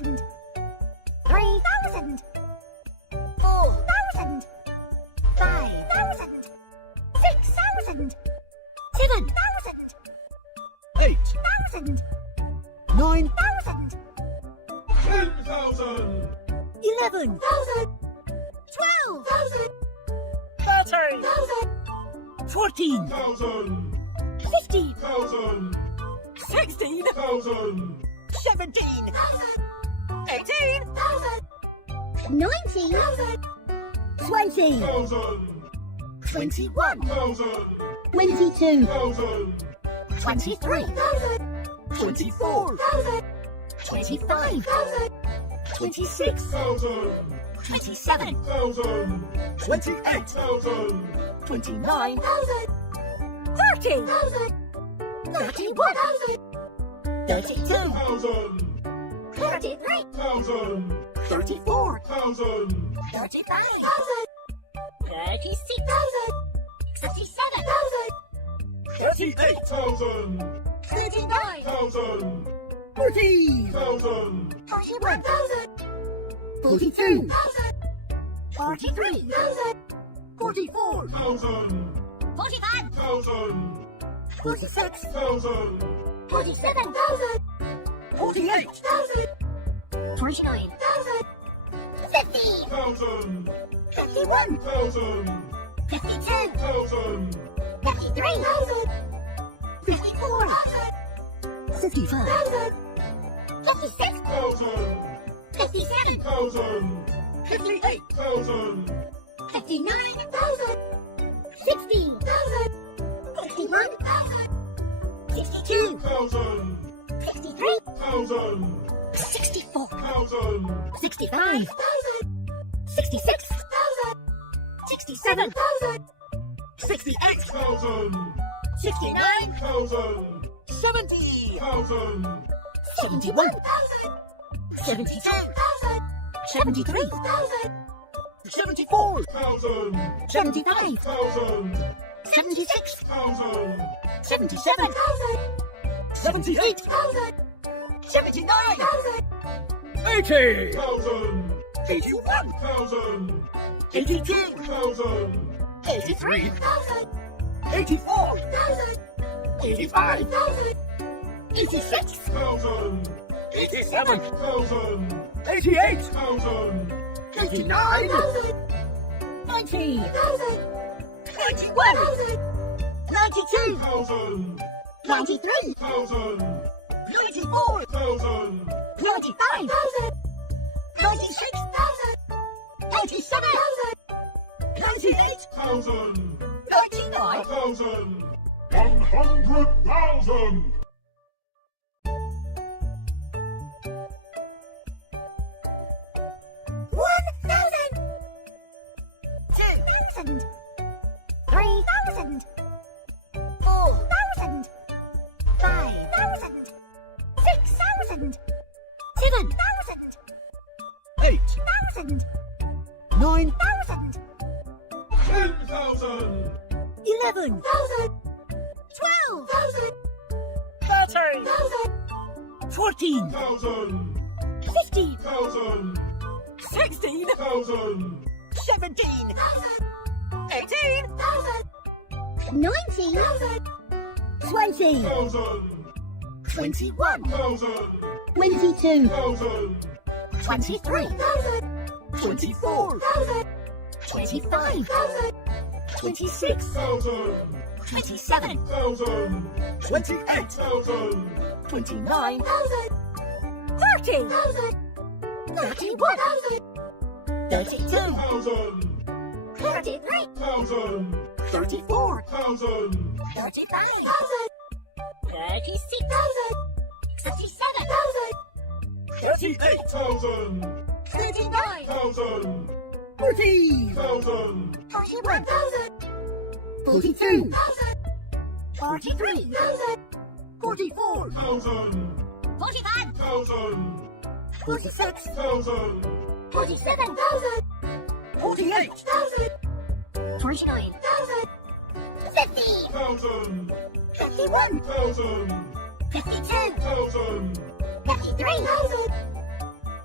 3,000, 3,000, 4,000, 5,000, 6,000, 7,000, 8,000, 8,000, 9,000, 10,000, 11,000, 12,000, 13,000, 14,000, 15,000, 16,000, 17,000, 18,000, 19,000, 20,000, 21,000, 22,000, 23,000, 24,000, 25,000, 26,000, 27,000, 28,000, 29,000, 30,000, 31,000, 32,000, 33,000, 34,000, 35,000, 36,000, 37,000, 38,000, 39,000, 40,000, 41,000, 42,000, 43,000, 44,000, 45,000, 46,000, 47,000, 48,000, 49,000, 50,000, 51,000, 52,000, 52,000, 53,000, 54,000, 55,000, 56,000, 57,000, 58,000, 59,000, 60,000, 61,000, 62,000, 63,000, 64,000, 65,000, 66,000, 67,000, 68,000, 69,000, 70,000, 71,000, 72,000, 73,000, 74,000, 75,000, 76,000, 77,000, 78,000, 79,000, 80,000, 81,000, 82,000, 83,000, 84,000, 85,000, 86,000, 87,000, 1,000, 88,000, 89,000, 90,000, 91,000, 92,000, 93,000, 94,000, 95,000, 96,000, 97,000, 98,000, 1,000, 100,000. 2,000, 3,000, 4,000, 5,000, 6,000, 7,000, 8,000, 8,000, 9,000, 10,000, 11,000, 12,000, 13,000, 14,000, 1,000, 15,000, 16,000, 17,000, 18,000, 19,000, 20,000, 21,000, 22,000, 23,000, 24,000, 25,000, 26,000, 27,000, 28,000, 29,000, 30,000, 31,000, 32,000, 33,000, 34,000, 35,000, 36,000, 37,000, 38,000, 39,000, 40,000, 41,000, 42,000, 43,000, 44,000, 45,000, 46,000, 47,000, 48,000, 49,000, 50,000, 1,000, 51,000, 1,000, 52,000, 1,000, 53,000,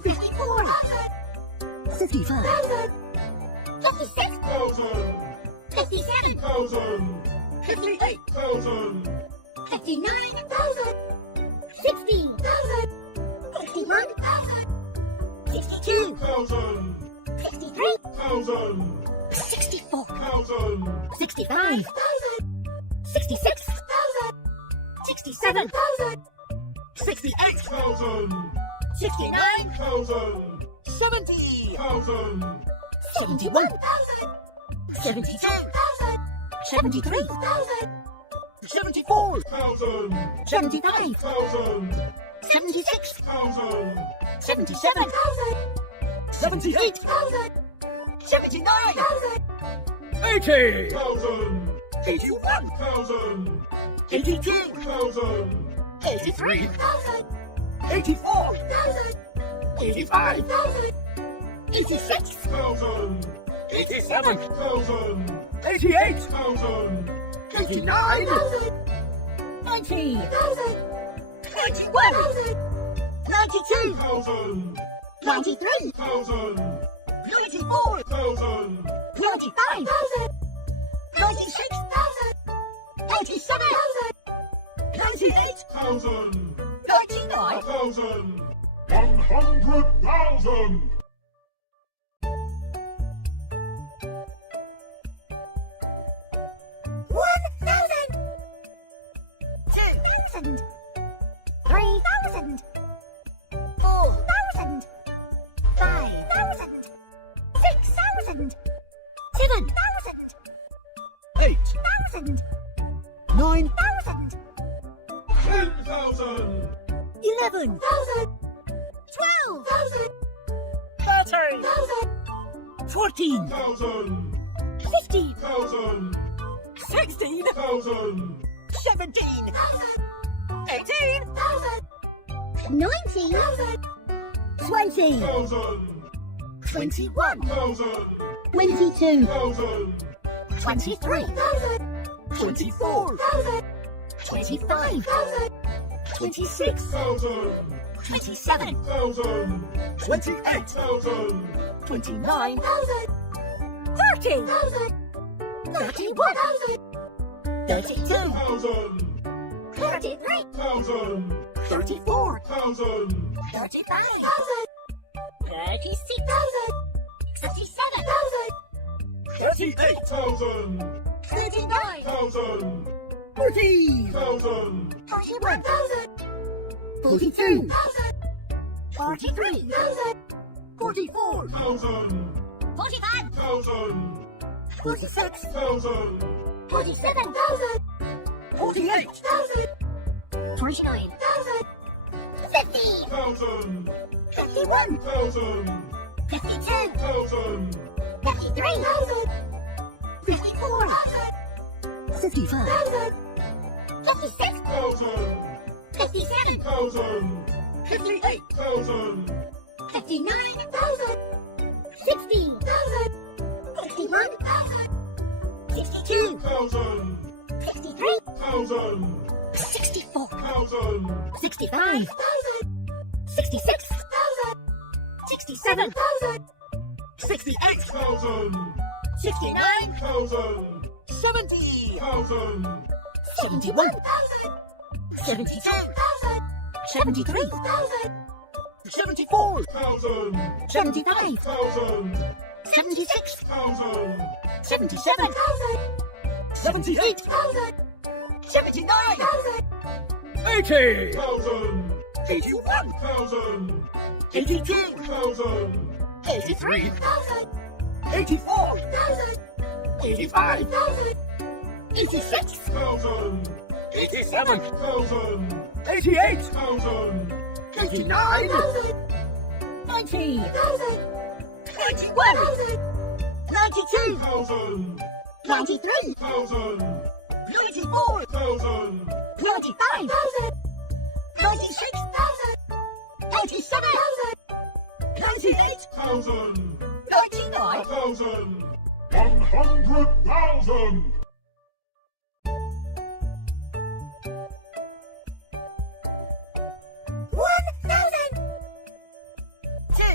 54, 55, 56, 57, 58, 59, 60, 61, 62, 63, 64, 65, 66, 67, 68, 69, 70, 71, 72, 73, 74, 75, 76, 77, 78, 79, 80, 81, 82, 83, 84, 85, 86, 87, 88, 89, 90, 91, 92, 93, 94, 95, 96, 97, 98, 99, 100,000. 1,000, 2,000, 3,000, 4,000, 5,000, 6,000, 7,000, 8, 8,000, 9, 9,000, 10,000. 11, 12,000, 13, 14, 15, 16, 17, 18, 19, 20, 21, 22, 23, 24, 25, 26, 27, 28, 29, 30, 31, 32, 33, 34, 35, 36, 37, 38, 39, 40, 41, 42, 43, 44, 45, 46, 47, 48, 49, 50, 51, 52, 53, 54, 55, 56, 57, 58, 59, 60, 61, 62, 63, 64, 65, 66, 67, 68, 69, 70, 71, 72, 73, 74, 75, 76, 77, 78, 79, 80, 81, 82, 83, 84, 85, 86, 87, 88, 89, 90, 91, 92, 93, 94, 95, 96, 97, 98, 99, 100,000. 1,000,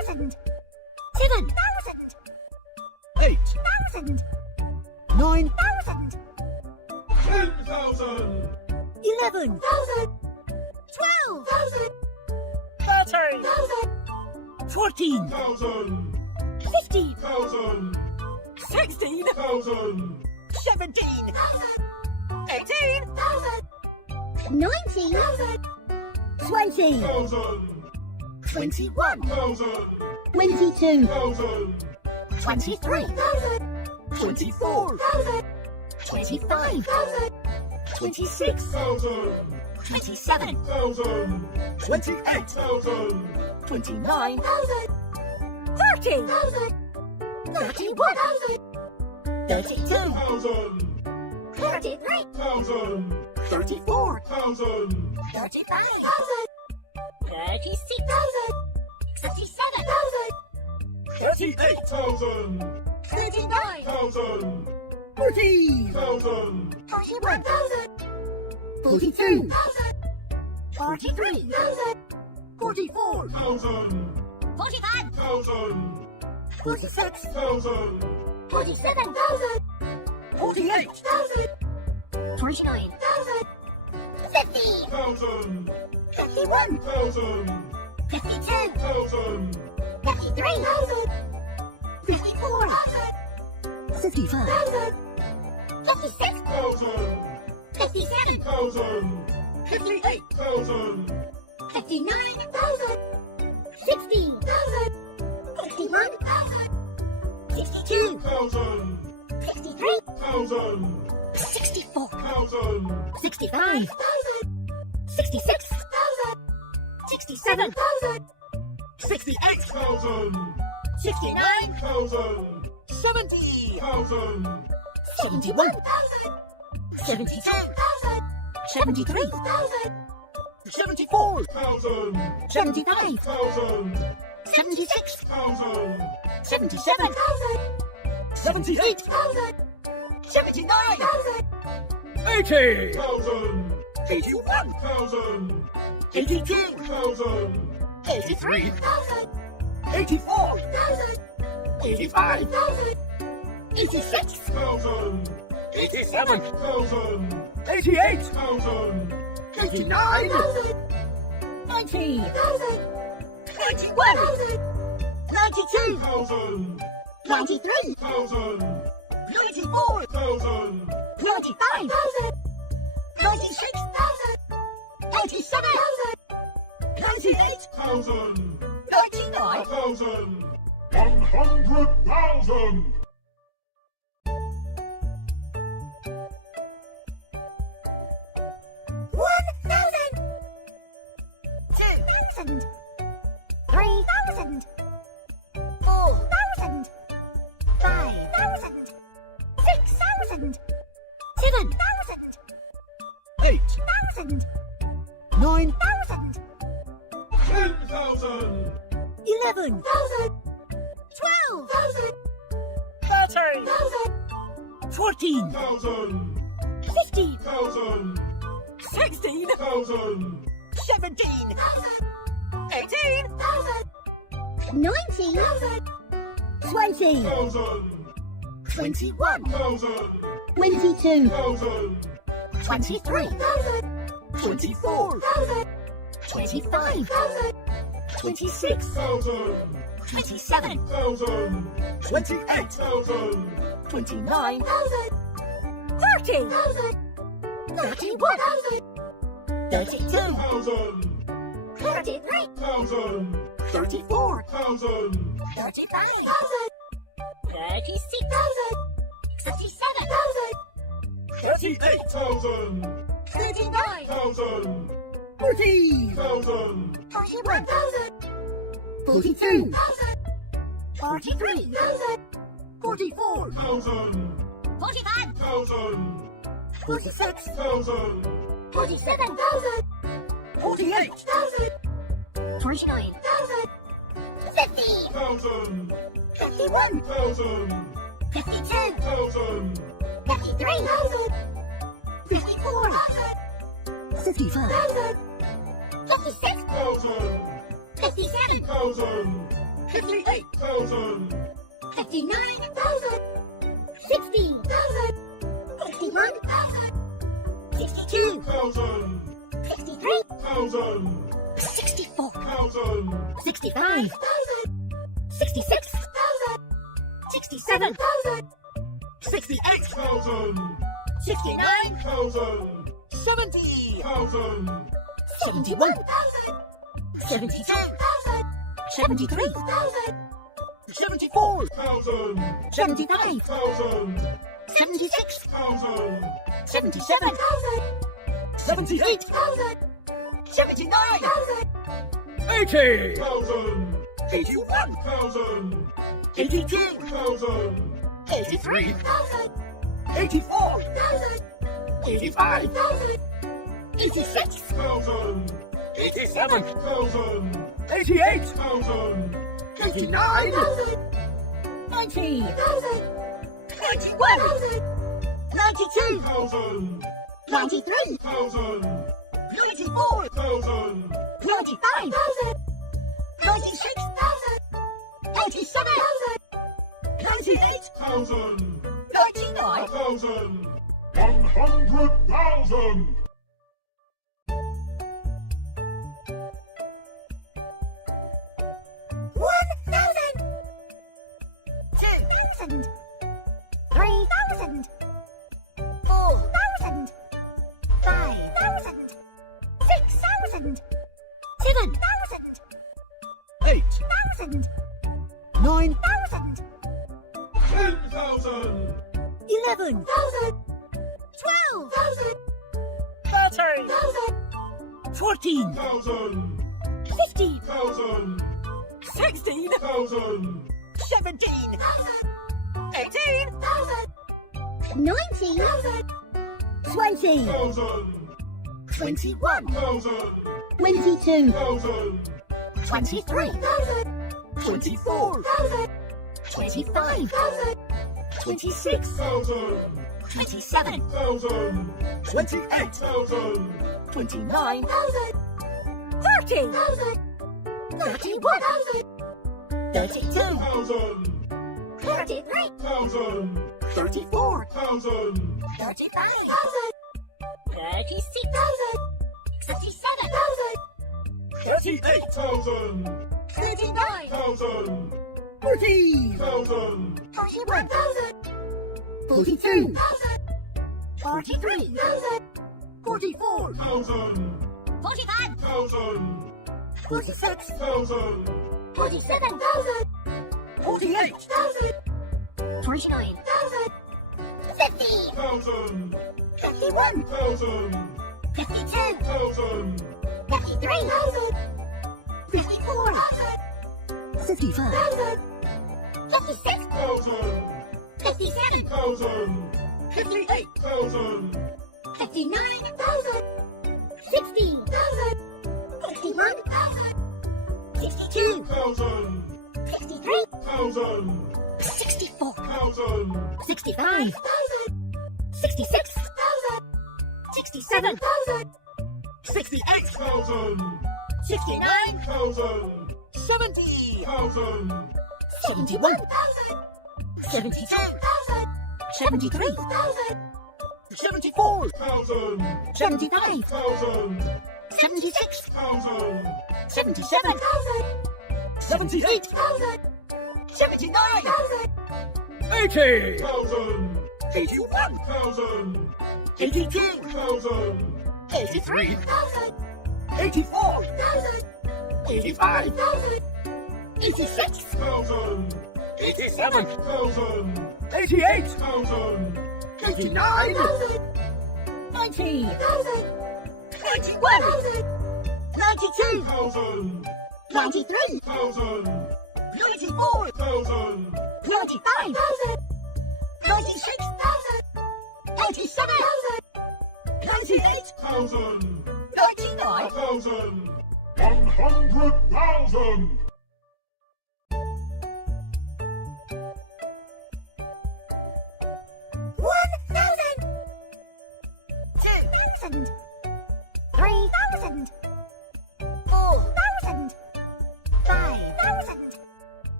7,000. 7,000. 8,000. 9,000. 10,000. 11,000. 12,000. 13,000. 14,000. 15,000. 16,000. 17,000. 18,000. 19,000. 20,000. 21,000. 22,000. 23,000. 24,000. 25,000. 26,000. 27,000. 28,000. 29,000. 30,000. 31,000. 32,000. 33,000. 34,000. 35,000. 36,000. 37,000. 38,000. 39,000. 40,000. 41,000. 42,000. 43,000. 44,000. 45,000. 46,000. 47,000. 48,000. 49,000. 50,000. 51,000. 52,000. 53,000. 54,000. 55,000. 56,000. 57,000. 58,000. 59,000. 60,000. 61,000. 62,000. 63,000. 64,000. 65,000. 66,000. 67,000. 68,000. 69,000. 70,000. 71,000. 72,000. 73,000. 74,000. 75,000. 76,000. 77,000. 78,000. 79,000. 80,000. 81,000. 82,000. 83,000. 84,000. 85,000. 86,000. 87,000. 88,000. 89,000. 90,000. 91,000. 92,000. 93,000. 94,000. 95,000. 96,000. 97,000. 98,000. 99,000. 100,000. 1,000. 2,000. 3,000. 4,000. 5,000. 6,000. 7,000. 8,000. 9,000. 10,000. 11,000. 12,000. 13,000. 14,000. 15,000. 16,000. 17,000. 18,000. 19,000. 20,000. 21,000. 22,000. 23,000. 24,000. 25,000. 26,000. 27,000. 28,000. 29,000. 30,000. 31,000. 32,000. 1,000. 34,000. 35,000. 36,000. 37,000. 38,000. 39,000. 40,000. 41,000. 42,000. 43,000. 44,000. 45,000. 46,000. 47,000. 48,000. 49,000. 50,000. 51,000. 52,000. 53,000. 54,000. 55,000. 56,000. 57,000. 58,000. 59,000. 60. 61,000. 62,000. 63,000. 64,000. 65,000. 66,000. 67,000. 68,000. 69,000. 70,000. 71,000. 72,000. 73,000. 74,000. 75,000. 76,000. 77,000. 78,000. 79,000. 80,000. 81,000. 82,000. 83,000. 84,000. 85,000. 86,000. 87,000. 88,000. 89,000. 90,000. 91,000. 92,000. 93,000. 94,000. 95,000. 96,000. 97,000. 98,000. 99,000. 100,000. 1,000. 2,000. 3,000. 4,000. 5,000. 6,000. 7,000. 8,000. 8,000. 9,000. 10,000. 11,000. 12,000. 13,000. 14, 15,000. 16, 16,000. 17, 18,000. 19,000. 20,000. 21,000. 22,000. 23,000. 24,000. 25,000. 26,000. 27,000. 28,000. 29, 30,000. 31,000. 32,000. 33,000. 34,000. 35,000. 36,000. 37,000. 38,000. 39,000. 40, 41,000. 42,000. 43,000. 44, 45,000. 46,000. 46,000. 47,000. 48, 49,000. 50. 1,000. 51,000. 52,000. 53,000. 54,000. 55, 56,000. 57,000. 58,000. 59,000. 60,000. 61,000. 62,000. 63,000. 64,000. 65,000. 66,000. 67,000. 68,000. 69,000. 70, 71,000. 72,000. 73,000. 74, 75,000. 76,000. 77,000. 78, 79,000. 80, 81,000. 81, 82, 83,000. 84, 85,000. 86,000. 87, 1,000. 88, 89, 90,000. 91,000. 92,000. 93,000. 94,000. 95,000. 96,000. 97,000. 98,000. 99,000. 100,000. 1,000. 2,000. 3,000. 4,000. 5,000.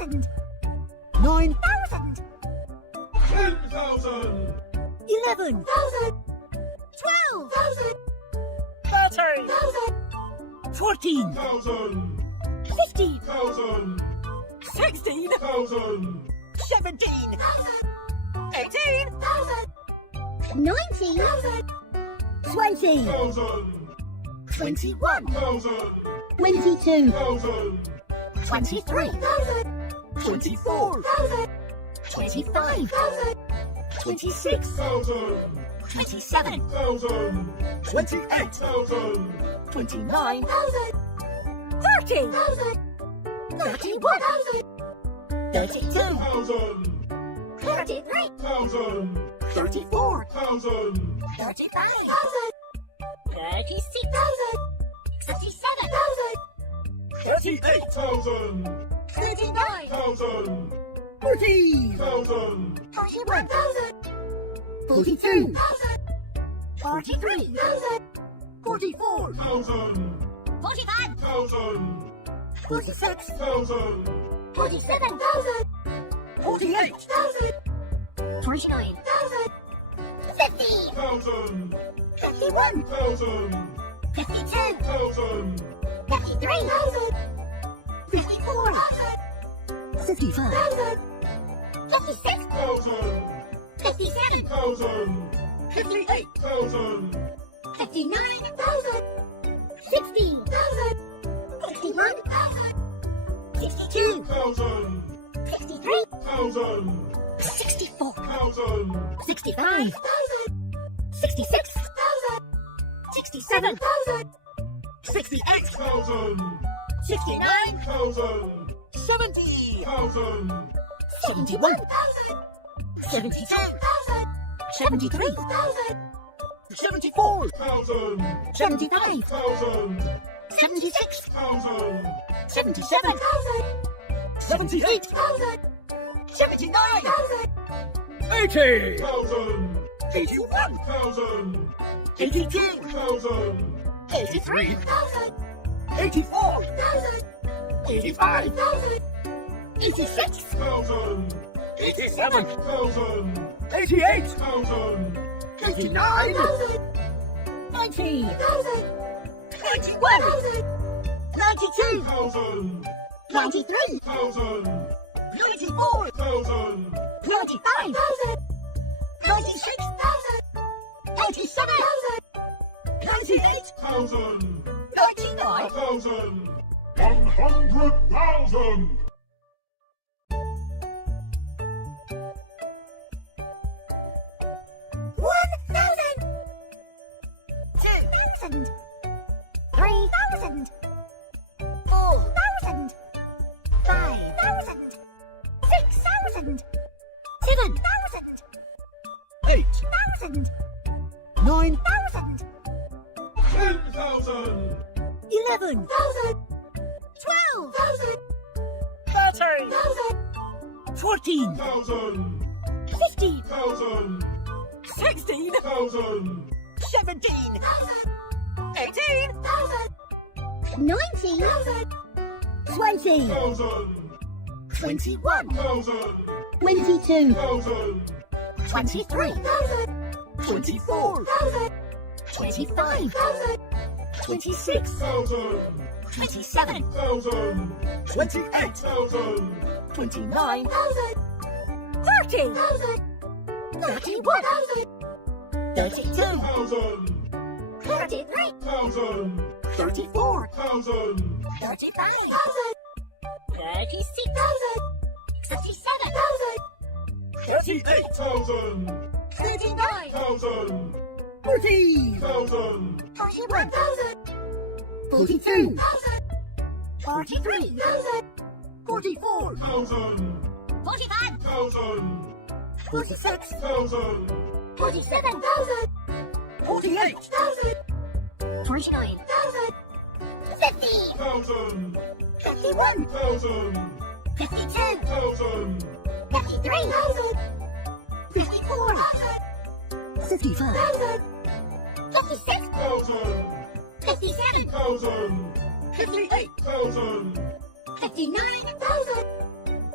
8,000. 9,000. 10,000. 11,000. 12,000. 13,000. 14,000. 1,000. 15,000. 16,000. 17,000. 18,000. 19,000. 20,000. 21,000. 22,000. 23,000. 24,000. 25,000. 26,000. 27,000. 28,000. 29,000. 30,000. 31,000. 32,000. 33,000. 34,000. 35,000. 36,000. 37,000. 38,000. 39,000. 40,000. 41,000. 42,000. 43,000. 44,000. 45,000. 46,000. 47,000. 48,000. 49,000. 50. 1,000. 51,000. 52,000. 1,000. 53,000. 54,000. 55,000. 56,000. 57,000. 1,000. 59,000. 60,000. 61,000. 62,000. 63,000. 1,000. 64,000. 65,000. 65,000. 67,000. 68,000. 69,000. 70,000. 1,000. 71,000. 72,000. 73,000. 74,000. 1,000. 75,000. 76,000. 77,000. 78,000. 79,000. 80,000. 81,000. 82,000. 83,000. 84,000. 85,000. 86,000. 87,000. 88,000. 89,000. 90,000. 91,000. 92,000. 93,000. 94,000. 95,000. 96,000. 87,000. 98,000. 99,000. 100,000. 1,000. 2,000. 3,000. 4,000. 5,000. 6,000. 7,000. 8,000. 9,000. 10,000. 11,000. 12,000. 13,000. 14,000. 1,000. 15,000. 1,000. 16,000. 17,000. 18,000. 19,000. 20,000. 21,000. 22,000. 23,000. 24,000. 25,000. 26,000. 27,000. 28,000. 29,000. 30,000. 31,000. 32,000. 1,000. 34,000. 1,000. 35,000. 36,000. 37,000. 38,000. 39,000. 40,000. 40,000. 41,000. 42,000. 43,000. 44,000. 45,000. 46,000. 47,000. 48,000. 49,000. 50. 1,000. 51,000. 52,000. 1,000. 53,000. 54,000. 55,000. 56,000. 57,000. 1,000. 58,000. 59,000.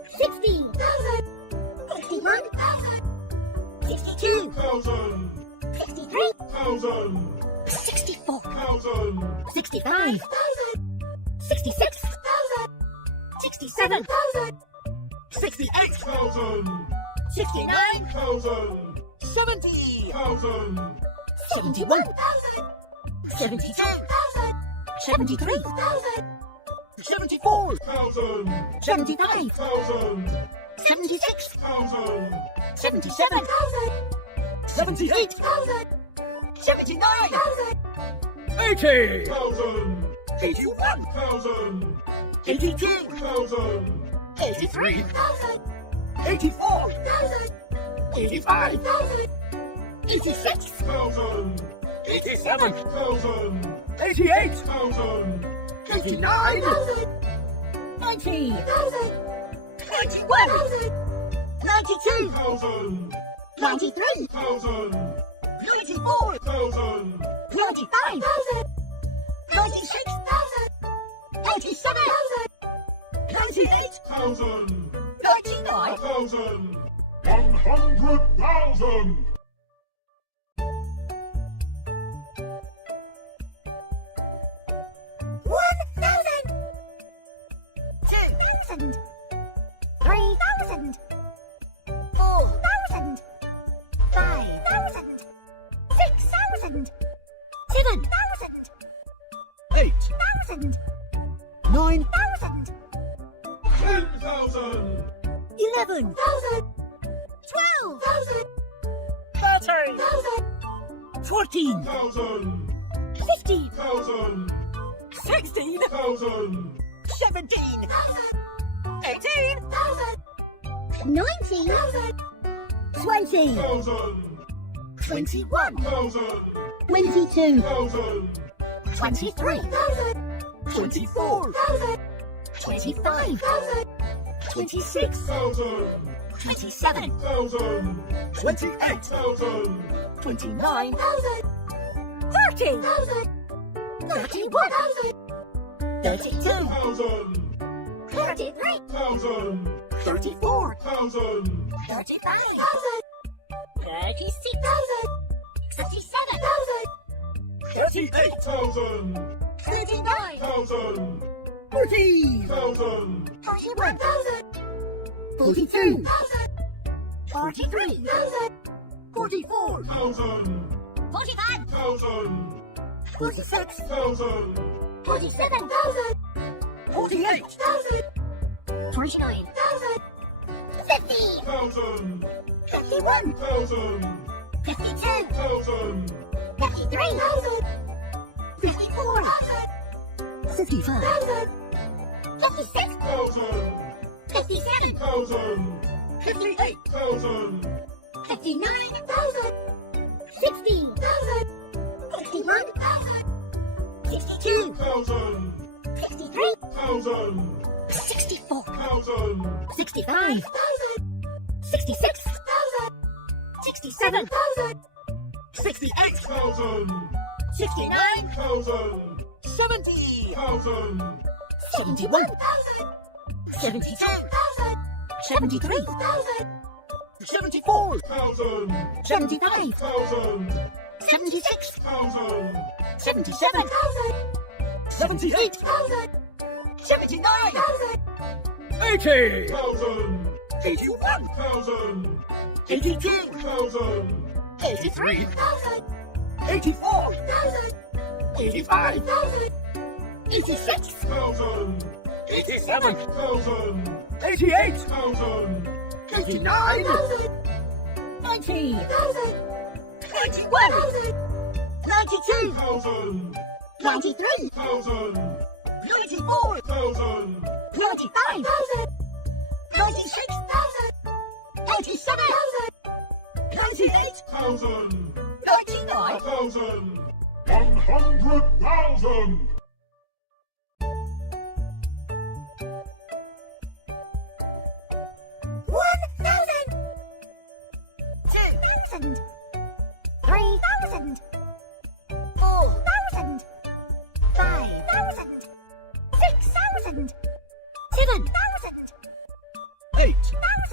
60,000. 61,000. 62. 63. 64. 65. 66. 67. 68. 69. 70. 71. 72. 73. 74. 75. 76. 77. 78. 79. 80. 81. 82. 83. 84. 85. 86. 87. 88. 89. 90. 91. 92. 93. 94. 95. 96. 97. 98. 99. 100,000. 1,000. 2,000. 3,000. 4,000. 5,000. 6,000. 7,000. 8. 8,000. 9. 10,000. 11. 12,000. 13,000. 14. 15,000. 16. 17. 18. 19,000. 20. 21. 22. 23. 24. 25. 26. 27. 28. 29. 30. 31. 32. 33. 34. 35. 36. 37. 38. 39. 40. 41. 42. 43. 44. 45. 46. 47. 48. 49. 50. 51. 52. 53. 54. 55. 56. 57. 58. 59. 60. 61. 62. 63. 64. 65. 66. 67. 68. 69. 70. 71. 72. 73. 74. 75. 76. 77. 78. 79. 80. 1,000. 81. 82. 83. 83. 84. 85. 86. 87. 88. 89. 90. 91. 92. 93. 94. 95. 96. 97. 98. 99. 100,000. 1,000. 2,000. 3,000. 4,000. 5,000. 6,000. 7,000.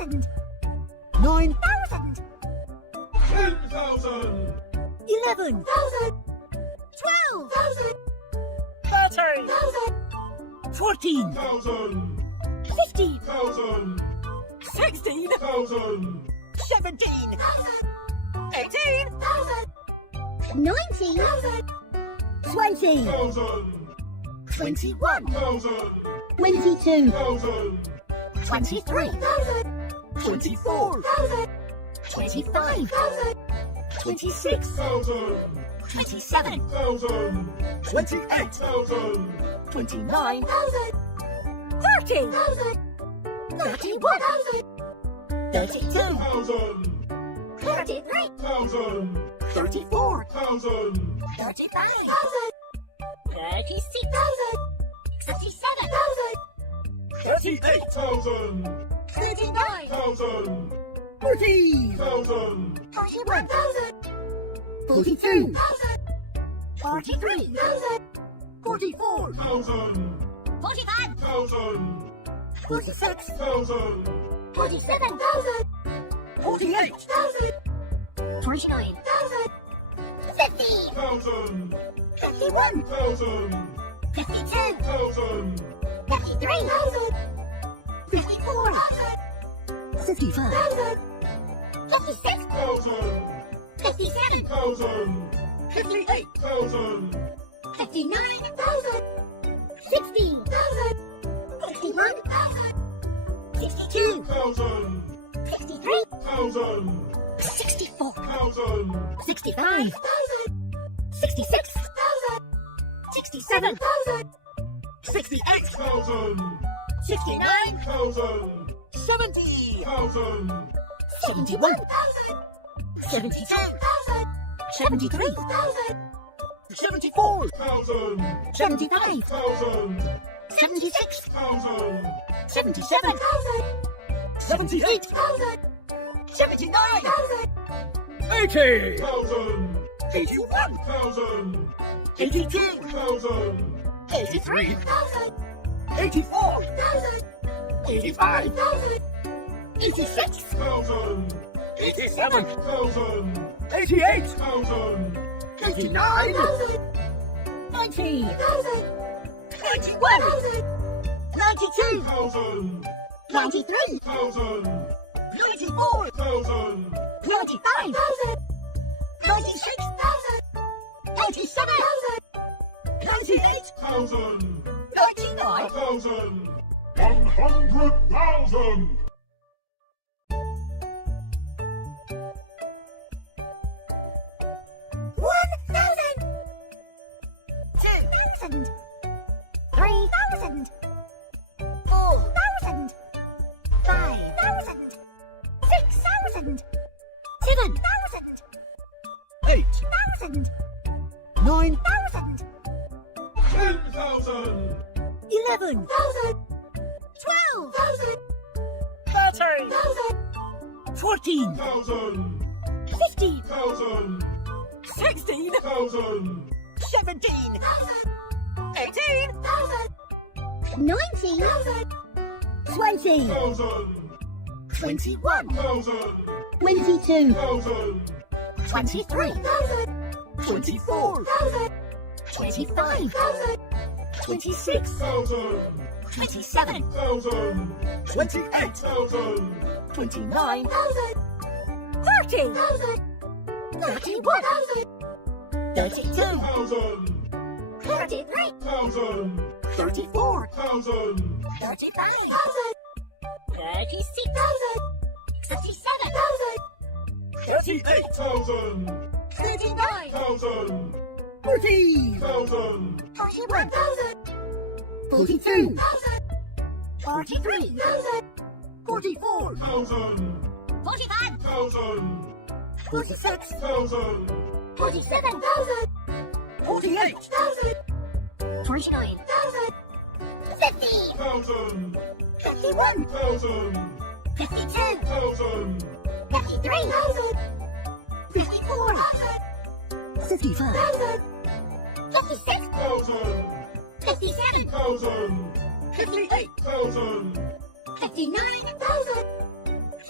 8,000. 9,000. 10,000. 11,000. 12,000. 13,000. 14,000. 15,000. 16,000. 17,000. 18,000. 19,000. 20,000. 21,000. 22,000. 23,000. 24,000. 25,000. 26,000. 27,000. 28,000. 29,000. 30,000. 31,000. 32,000. 33,000. 34,000. 35,000. 36,000. 37,000. 38,000. 39,000. 40,000. 41,000. 42,000. 43,000. 44,000. 45,000. 46,000. 47,000. 48,000. 49,000. 50. 1,000. 51,000. 52,000. 1,000. 53,000. 54,000. 55,000. 56,000. 57,000. 58,000. 59,000. 60,000. 61,000. 62,000. 63,000. 64,000. 65,000. 66,000. 67,000. 68,000. 1,000. 69,000. 70,000. 71,000. 72,000. 73,000. 74,000. 75,000. 76,000. 77,000. 78,000. 79,000. 80,000. 81,000. 82,000. 83,000. 84,000. 85,000. 86,000. 87,000. 88,000. 89,000. 90,000. 91,000. 92,000. 93,000. 94,000. 95,000. 96,000. 97,000. 98,000. 99,000. 100,000. 1,000. 2,000. 3,000. 4,000. 5,000. 6,000. 7,000. 8,000. 8,000. 9,000. 10,000. 11,000. 12,000. 13,000. 14,000. 1,000. 15,000. 1,000. 16,000. 17,000. 18,000. 19,000. 20,000. 21,000. 1,000. 22,000. 23,000. 24,000. 25,000. 26,000. 27,000. 28,000. 29,000. 30,000. 31,000. 32,000. 33,000. 34,000. 35,000. 36,000. 37,000. 38,000. 39,000. 1,000. 40,000. 41,000. 42,000. 43,000. 44,000. 1,000. 46,000. 47,000. 48,000. 49,000. 50. 1,000. 51,000. 52,000. 1,000. 53,000. 54,000. 55,000. 56,000. 57,000. 1,000. 58,000. 59,000.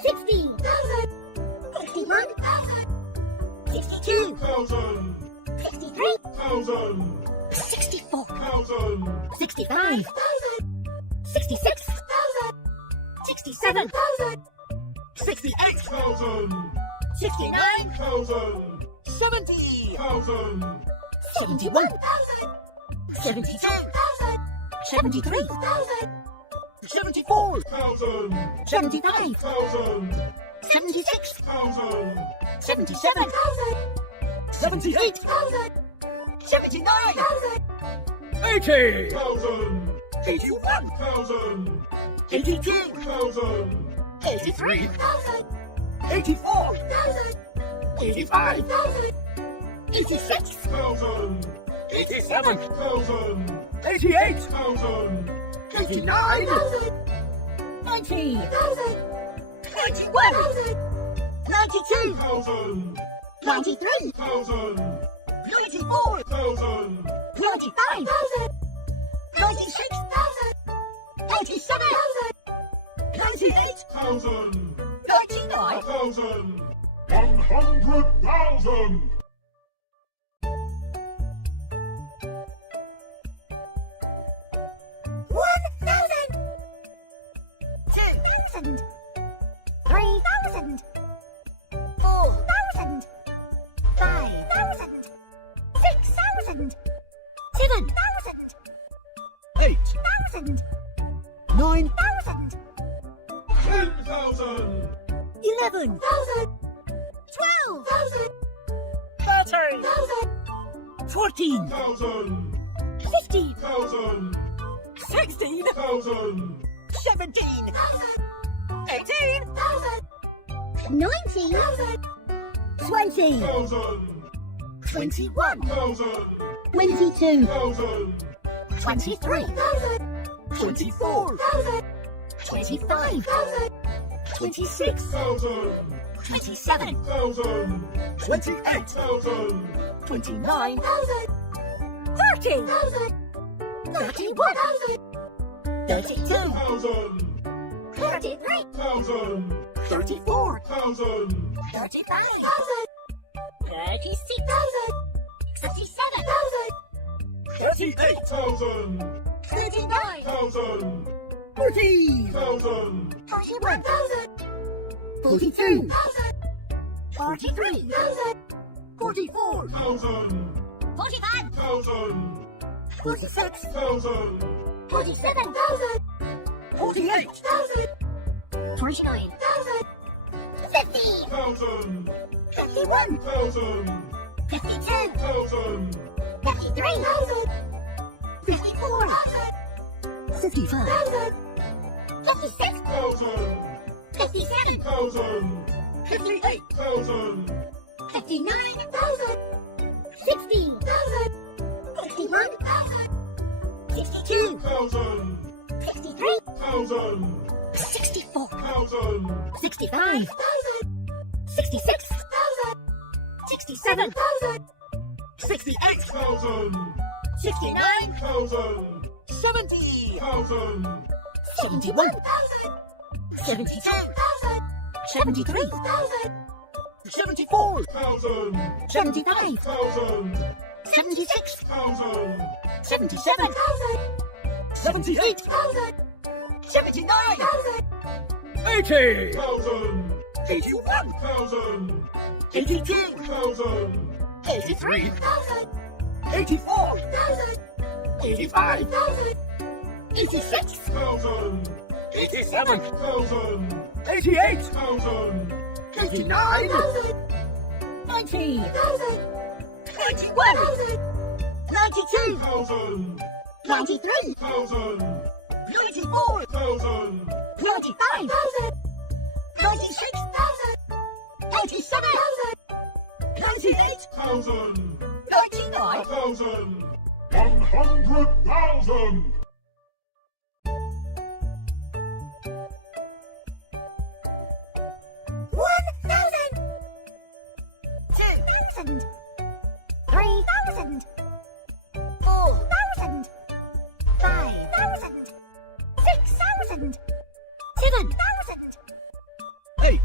60,000. 61,000. 62,000. 63,000. 64,000. 65,000. 66,000. 67,000. 68,000. 69,000. 70,000. 71,000. 72,000. 73,000. 74,000. 75,000. 76,000. 77,000. 78,000. 79,000. 80,000. 81,000. 82,000. 83,000. 84,000. 85,000. 86,000. 87,000. 87,000. 88,000. 89,000. 90,000. 91,000. 92,000. 93,000. 94,000. 95,000. 96,000. 87,000. 98,000. 99,000. 100,000. 1,000. 2,000. 3,000. 4,000. 5,000. 6,000. 7,000. 8,000. 9,000. 10,000. 11,000. 12,000. 13,000. 14,000. 1,000. 15,000. 16,000. 1,000. 17,000. 18,000. 19,000. 20,000. 1,000. 21,000. 22,000. 1,000. 23,000. 24,000. 25,000. 26,000. 27,000. 1,000. 28,000. 29,000. 30,000. 31,000. 32,000. 1,000. 33,000. 1,000. 34,000. 1,000. 35,000. 36,000. 37,000. 38,000. 1,000. 39,000. 1,000. 40,000. 1,000. 41,000. 42,000. 43,000. 44,000. 1,000. 45,000. 46,000. 1,000. 47,000. 48,000. 49,000. 50. 1,000. 51,000. 1,000. 52,000. 1,000. 53,000. 54,000. 55,000. 56,000. 57,000. 1,000. 58,000. 59,000. 60,000. 61,000. 62,000. 1,000. 63,000. 1,000. 64,000. 1,000. 65,000. 66,000. 67,000. 68,000. 1,000. 69,000. 70,000. 1,000. 71,000. 72,000. 73,000. 74,000. 1,000. 75,000. 1,000. 76,000. 1,000. 77,000. 78,000. 79,000. 80,000. 1,000. 81,000. 1,000. 82,000. 1,000. 83,000. 84,000. 85,000. 86,000. 87,000. 88,000. 89,000. 90,000. 91,000. 92,000. 93,000. 94,000. 95,000. 96,000. 97,000. 98,000. 99,000. 100,000. 1,000. 2,000. 3,000. 4,000. 5,000. 6,000. 7,000. 8,000.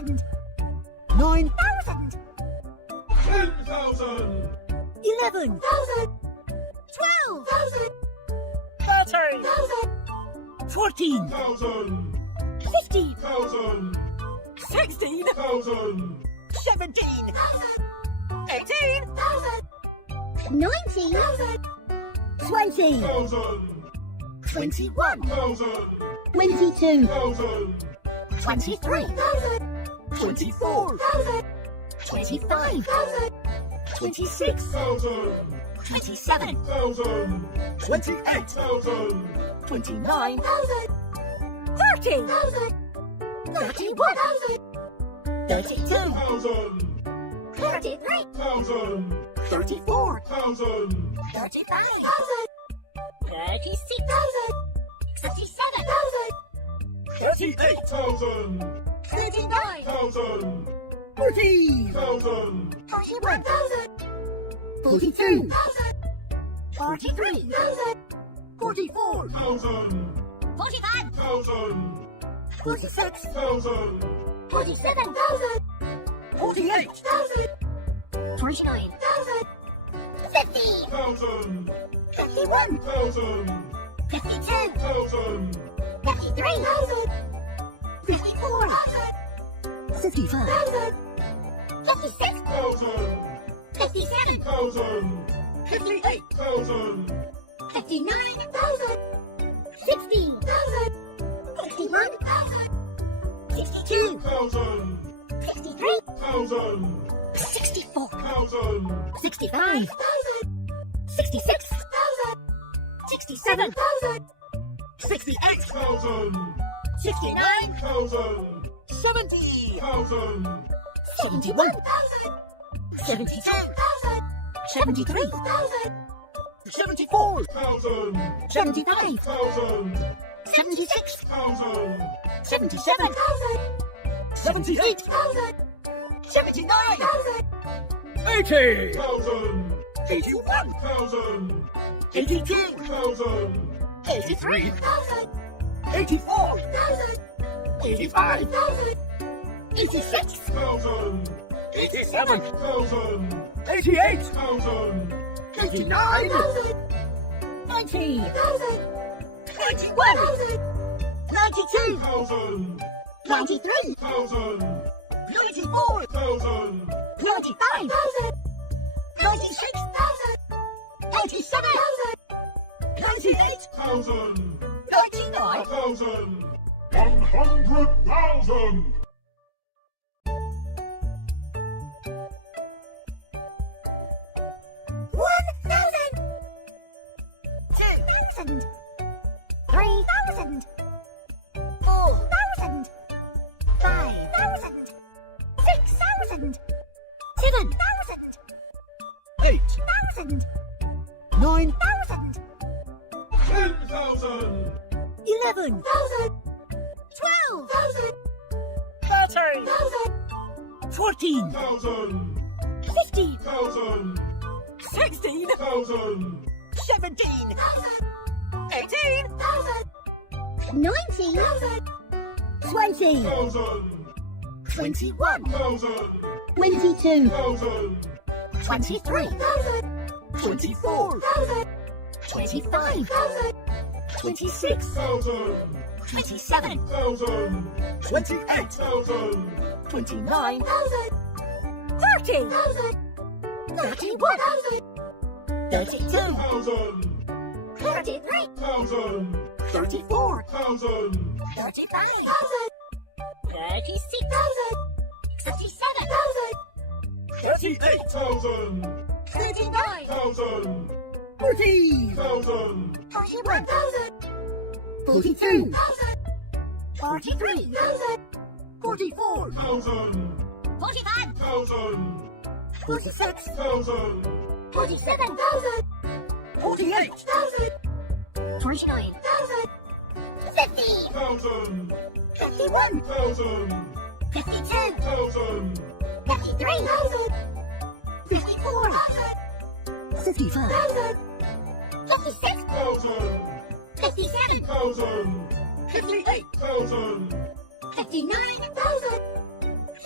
thousand. 9, Thousand. 10,000. 11, Thousand. 12 thousand. 13, Thousand. 14, 1,000. 15 1,000. 16, 1,000. 17, 18, thousand. 19 thousand. 20, 1,000. 21, 1,000. 22, 1,000. 23, Thousand. 24, Thousand. 25, Thousand. 26, 1,000. 27, 1,000. 28, 1,000. 29, Thousand. 30, Thousand. 31, Thousand. 32, 1,000. 33 1,000. 34, 1,000. 35, thousand. 36, Thousand. 37, Thousand. 38, 1,000. 39 1,000. 40, 1,000. 41, thousand. 42, Thousand. 43, Thousand. 44, 1,000. 45 1,000. 46, 1,000. 47 thousand. 48, Thousand. 49, Thousand. 50 1,000. 51, 1,000. 52 1,000. 53 thousand. 54, Thousand. 55, Thousand. 56 1,000. 57 1,000. 58, 1,000. 59 thousand. 60 thousand. 61 thousand. 62 1,000. 63 1,000. 64, 1,000. 65, thousand. 66, Thousand. 67, Thousand. 68, 1,000. 69, 1,000. 70, 1,000. 71, Thousand. 72, Thousand. 73, Thousand. 74, 1,000. 75, 1,000. 76, 1,000. 77, Thousand. 78, Thousand. 79, Thousand. 80, 1,000. 81, 1,000. 82, 1,000. 83, Thousand. 84, Thousand. 85, Thousand. 86, 1,000. 87, 1,000. 88, 1,000. 89, Thousand. 90, Thousand. 91, Thousand. 92, 1,000. 93, 1,000. 94, 1,000. 95, Thousand. 96, Thousand. 97, Thousand. 98, 1,000. 99, 1,000. 100,000. $1,000. 2,000. 3,000. 4,000. 5,000. 6,000. 7,000. 8, 1,000. 9, 1,000. 10,000. 11, 12,000. 13, 13,000. 14, 1,000. 15,000. 1,000. 16, 1,000. 17, 18, 19,000. 20, 1,000. 21, 1,000. 22, 1,000. 23, 24, 25, 26, 1,000. 27, 1,000. 28, 1,000. 29, 30, 31, 32, 1,000. 33, 1,000. 34, 1,000. 35, 36, 37, 38, 1,000. 39, 1,000. 40, 1,000. 41, 42, 42, 43, 44, 1,000. 45, 1,000. 46, 1,000. 47, 48, 49, 50, 1,000. 51, 1,000. 52, 1,000. 53, 54, 55, 56, 1,000.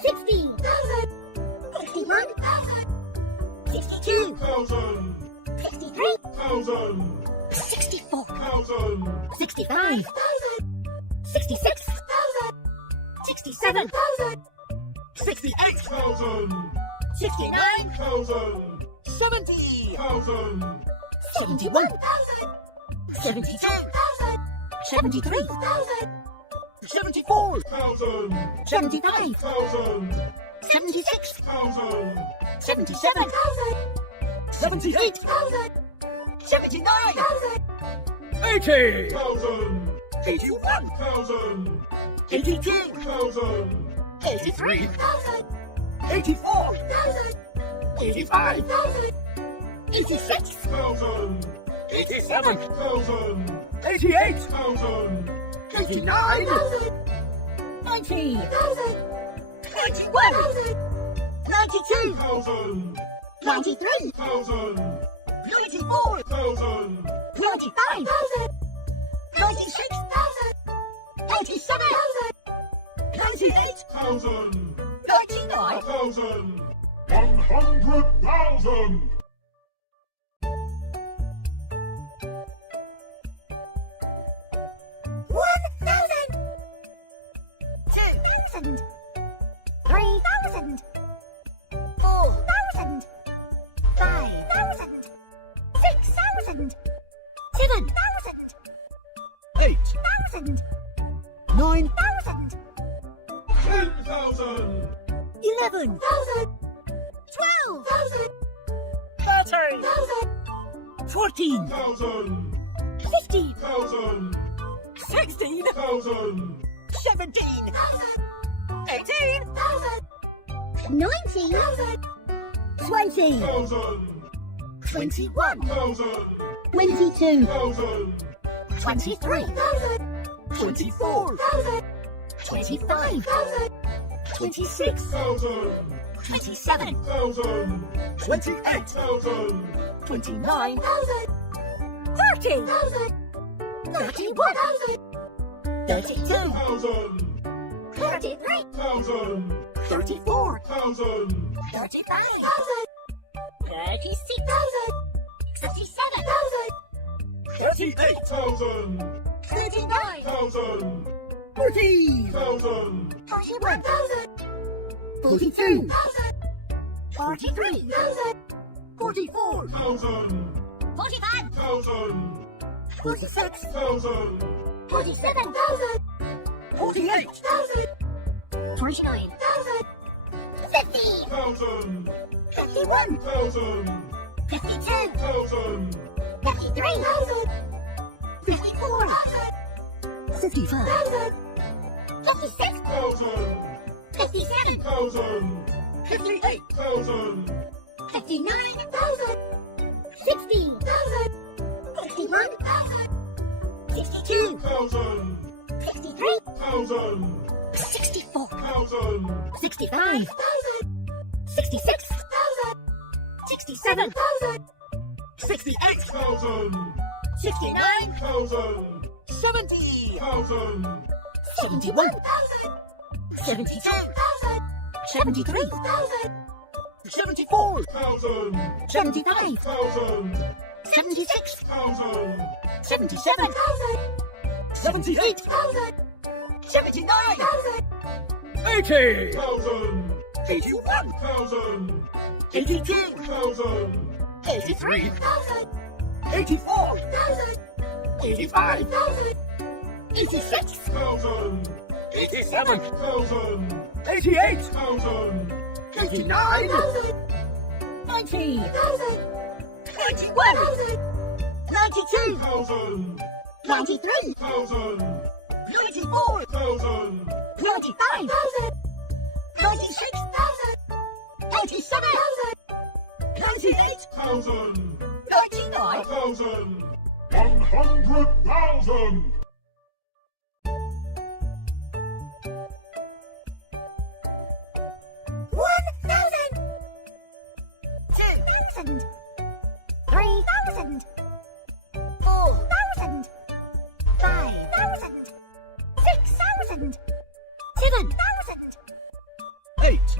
60,000. 61,000. 62,000. 63,000. 64,000. 65,000. 66,000. 67,000. 68,000. 69,000. 70,000. 71,000. 72,000. 73,000. 74,000. 75,000. 76,000. 77,000. 78,000. 79,000. 80,000. 81,000. 82,000. 83,000. 84,000. 85,000. 86,000. 87,000. 88,000. 89,000. 90,000. 91,000. 92,000. 93,000. 94,000. 95,000. 96,000. 97,000. 98,000. 99,000. 100,000. 1,000. 2,000. 3,000. 4,000. 5,000. 6,000. 7,000. 8,000. 9,000. 10,000. 11,000. 12,000. 13,000. 14,000. 1,000. 15,000. 16,000. 17,000. 18,000. 19,000. 20,000. 21,000. 22,000. 23,000. 24,000. 25,000. 26,000. 27,000. 28,000. 29,000. 30,000. 31,000. 32,000. 33,000. 34,000. 35,000. 36,000. 37,000. 38,000. 39,000. 40,000. 40,000. 41,000. 42,000. 43,000. 44,000. 1,000. 46,000. 47,000. 48,000. 49,000. 50. 1,000. 51,000. 52,000. 1,000. 53,000. 54,000. 55,000. 56,000. 57,000. 1,000. 59,000. 60,000. 61,000. 62,000. 63,000. 64,000. 65,000. 66,000. 67,000. 68,000. 69,000. 70,000. 71,000. 72,000. 73,000. 74,000. 75,000. 1,000. 76,000. 77,000. 78,000. 79,000. 80,000. 81,000. 82,000. 83,000. 84,000. 85,000. 86,000. 87,000. 88,000. 89,000. 90,000. 91,000. 92,000. 93,000. 94,000. 95,000. 96,000. 97,000. 98,000. 99,000. 100,000. 1,000. 2,000. 3,000. 4,000. 5,000. 6,000. 7,000.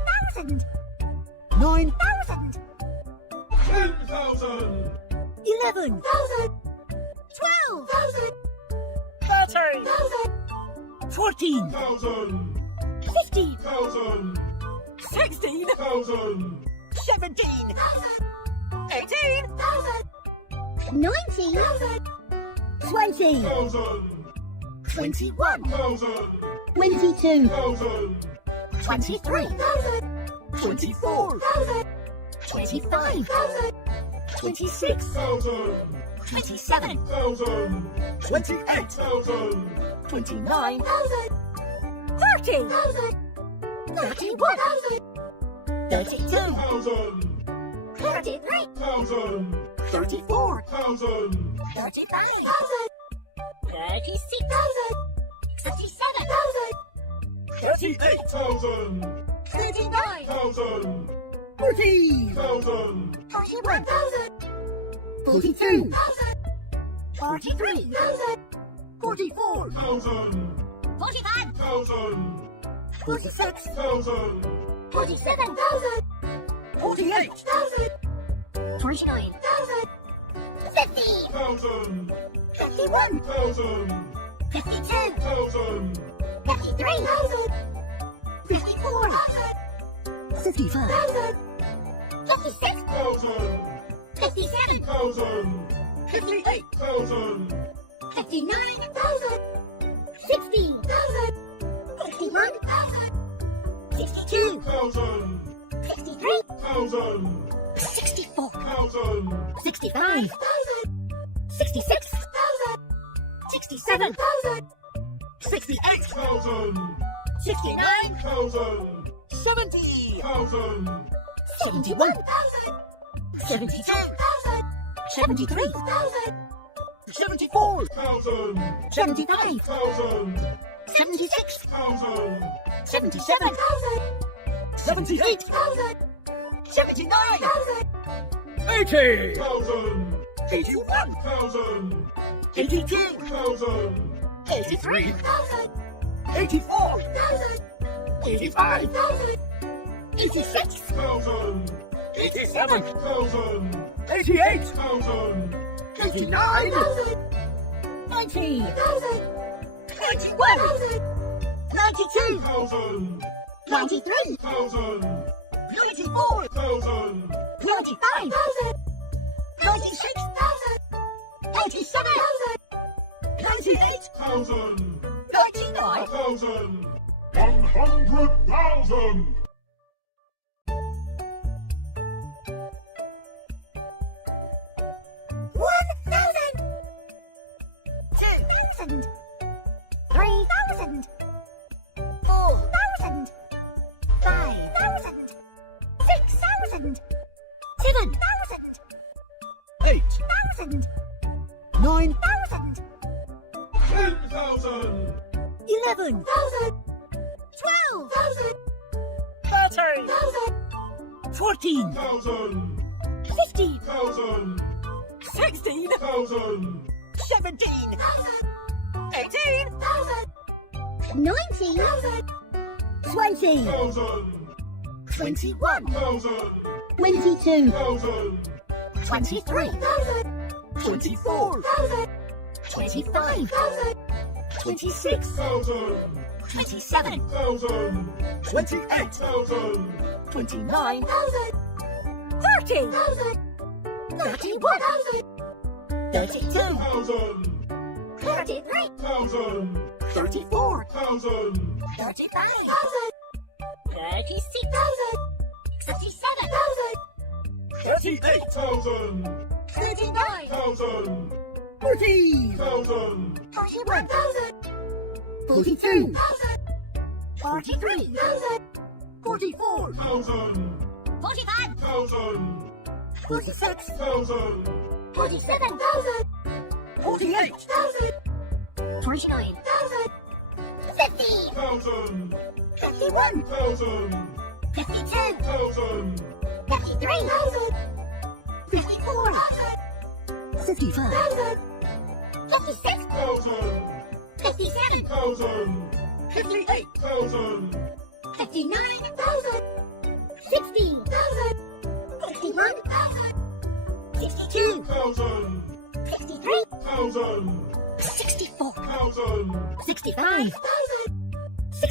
14, 1,000. 15, 1,000. 16, 1,000. 17, 18, 19, 20, 1,000. 21, 1,000. 22, 1,000. 23, 24, 25, 26, 1,000. 27, 1,000. 28, 1,000. 29, 30, 31, 32, 1,000. 33, 1,000. 34, 1,000. 35, 36, 37, 38, 1,000. 39, 1,000. 40, 1,000. 41, 42, 43, 44, 1,000. 45, 1,000. 46, 1,000. 47, 48, 49, 50, 1,000. 51, 1,000. 52, 1,000. 53, 54, 55, 56, 1,000. 57, 1,000. 58, 1,000. 59, 60, 61, 62, 1,000. 63, 1,000. 64, 1,000. 65, 66, 67, 68, 1,000. 69, 1,000. 70, 1,000. 71, 72, 73, 74, 1,000. 75, 1,000. 76, 1,000. 77, 78, 79, 80, 1,000. 81, 1,000. 82, 1,000. 83, 84, 85, 86, 1,000. 87, 1,000. 88, 1,000. 89, 90, 91, 92, 1,000. 93, 1,000. 94, 1,000. 95, 96, 97, 98, 1,000. 99, 1,000. 100,000. $1,000, 2,000, 3,000, 4,000, 5,000, 6,000, 7,000, 8, 8,000, 9, 9,000, 10,000. 11, 12,000, 13, 14, 1,000. 15, 1,000. 16, 1,000. 17, 18, 19, 20, 1,000. 21, 1,000. 22, 1,000. 23, 24, 25, 26, 1,000. 27, 1,000. 28, 1,000. 29, 30, 31, 32, 1,000. 33, 1,000. 34, 1,000. 35, 36, 37, 38, 1,000. 39, 1,000. 40, 1,000. 41, 42, 43, 44, 1,000. 45, 1,000. 46, 1,000. 47, 48, 49, 50, 1,000. 51, 1,000. 52, 1,000. 53, 54, 55, 56, 1,000. 57, 1,000. 58, 1,000. 59, 60, 61, 62, 1,000. 63, 1,000. 64, 1,000. 65,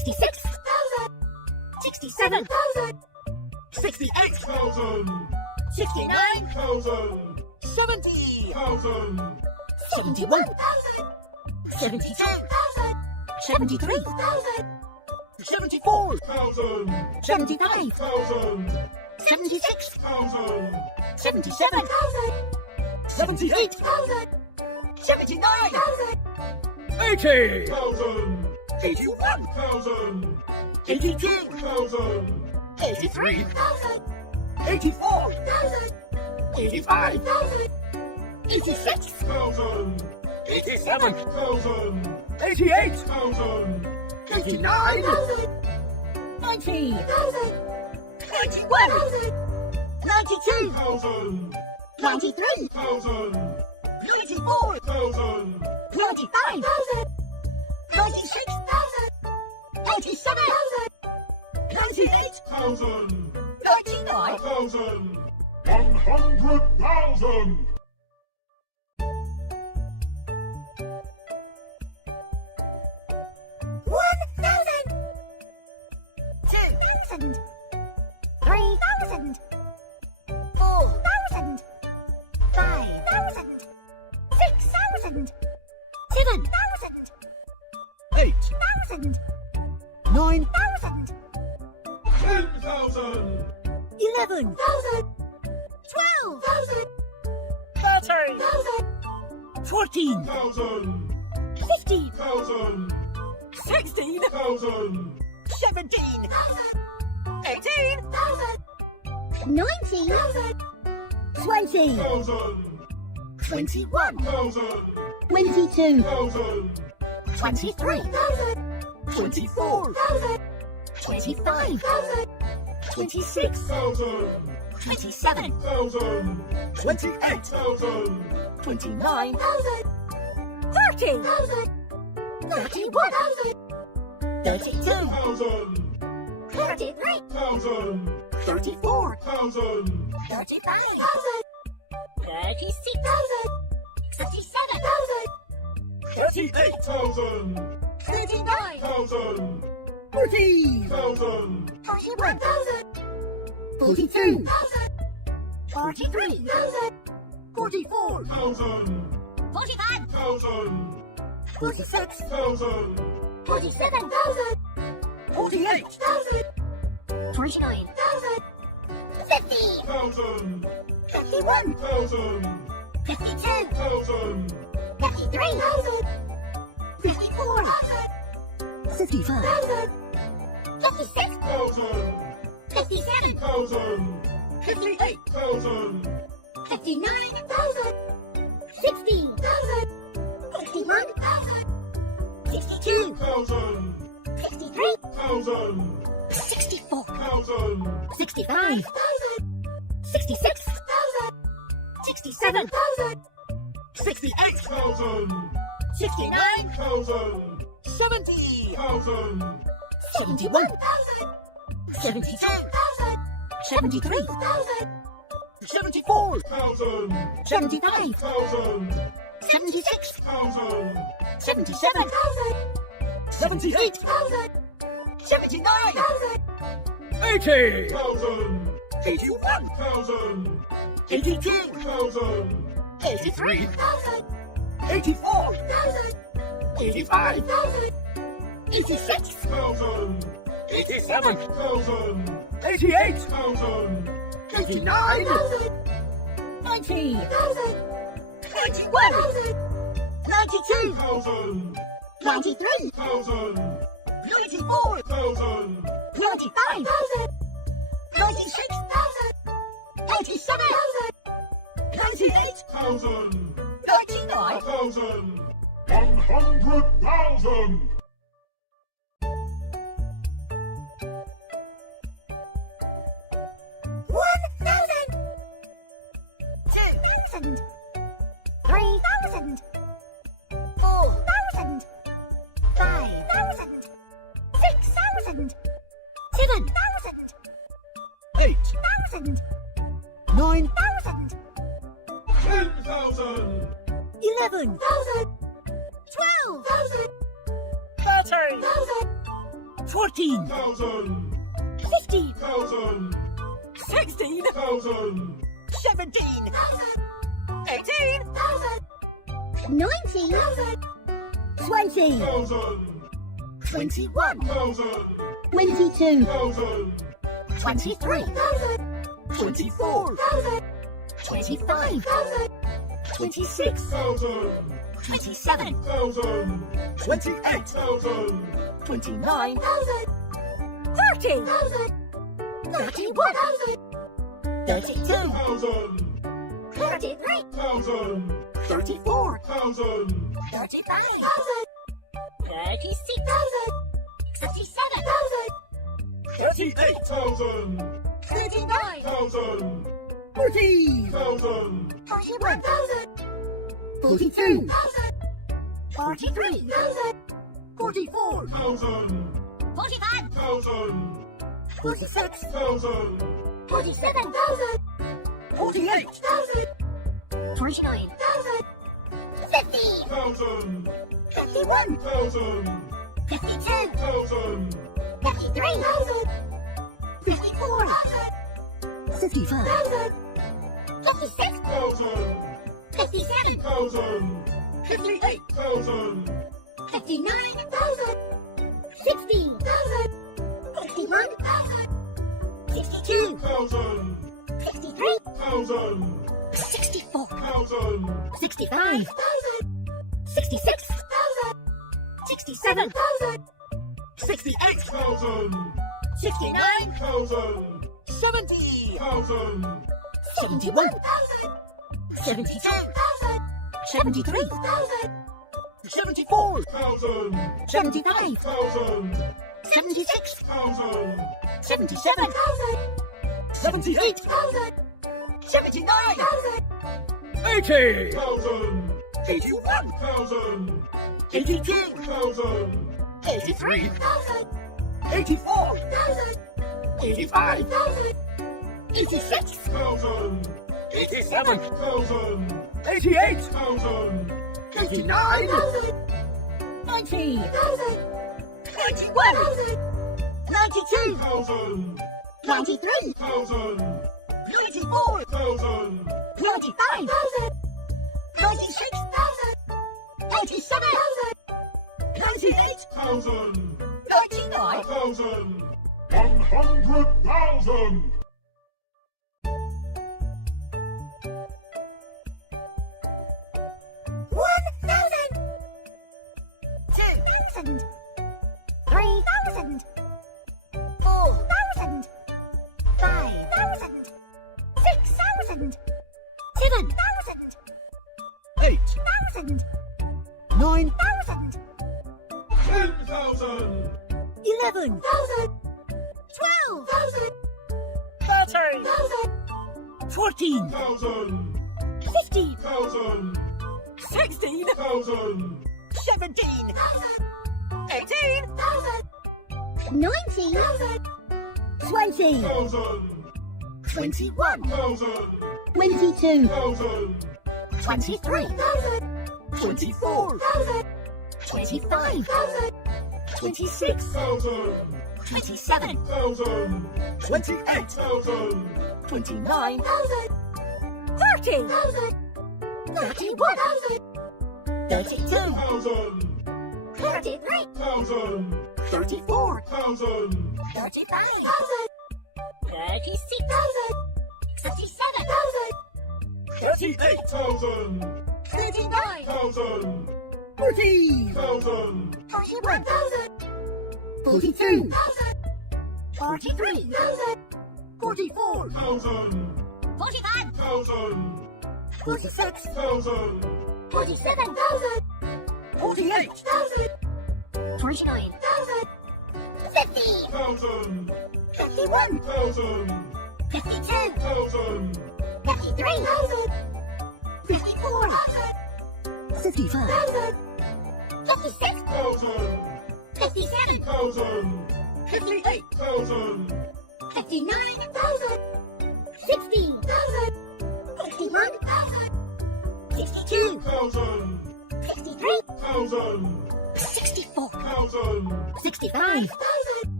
66 67 68, 69 70, 71 72 73 74, 75 76 77 78, 79 80, 81, 82, 83, 84, 85, 86 87, 88, 89, 90 91, 92 93 94, 95 96 97 98 99 100,000 1,000 2,000 3,000 4,000 5,000 6,000 7,000 8, 8,000 9, 9,000 10,000 11,000 12,000 13, 14, 15 16, 17, 18, 19 20 21 22 23 24, 25 26 27 28, 29 30 31 32 33 34 35 36 37 38, 39 40, 41 42 43 44, 45 46 47 48, 49 50 51 52 53 54 55 56 57 58, 59 60 61 62 63 64 65 66 67 68, 69 70, 71 72 73 74, 75 76 77 78, 79 80, 81, 82, 83 84, 85 86 87, 88, 89, 90 91, 92 93 94, 95 96 97 98 99 100,000 1,000 2,000 3,000 4,000 5,000 6,000 7,000 8, 8,000 9, 9,000 10,000 11,000 12,000 13, 14,000 14, 15, 16, 17, 18, 19, 20, 21, 22, 23, 24, 25, 26, 27, 28, 29, 30, 31, 32, 33, 34, 35, 36, 37, 38, 39, 40, 41, 42, 43, 44, 45, 46, 47, 48, 49, 50, 51, 52, 53, 54, 55, 56, 57, 58, 59, 60, 61, 62, 63, 64, 65, 66, 67, 68, 69, 70, 71, 72, 73, 74, 75, 76, 77, 78, 79, 80, 81, 82, 83, 84, 85, 86, 87, 88, 89, 90, 91, 92, 93, 94, 95, 96, 87, 98, 99, 100,000. 1,000, 2,000, 3,000, 4,000, 5,000, 6,000, 7,000, 8, 1,000, 9, 1,000, 10,000. 11, 12, 13, 13, 14, 15, 16, 17, 18, 19, 20, 21, 22, 23, 24, 25, 26, 27, 28, 29, 30, 31, 32, 33, 34, 35, 36, 37, 38, 39, 40, 41, 42, 43, 44, 45, 46, 47, 48, 49, 50, 51, 52, 53, 54, 55, 56, 57, 58, 59, 60, 61, 62, 63, 64, 65,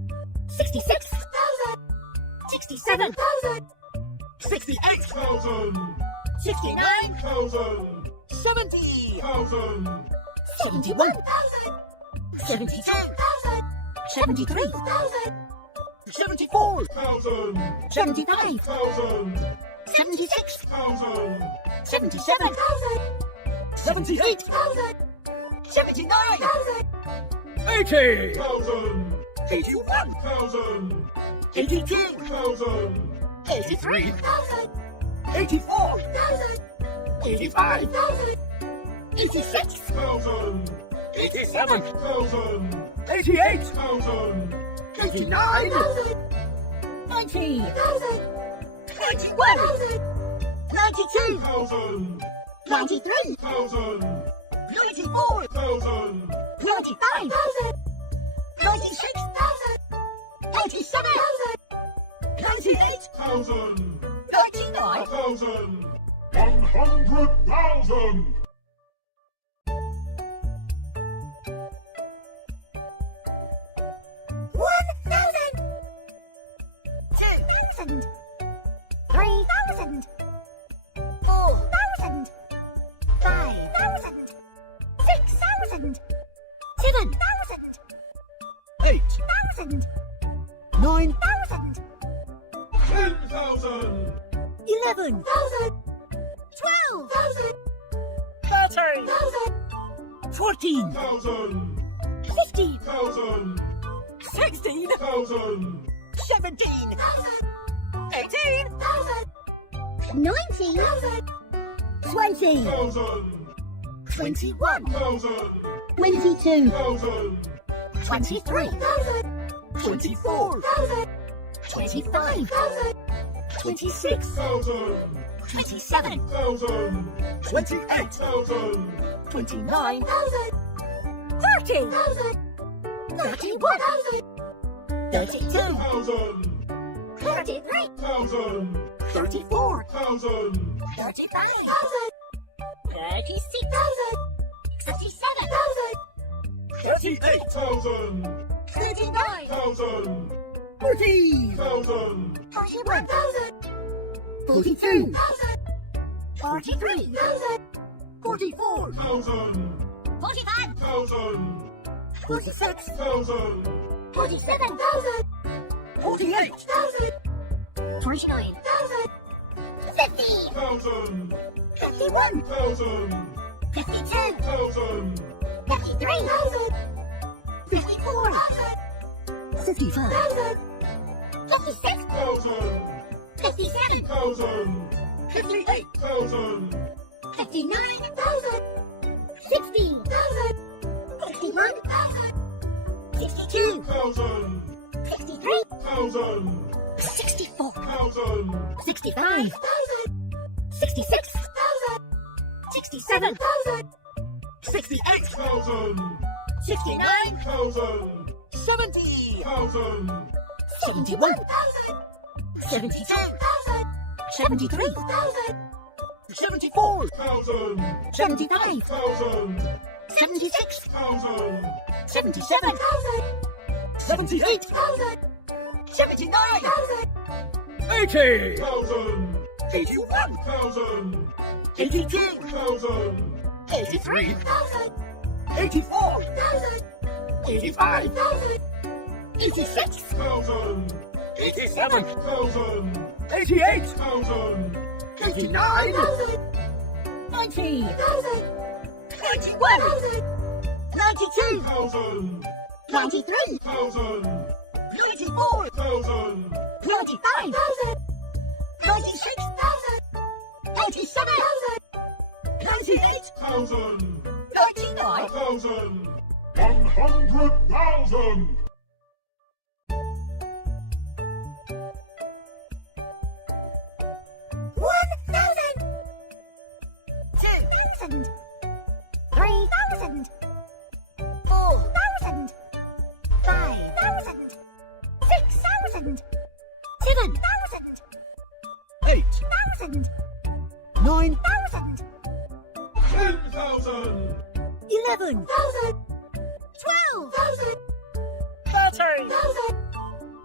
66, 67, 68, 69, 70, 71, 72, 73, 74, 75, 76, 77, 78, 79, 80, 81, 82, 83, 84, 85, 86, 87, 88, 89, 90, 91, 92, 93, 94, 95, 96, 97, 98, 99, 100,000. 2,000, 3,000, 4,000, 5,000, 6,000, 7,000, 8, 8,000, 9, 10,000. 11, 12,000, 13, 14, 15, 16, 17, 18, 19, 20, 21, 22, 23, 24, 25, 26, 27, 28, 29, 30, 31, 32, 33, 34, 35, 36, 37, 38, 39, 40, 41, 42, 43, 44, 45, 46, 47, 48, 49, 50, 51, 52, 53, 54, 55, 56, 57, 58, 59, 60, 61, 62, 63, 64, 65, 66, 67, 68, 69, 70, 71, 71, 72, 73, 74, 75, 76, 77, 78, 79, 80, 81, 82, 83, 84, 85, 86, 87, 88, 89, 90, 91, 92, 93, 94, 95, 96, 97, 98, 99, 100,000. 1,000, 2,000, 3,000, 4,000, 5,000, 6,000, 7,000, 8, 8,000, 9, 9,000, 10,000. 11, 12,000, 13, 14,000,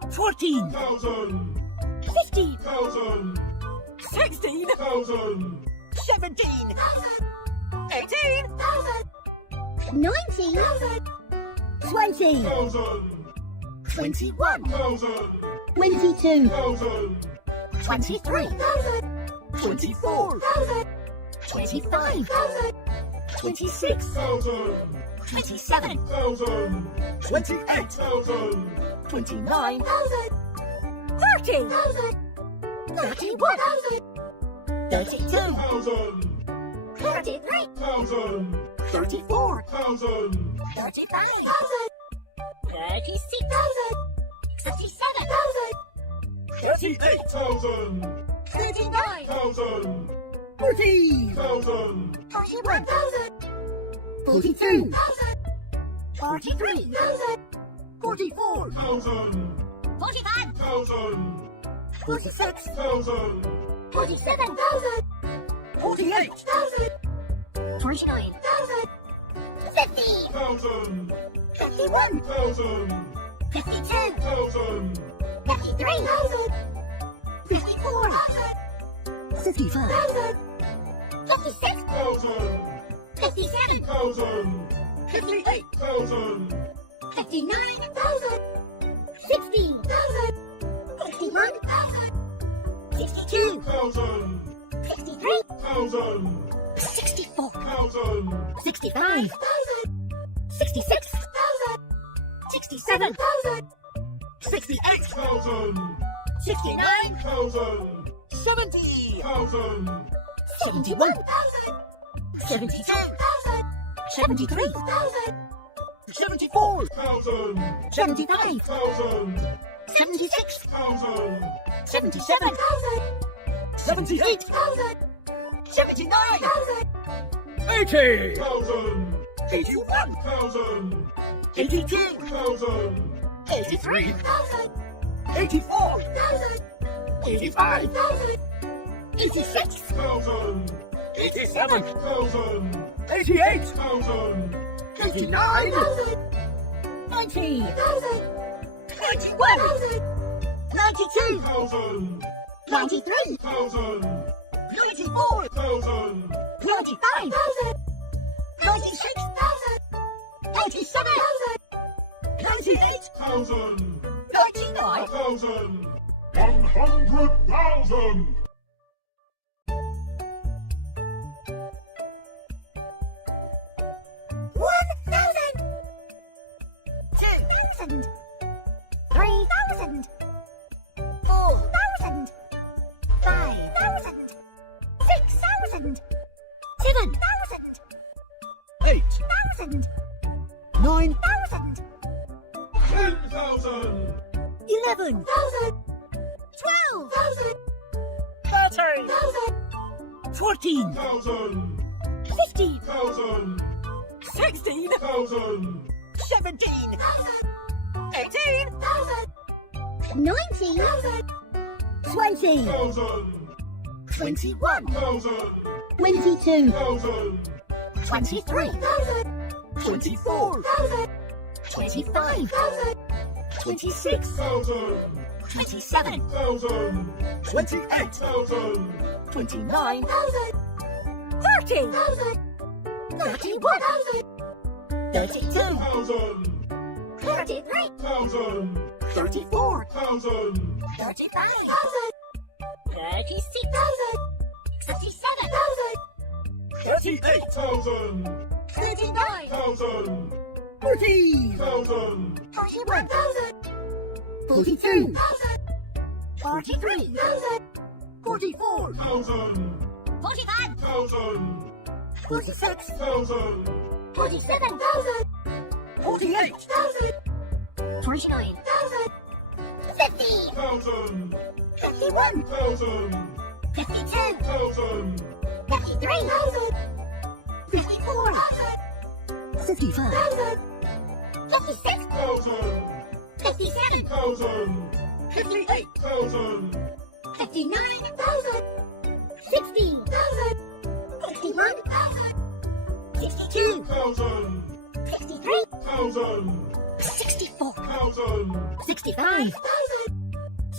14, 1,000, 15, 1,000, 16, 1,000, 17, 18, 19, 20, 1,000, 21, 1,000, 22, 1,000, 23, 24, 25, 26, 1,000, 27, 1,000, 28, 1,000, 29, 30, 31, 32, 1,000, 33, 1,000, 34, 1,000, 35, 36, 37, 38, 1,000, 39, 1,000, 40, 1,000, 41, 42, 43, 44, 1,000, 45, 1,000, 46, 1,000, 47, 48, 49, 50, 1,000, 51, 1,000, 52, 1,000, 53, 54, 55, 56, 1,000, 57, 1,000, 58, 1,000, 59, 60, 61, 62, 1,000, 63, 1,000, 64, 1,000, 65, 66, 67, 68, 1,000, 69, 1,000, 70, 1,000, 71, 72, 73, 74, 1,000, 75, 1,000, 76, 1,000, 77, 78, 79, 80, 1,000, 81, 1,000, 82, 1,000, 83, 84, 85, 86, 1,000, 87, 1,000, 88, 1,000, 89, 90, 91, 92, 1,000, 93, 1,000, 94, 1,000, 95, 96, 97, 98, 1,000, 99, 1,000, 100,000. $2,000, $3,000, $4,000, $5,000, $6,000, $7,000, 8, $1,000, 9, $1,000, 10,000, 11, 12, 13, 14, 1,000, 15, 1,000, 16, 1,000, 17, 18, 19, 20, 1,000, 21, 1,000, 22, 1,000, 23, 24, 25, 26, 1,000, 27, 1,000, 28, 1,000, 29, 30, 31, 32, 1,000, 33, 1,000, 34, 1,000, 35, 36, 37, 38, 1,000, 39, 1,000, 40, 1,000, 41, 42, 43, 44, 1,000, 45, 1,000, 46, 1,000, 47, 48, 49, 50, 1,000, 51, 1,000, 52, 1,000, 53, 54, 55, 56, 1,000, 57, 1,000, 58, 1,000, 59, 60, 61, 62, 1,000, 63, 1,000, 64, 1,000, 65,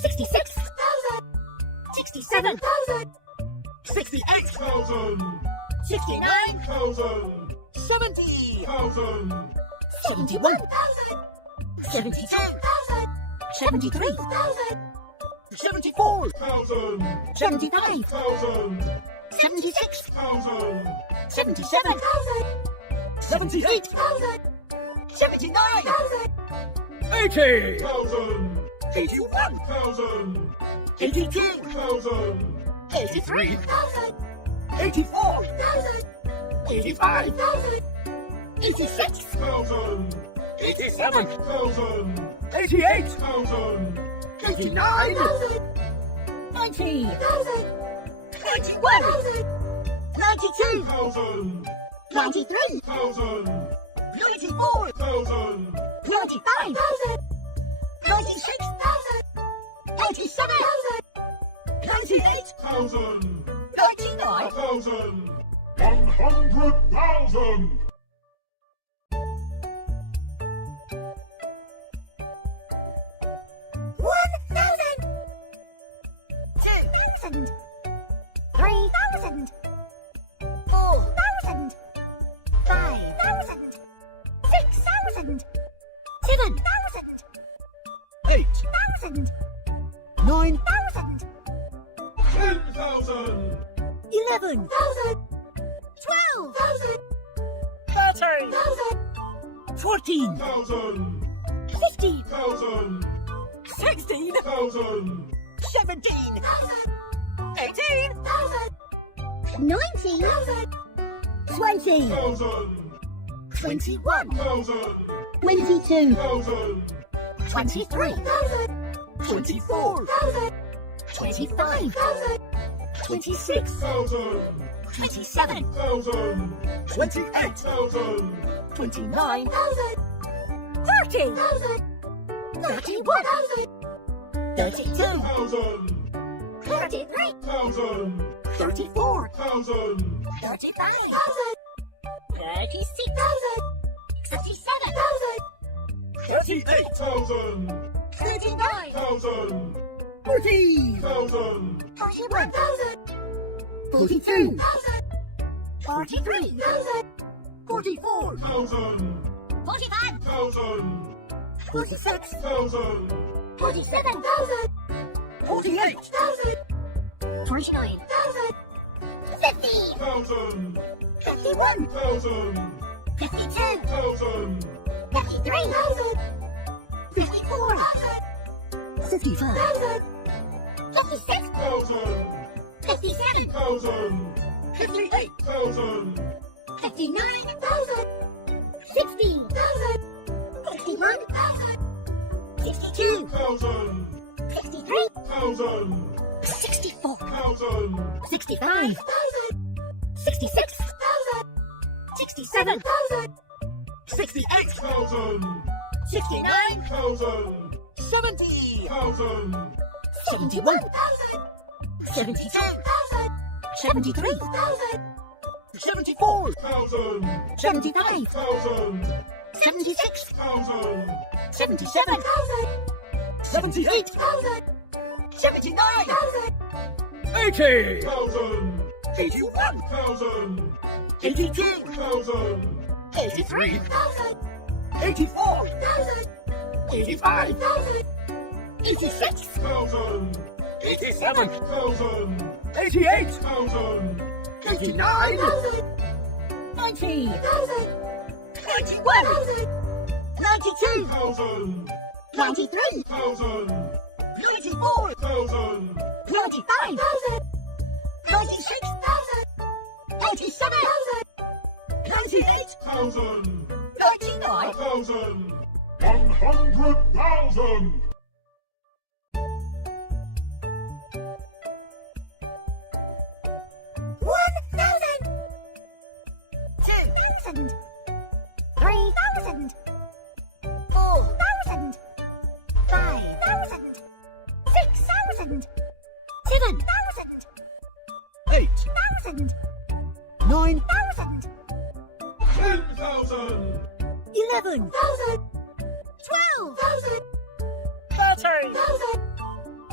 66,000. 67,000. 68,000. 69,000. 70,000. 71,000. 72,000. 73,000. 74,000. 75,000. 76,000. 77,000. 78,000. 79,000. 80,000. 81,000. 82,000. 83,000. 84,000. 85,000. 86,000. 87,000. 88,000. 89,000. 90,000. 91,000. 92,000. 93,000. 94,000. 95,000. 96,000. 97,000. 98,000. 99,000. 100,000. 1,000. 2,000. 3,000. 4,000. 5,000. 6,000. 7,000. 8,000. 8,000. 10,000. 11,000. 12,000. 13,000. 14,000. 15,000. 16,000. 17,000. 18,000. 19,000. 20,000. 21,000. 22,000. 23,000. 24,000. 25,000. 26,000. 27,000. 28,000. 29,000. 30,000. 31,000. 32,000. 33,000. 34,000. 1,000. 35,000. 36,000. 37,000. 38,000. 39,000. 40,000. 41,000. 42,000. 43,000. 44,000. 1,000. 45,000. 46,000. 47,000. 48,000. 49,000. 50,000. 51,000. 52,000. 53,000. 54,000. 55,000. 56,000. 57,000. 58,000. 59,000. 60,000. 61,000. 62,000. 63,000. 64,000. 65,000. 66,000. 67,000. 68,000. 69,000. 70,000. 71,000. 72,000. 73,000. 74,000. 75,000. 76,000. 77,000. 78,000. 79,000. 80,000. 81,000. 82,000. 83,000. 84,000. 85,000. 86,000. 87,000. 88,000. 89,000. 90,000. 91,000. 92,000. 93,000. 94,000. 95,000. 96,000. 97,000. 98,000. 99,000. 100,000. 1,000. 2,000. 3,000. 4,000. 5,000. 6,000. 7,000. 8,000. 9,000. 10,000. 11,000. 12,000. 13,000.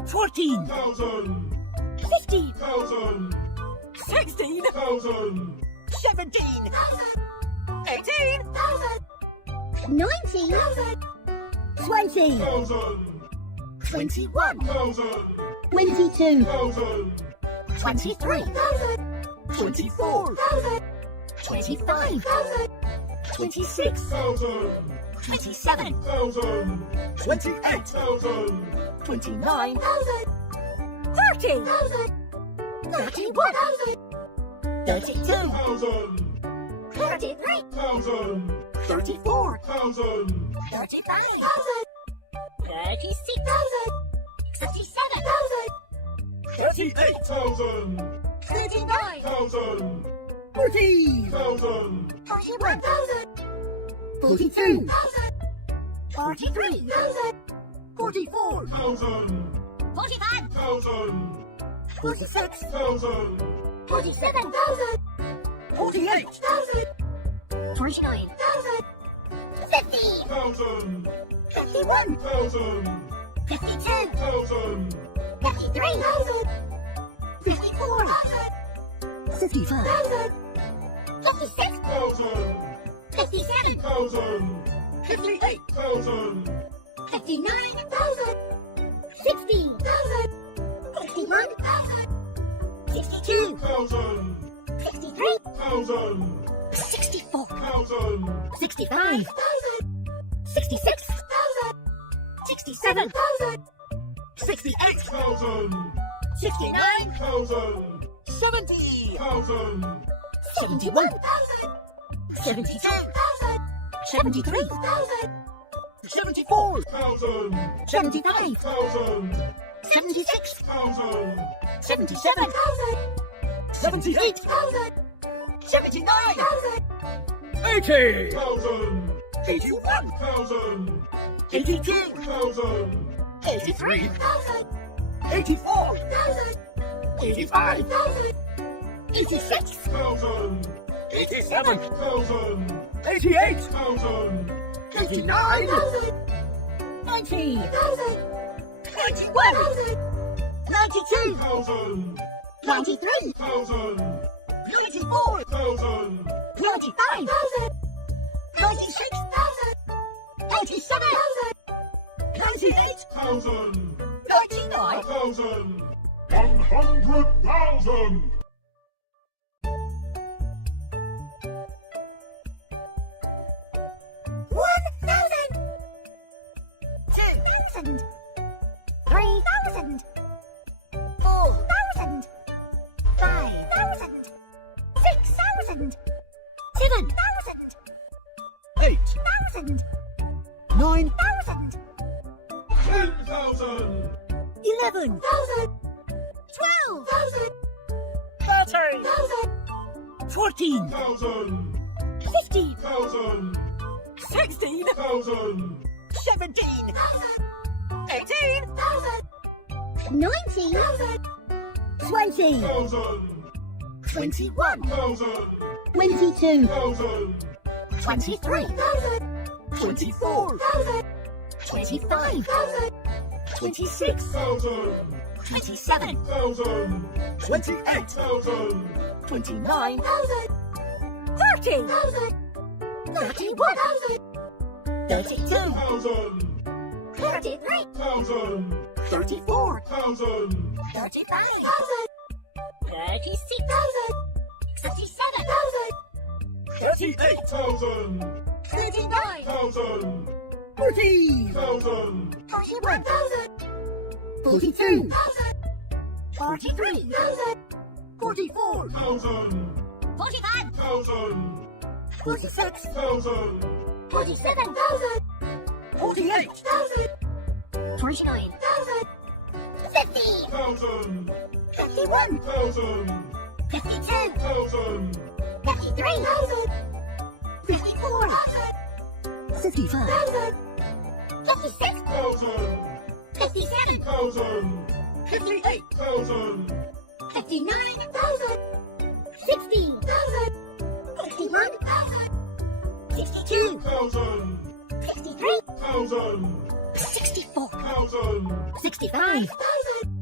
14, 1,000. 15, 1,000. 16, 1,000. 17, 18, 19, 20, 1,000. 21, 1,000. 22, 1,000. 23, 24, 25, 26, 1,000. 27, 1,000. 28, 1,000. 29, 30, 31, 32, 1,000. 33, 1,000. 34, 1,000. 35, 36, 37, 38, 1,000. 39, 1,000. 40, 1,000. 41, 42, 43, 44, 1,000. 45, 1,000. 46, 1,000. 47, 48, 49, 50, 1,000. 51, 1,000. 52, 1,000. 53, 54, 55, 56, 1,000. 57, 1,000. 58, 1,000. 59, 60, 61, 62, 1,000. 63, 1,000. 64, 1,000. 65, 66, 67, 68, 1,000. 69, 1,000. 70, 1,000. 71, 72, 73, 74, 1,000. 75, 1,000. 76, 1,000. 77, 78, 79, 80, 1,000. 81, 1,000. 82, 1,000. 83, 84, 85, 86, 1,000. 87, 1,000. 88, 1,000. 89, 90, 91, 92, 1,000. 93, 1,000. 94, 1,000. 95, 96, 97, 98, 1,000. 99, 1,000. 100,000. 2,000, 3,000, 4,000, 5,000, 6,000, 7,000, 8, 8,000, 9, 1,000, 10,000. 11, 12, 13, 14, 1,000. 15, 1,000. 16, 1,000. 17, 18, 19, 20, 1,000. 21, 1,000. 22, 1,000. 23, 24, 25, 26, 1,000. 27, 1,000. 28, 1,000. 29, 30, 31, 32, 1,000. 33, 1,000. 34, 1,000. 35, 36, 37, 38, 1,000. 39, 1,000. 40, 1,000. 41, 42, 43, 44, 1,000. 45, 1,000. 46, 1,000. 47, 48, 49, 50, 1,000. 51, 1,000. 52, 1,000. 53, 54, 55, 56, 1,000. 57, 1,000. 58, 1,000. 59, 60, 61, 62, 1,000. 63, 1,000. 64, 1,000. 65,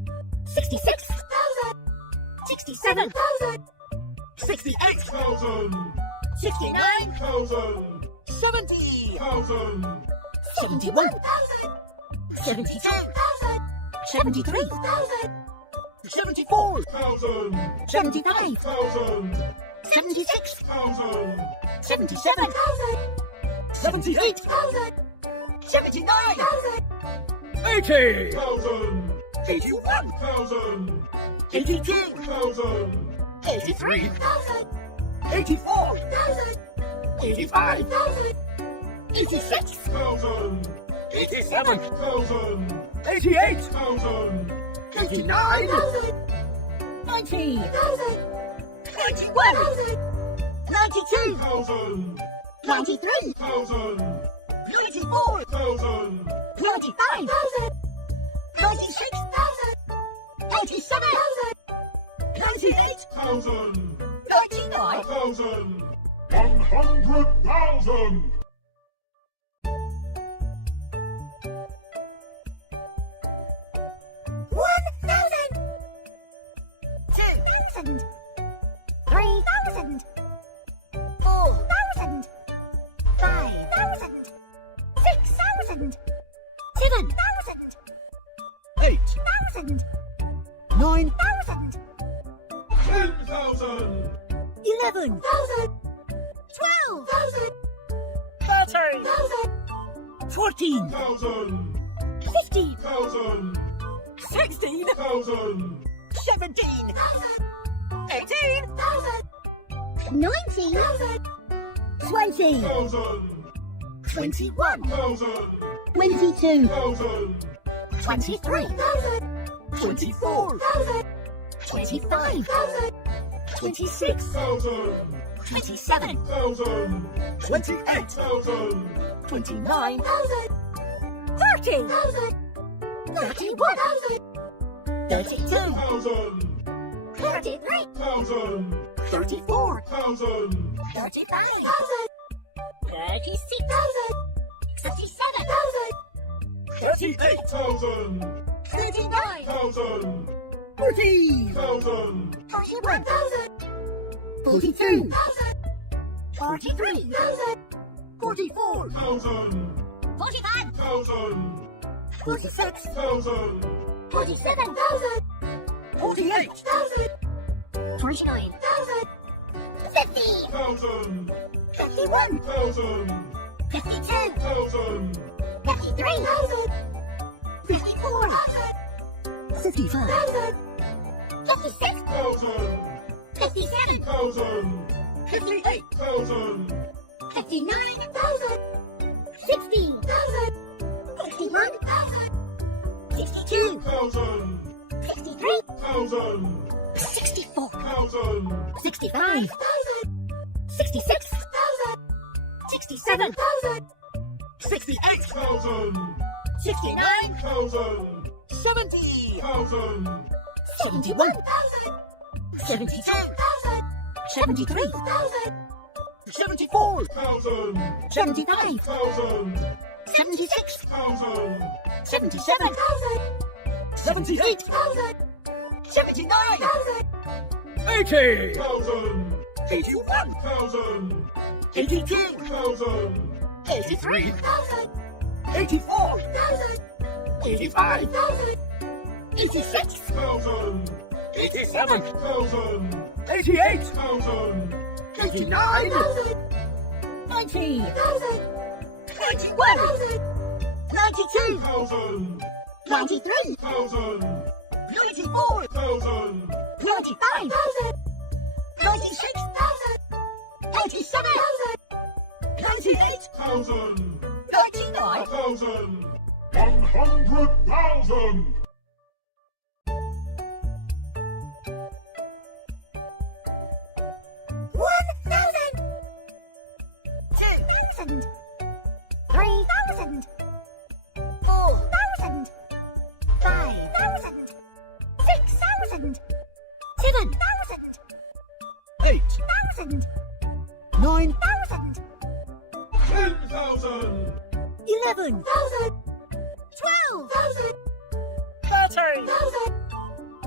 66, 67, 68, 1,000, 69, 1,000, 70, 1,000, 71, 72, 73, 74, 1,000, 75, 1,000, 76, 1,000, 77, 78, 79, 80, 1,000, 81, 1,000, 82, 1,000, 83, 84, 85, 86, 1,000, 87, 1,000, 88, 1,000, 89, 90, 91, 92, 1,000, 93, 1,000, 94, 1,000, 95, 96, 97, 98, 1,000, 99, 1,000, 100,000. $1,000, 2,000, 3,000, 4,000, 5,000, 6,000, 7,000, 8, 8,000, 9, 9,000, 10,000, 11, 12,000, 13, 14, 1,000, 15, 1,000, 16, 1,000, 17, 18, 19, 20, 1,000, 21, 1,000, 22, 1,000, 23, 24, 25, 26, 1,000, 27, 1,000, 28, 1,000, 29, 30, 31, 32, 1,000, 33, 1,000, 34, 1,000, 35, 36, 37, 38, 1,000, 39, 1,000, 40, 1,000, 41, 42, 42, 43, 44, 1,000, 45, 1,000, 46, 1,000, 47, 48, 49, 50, 1,000, 51, 1,000, 52, 1,000, 53, 54, 55, 56, 1,000, 57, 1,000, 58, 1,000, 59, 60, 61, 62, 1,000, 63, 1,000, 64, 1,000, 65, 66, 67, 68, 1,000, 69, 1,000, 70, 1,000, 71, 72, 73, 74, 1,000, 75, 1,000, 76, 1,000, 77, 78, 79, 80, 1,000, 81, 1,000, 82, 1,000, 83, 84, 85, 86, 1,000, 87, 1,000, 88, 1,000, 89, 90, 91, 92, 1,000, 93, 1,000, 94, 1,000, 95, 96, 97, 98, 1,000, 99, 1,000, 100,000. $1,000, 2,000, 3,000, 4,000, 5,000, 6,000, 7,000, 8, 1,000, 9, 1,000, 10,000, 11, 12,000, 13, 13,000,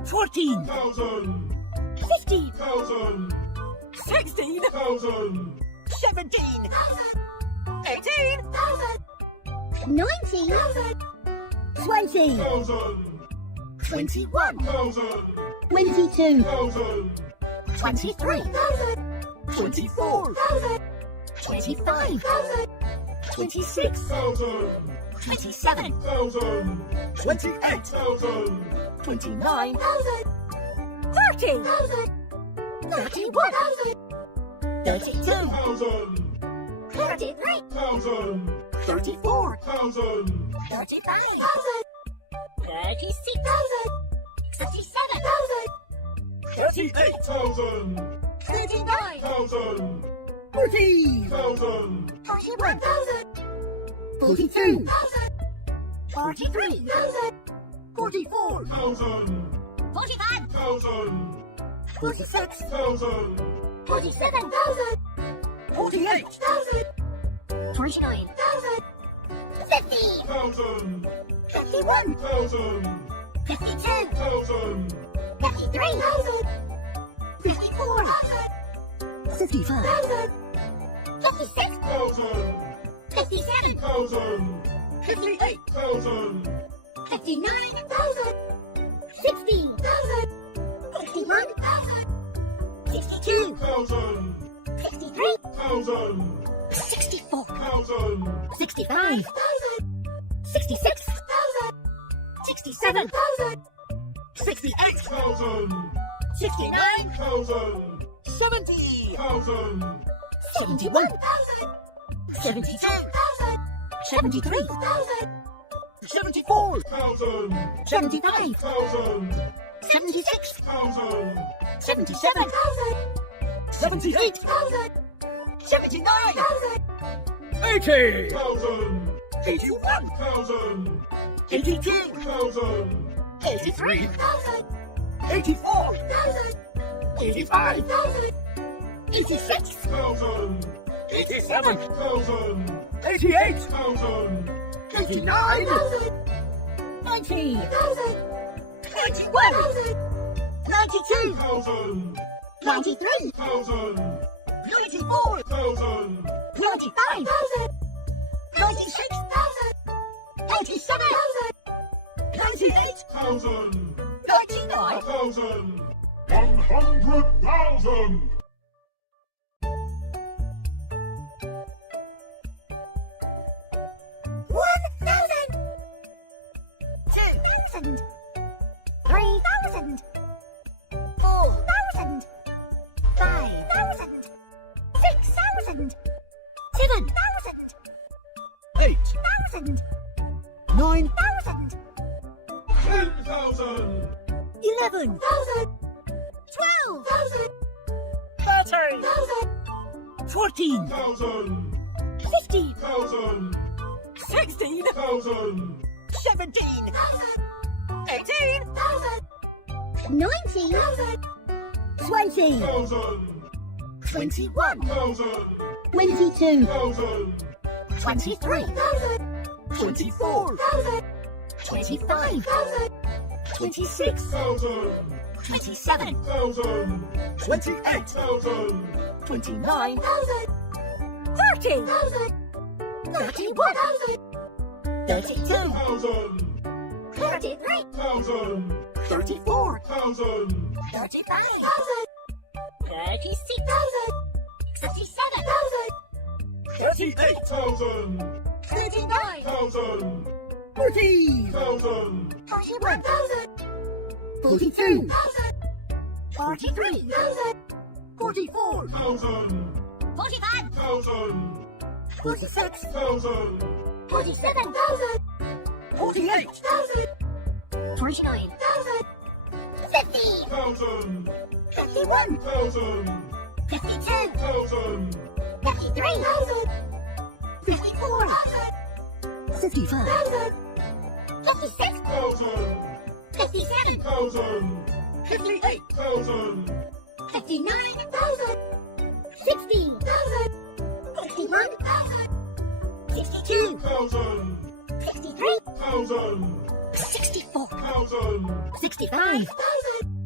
14, 1,000, 15, 1,000, 16, 1,000, 17, 18, 19, 20, 1,000, 21, 1,000, 22, 1,000, 23, 24, 25, 26, 1,000, 27, 1,000, 28, 1,000, 29, 30, 31, 32, 1,000, 33, 1,000, 34, 1,000, 35, 36, 37, 38, 1,000, 39, 1,000, 40, 1,000, 41, 42, 43, 44, 1,000, 45, 1,000, 46, 1,000, 47, 48, 49, 50, 1,000, 51, 1,000, 52, 1,000, 53, 54, 55, 56, 1,000, 57, 1,000, 58, 1,000, 59, 60, 61, 62, 1,000, 63, 1,000, 64, 1,000, 65, 66, 67, 68, 1,000, 69, 1,000, 70, 1,000, 71, 72, 73, 74, 1,000, 75, 1,000, 76, 1,000, 77, 78, 79, 80, 1,000, 81, 1,000, 82, 1,000, 83, 84, 85, 86, 1,000, 87, 1,000, 88, 1,000, 89, 90, 91, 92, 1,000, 93, 1,000, 94, 1,000, 95, 96, 97, 98, 1,000, 99, 1,000, 100,000. $1,000, 2,000, 3,000, 4,000, 5,000, 6,000, 7,000, 8, 8,000, 9, 9,000, 10,000, 11, 12, 13, 14, 1,000, 15, 1,000, 16, 1,000, 17, 18, 19, 20, 1,000, 21, 1,000, 22, 1,000, 23, 24, 25, 26, 1,000, 27, 1,000, 28, 1,000, 29, 30, 31, 32, 1,000, 33, 1,000, 34, 1,000, 35, 36, 37, 38, 1,000, 39, 1,000, 40, 1,000, 41, 42, 43, 44, 1,000, 45, 1,000, 46, 1,000, 47, 48, 49, 50, 1,000, 51, 1,000, 52, 1,000, 53, 54, 55, 56, 1,000, 57, 1,000, 58, 1,000, 59, 60, 61, 62, 1,000, 63, 1,000, 64, 1,000, 65,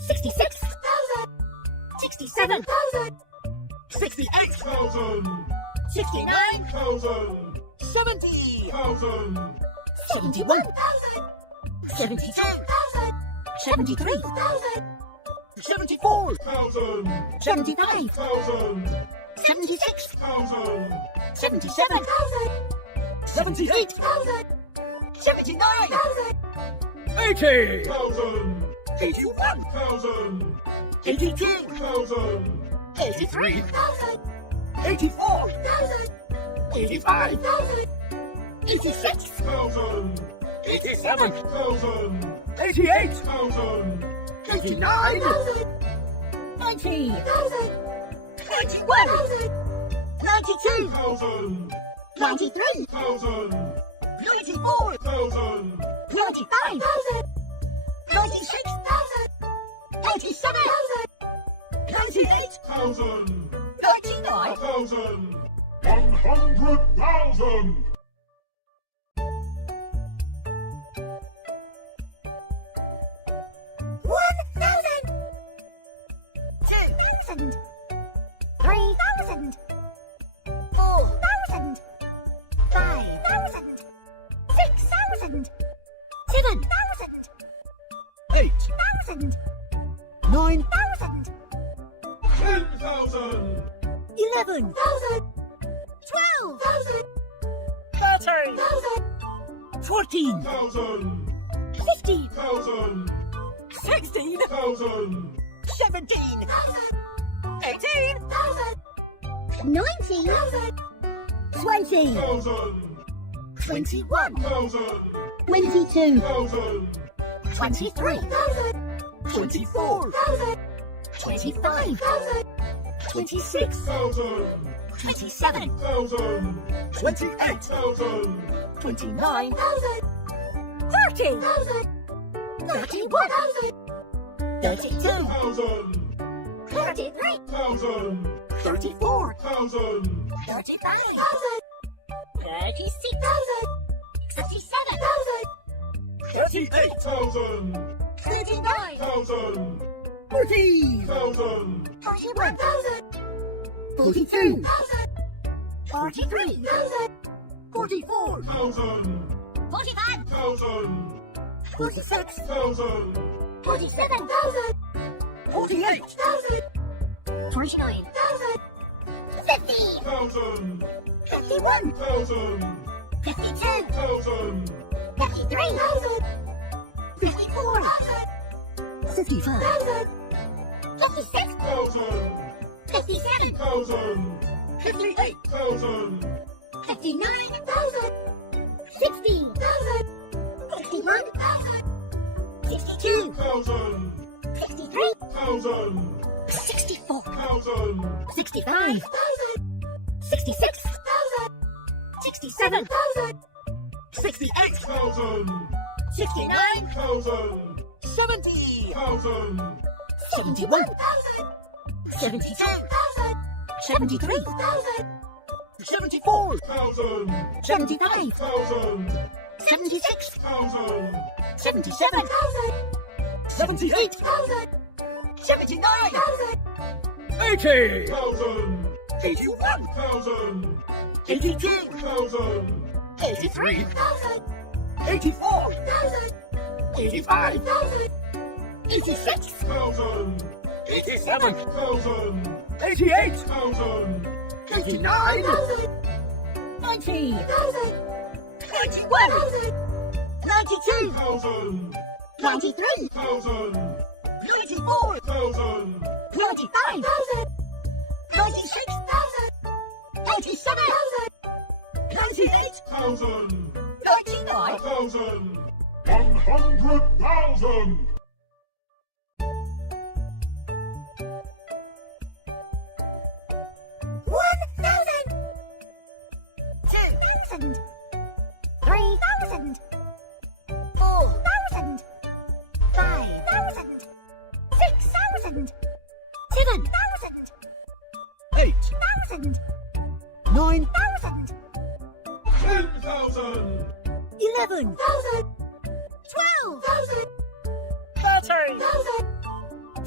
66 67 68 thousand, 69 thousand, 70 thousand, 71 72 73 74 thousand, 75 thousand, 76 thousand, 77 78 79 80 thousand, 81 thousand, 82 thousand, 83 84 85 86 thousand, 87 thousand, 88 thousand, 89 90 91 92 thousand, 93 thousand, 94 thousand, 95 96 97 98 thousand, 99 thousand, 100,000. Thousand, 3,000, 4,000, 5,000, 6,000, 7,000, 8 8,000, 9 9,000, 10,000, 11 12,000, 13 14 thousand, 15 thousand, 16 thousand, 17 18 19, 20 thousand, 21 thousand, 22, thousand, 23 24 25 26 thousand, 27 thousand, 28 thousand, 29 30 31 32 thousand, 33 thousand, 34 thousand, 35 36 37 38 thousand, 39 thousand, 40 thousand, 41 42 43 44 thousand, 45 thousand, 46 thousand, 47 48 49 50 thousand, 51 thousand, 52 thousand, 53 54 55 56 thousand, 57 thousand, 58 thousand, 59 60 61 62 thousand, 63 thousand, 64 thousand, 65 66 67 68 thousand, 69 thousand, 70 thousand, 71 72 73 74 thousand, 75 thousand, 76 thousand, 77 78 79 80 thousand, 81 thousand, 82 thousand, 83 84 85 86 thousand, 87 thousand, 88 thousand, 89 90 91 92 thousand, 93 thousand, 94 thousand, 95 96 97 98 thousand, 99 thousand, 100,000. thousand, 3,000, 4,000, 5,000, 6,000, 7,000, 8 9 1,000, 10,000, 11 12,000, 13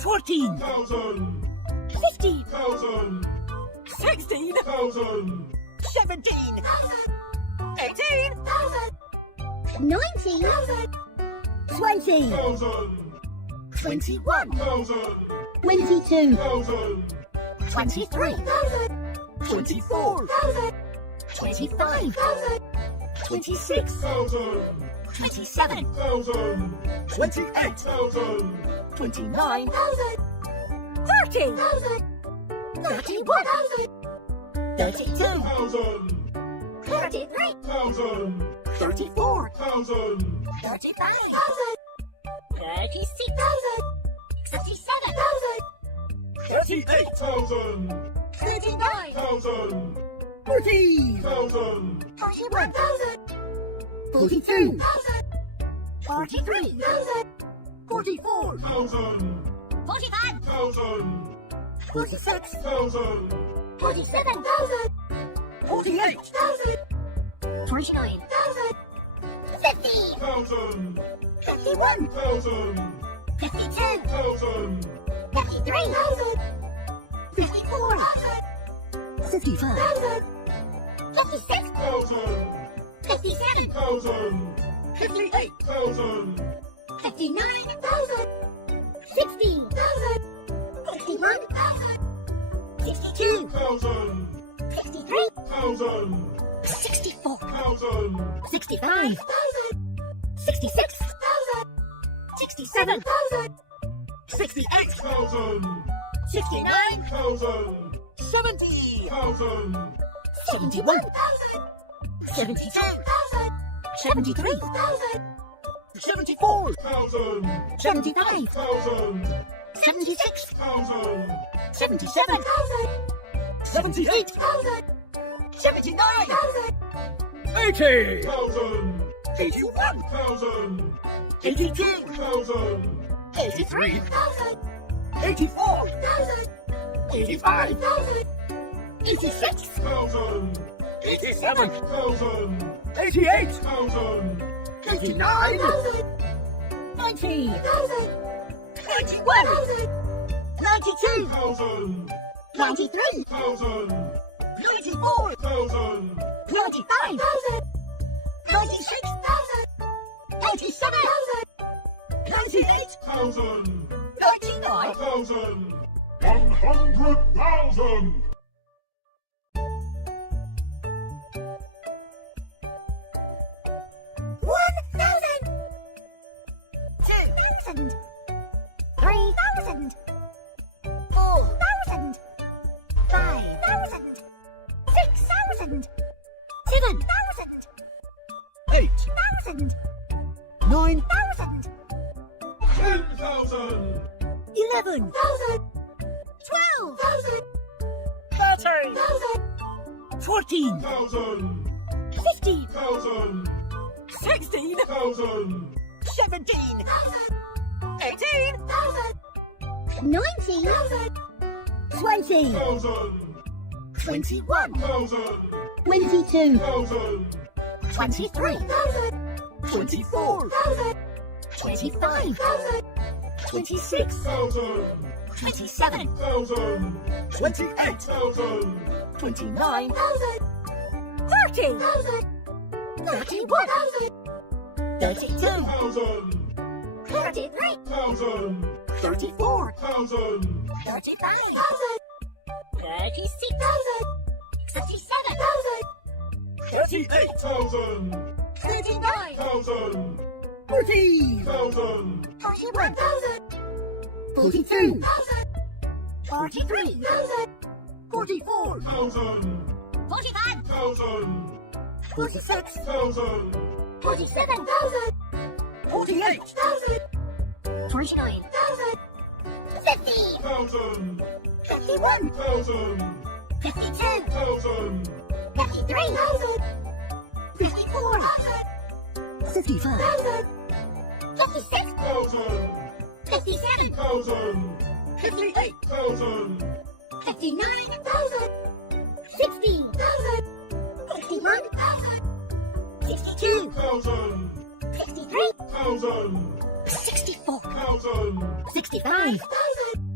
14, 15, 16, 17, 18, 19, 20, 21, 22, 23, 24, 25, 26, 27, 28, 29, 30, 31, 32, 33, 34, 35, 36, 37, 38, 39, 40, 41, 42, 43, 44, 45, 46, 47, 48, 49, 50, 51, 52, 53, 54, 55, 56, 57, 58, 59, 60, 61, 62, 63, 64, 65, 66, 67, 68, 69, 70, 71, 72, 73, 74, 75, 76, 77, 78, 79, 80, 81, 82, 83, 84, 85, 86, 87, 88, 89, 90, 91, 92, 93, 94, 95, 96, 97, 98, 99, 100,000. $1,000, 2,000, 3,000, 4,000, 5,000, 6,000, 7,000, 8, 1,000, 9, 1,000, 10,000. 11, 12, 13, 14, 15, 16, 17, 18, 19, 20, 21, 22, 23, 24, 25, 26, 27, 28, 29, 30, 31, 32, 33, 34, 35, 36, 67, 38, 39, 40, 41, 42, 43, 44, 45, 46, 47, 48, 49, 50, 51, 52, 53, 54, 55, 56, 57, 58, 59, 60, 61, 62, 63, 64, 65,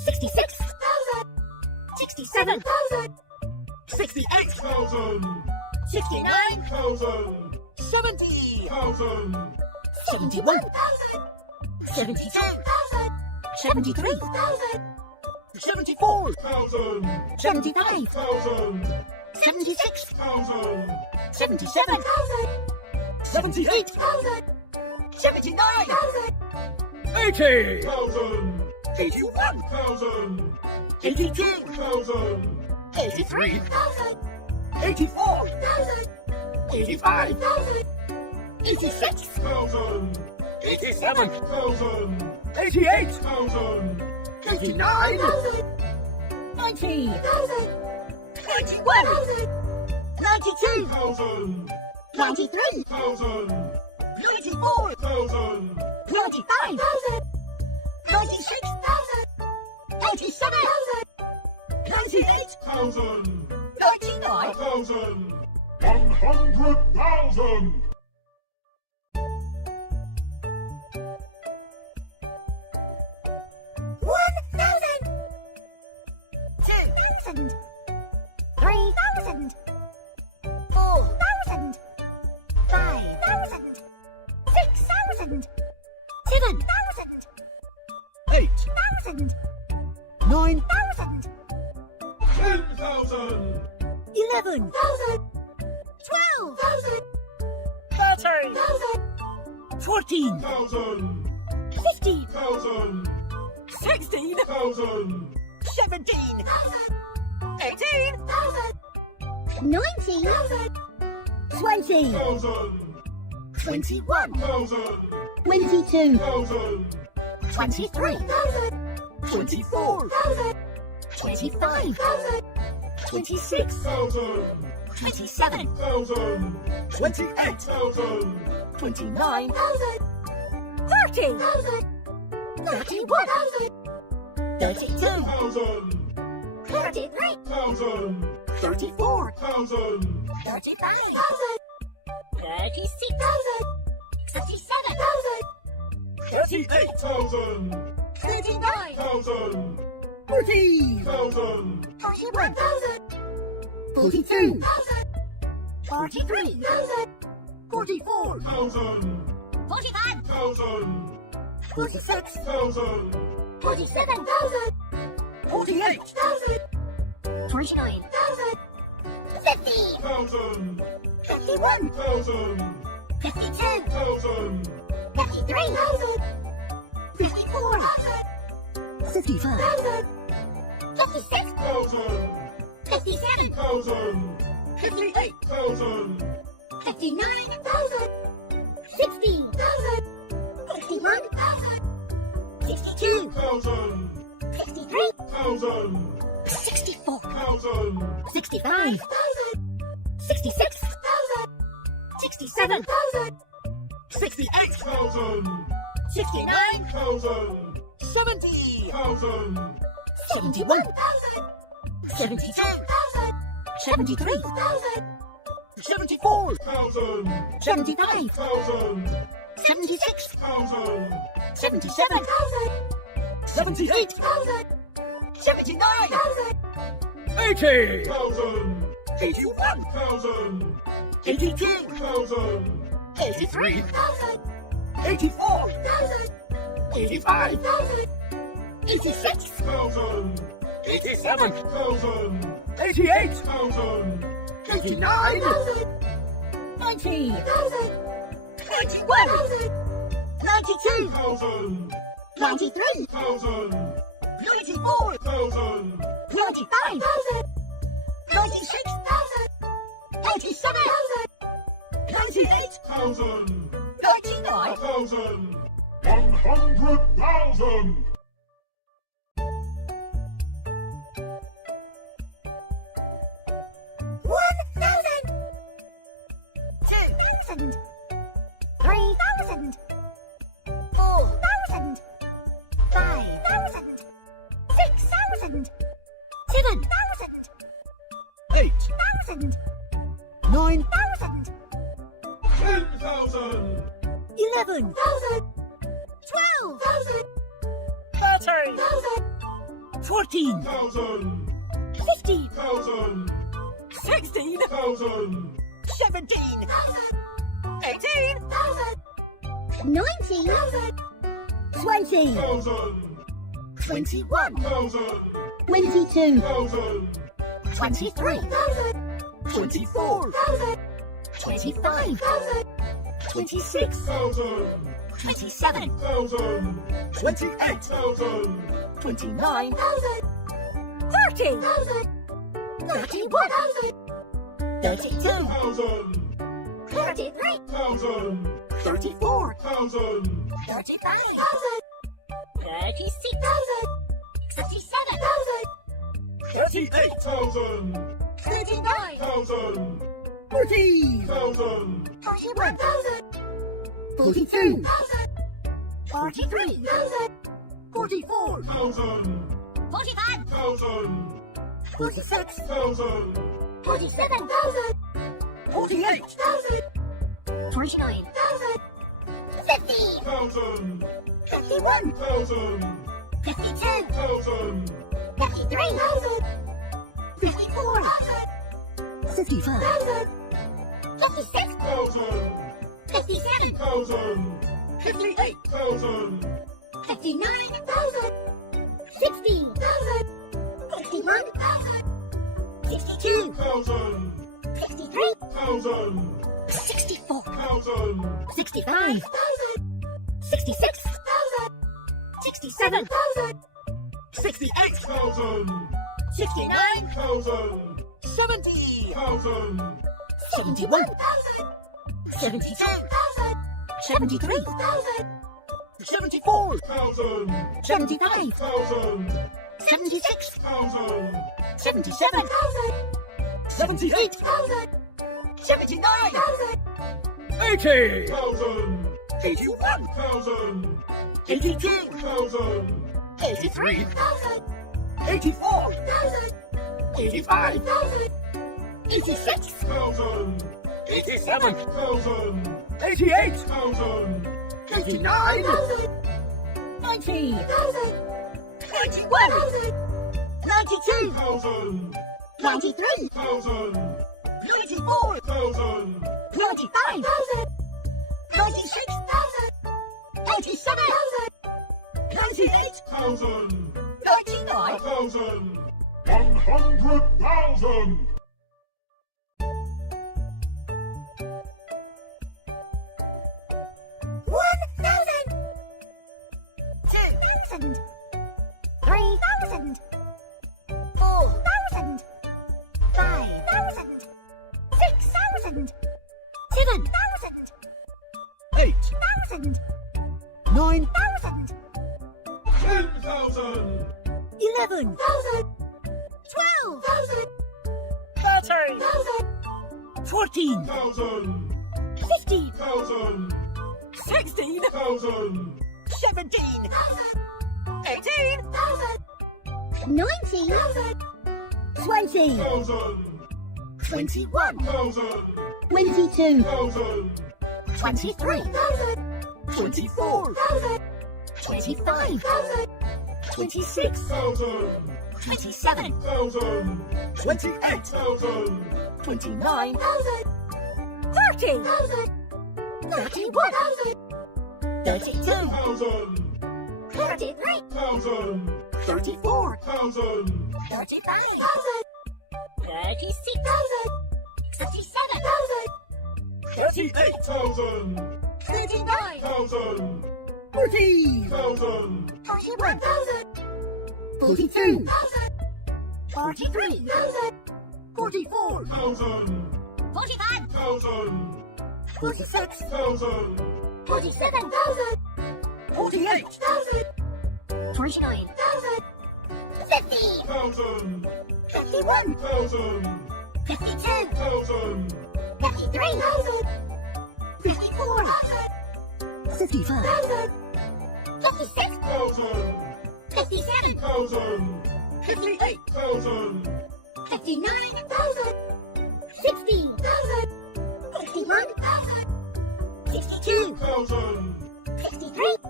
66, 67, 68, 69, 70, 71, 72, 73, 74, 75, 76, 77, 78, 79, 80, 81, 82, 83, 84, 85, 86, 87, 88, 89, 90, 91, 92, 93, 94, 95, 96, 97, 98, 99, 100,000. 2,000, 3,000, 4,000, 5,000, 6,000, 7,000, 8, 8,000, 9, 10,000. 11, 12,000, 13, 14, 1,000. 15, 1,000. 16, 1,000. 17, 18, 19, 20, 1,000. 21, 1,000. 22, 1,000. 23, 24, 25, 26, 1,000. 27, 1,000. 28, 1,000. 29, 30, 31, 32, 1,000. 33, 1,000. 34, 1,000. 35, 36, 37, 38, 1,000. 39, 1,000. 40, 1,000. 41, 42, 42, 43, 44, 1,000. 45, 1,000. 46, 1,000. 47, 48, 49, 50, 1,000. 51, 1,000. 52, 1,000. 53, 54, 55, 56, 1,000. 57, 1,000. 58, 1,000. 59, 60, 61, 62, 1,000. 63, 1,000. 64, 1,000. 65, 66, 67, 68, 1,000. 69, 1,000. 70, 1,000. 71, 72, 73, 74, 1,000. 75, 1,000. 76, 1,000. 77, 78, 79, 80, 1,000. 81, 1,000. 82, 1,000. 83, 84, 85, 86, 1,000. 87, 1,000. 88, 1,000. 89, 90, 91, 92, 1,000. 93, 1,000. 94, 1,000. 95, 96, 97, 98, 1,000. 99, 1,000. 100,000. 2,000, 3,000, 4,000, 5,000, 6,000, 7,000, 8, 8,000, 9, 1,000, 10,000. 11, 12,000, 13, 13,000, 14, 15, 16, 17, 18, 19, 20, 21, 22, 23, 24, 25, 26, 27, 28, 29, 30, 31, 32, 33, 34, 35, 36, 37, 38, 39, 40, 41, 42, 43, 44, 45, 46, 47, 48, 49, 50, 51, 52, 53, 54, 55, 56, 57, 58, 59, 60, 61, 62, 63, 64, 65, 66, 67, 68, 69, 70, 71, 72, 73, 74, 75, 76, 77, 78, 79, 80, 81, 82, 83, 84, 85, 86, 87, 88, 89, 90, 91, 92, 93, 94, 95, 96, 97, 98, 99, 100,000. 1,000, 2,000, 3,000, 4,000, 5,000, 6,000, 7,000, 8, 1,000, 9, 1,000, 10,000. 11, 12, 13, 14, 15, 16, 17, 18, 19, 20, 21, 22, 23, 24, 25, 26, 27, 28, 29, 30, 31, 32, 33, 34, 35, 36, 37, 38, 39, 40, 41, 42, 43, 44, 45, 46, 47, 48, 49, 50, 51, 52, 53, 54, 55, 56, 57, 58, 59, 60, 61, 62, 63,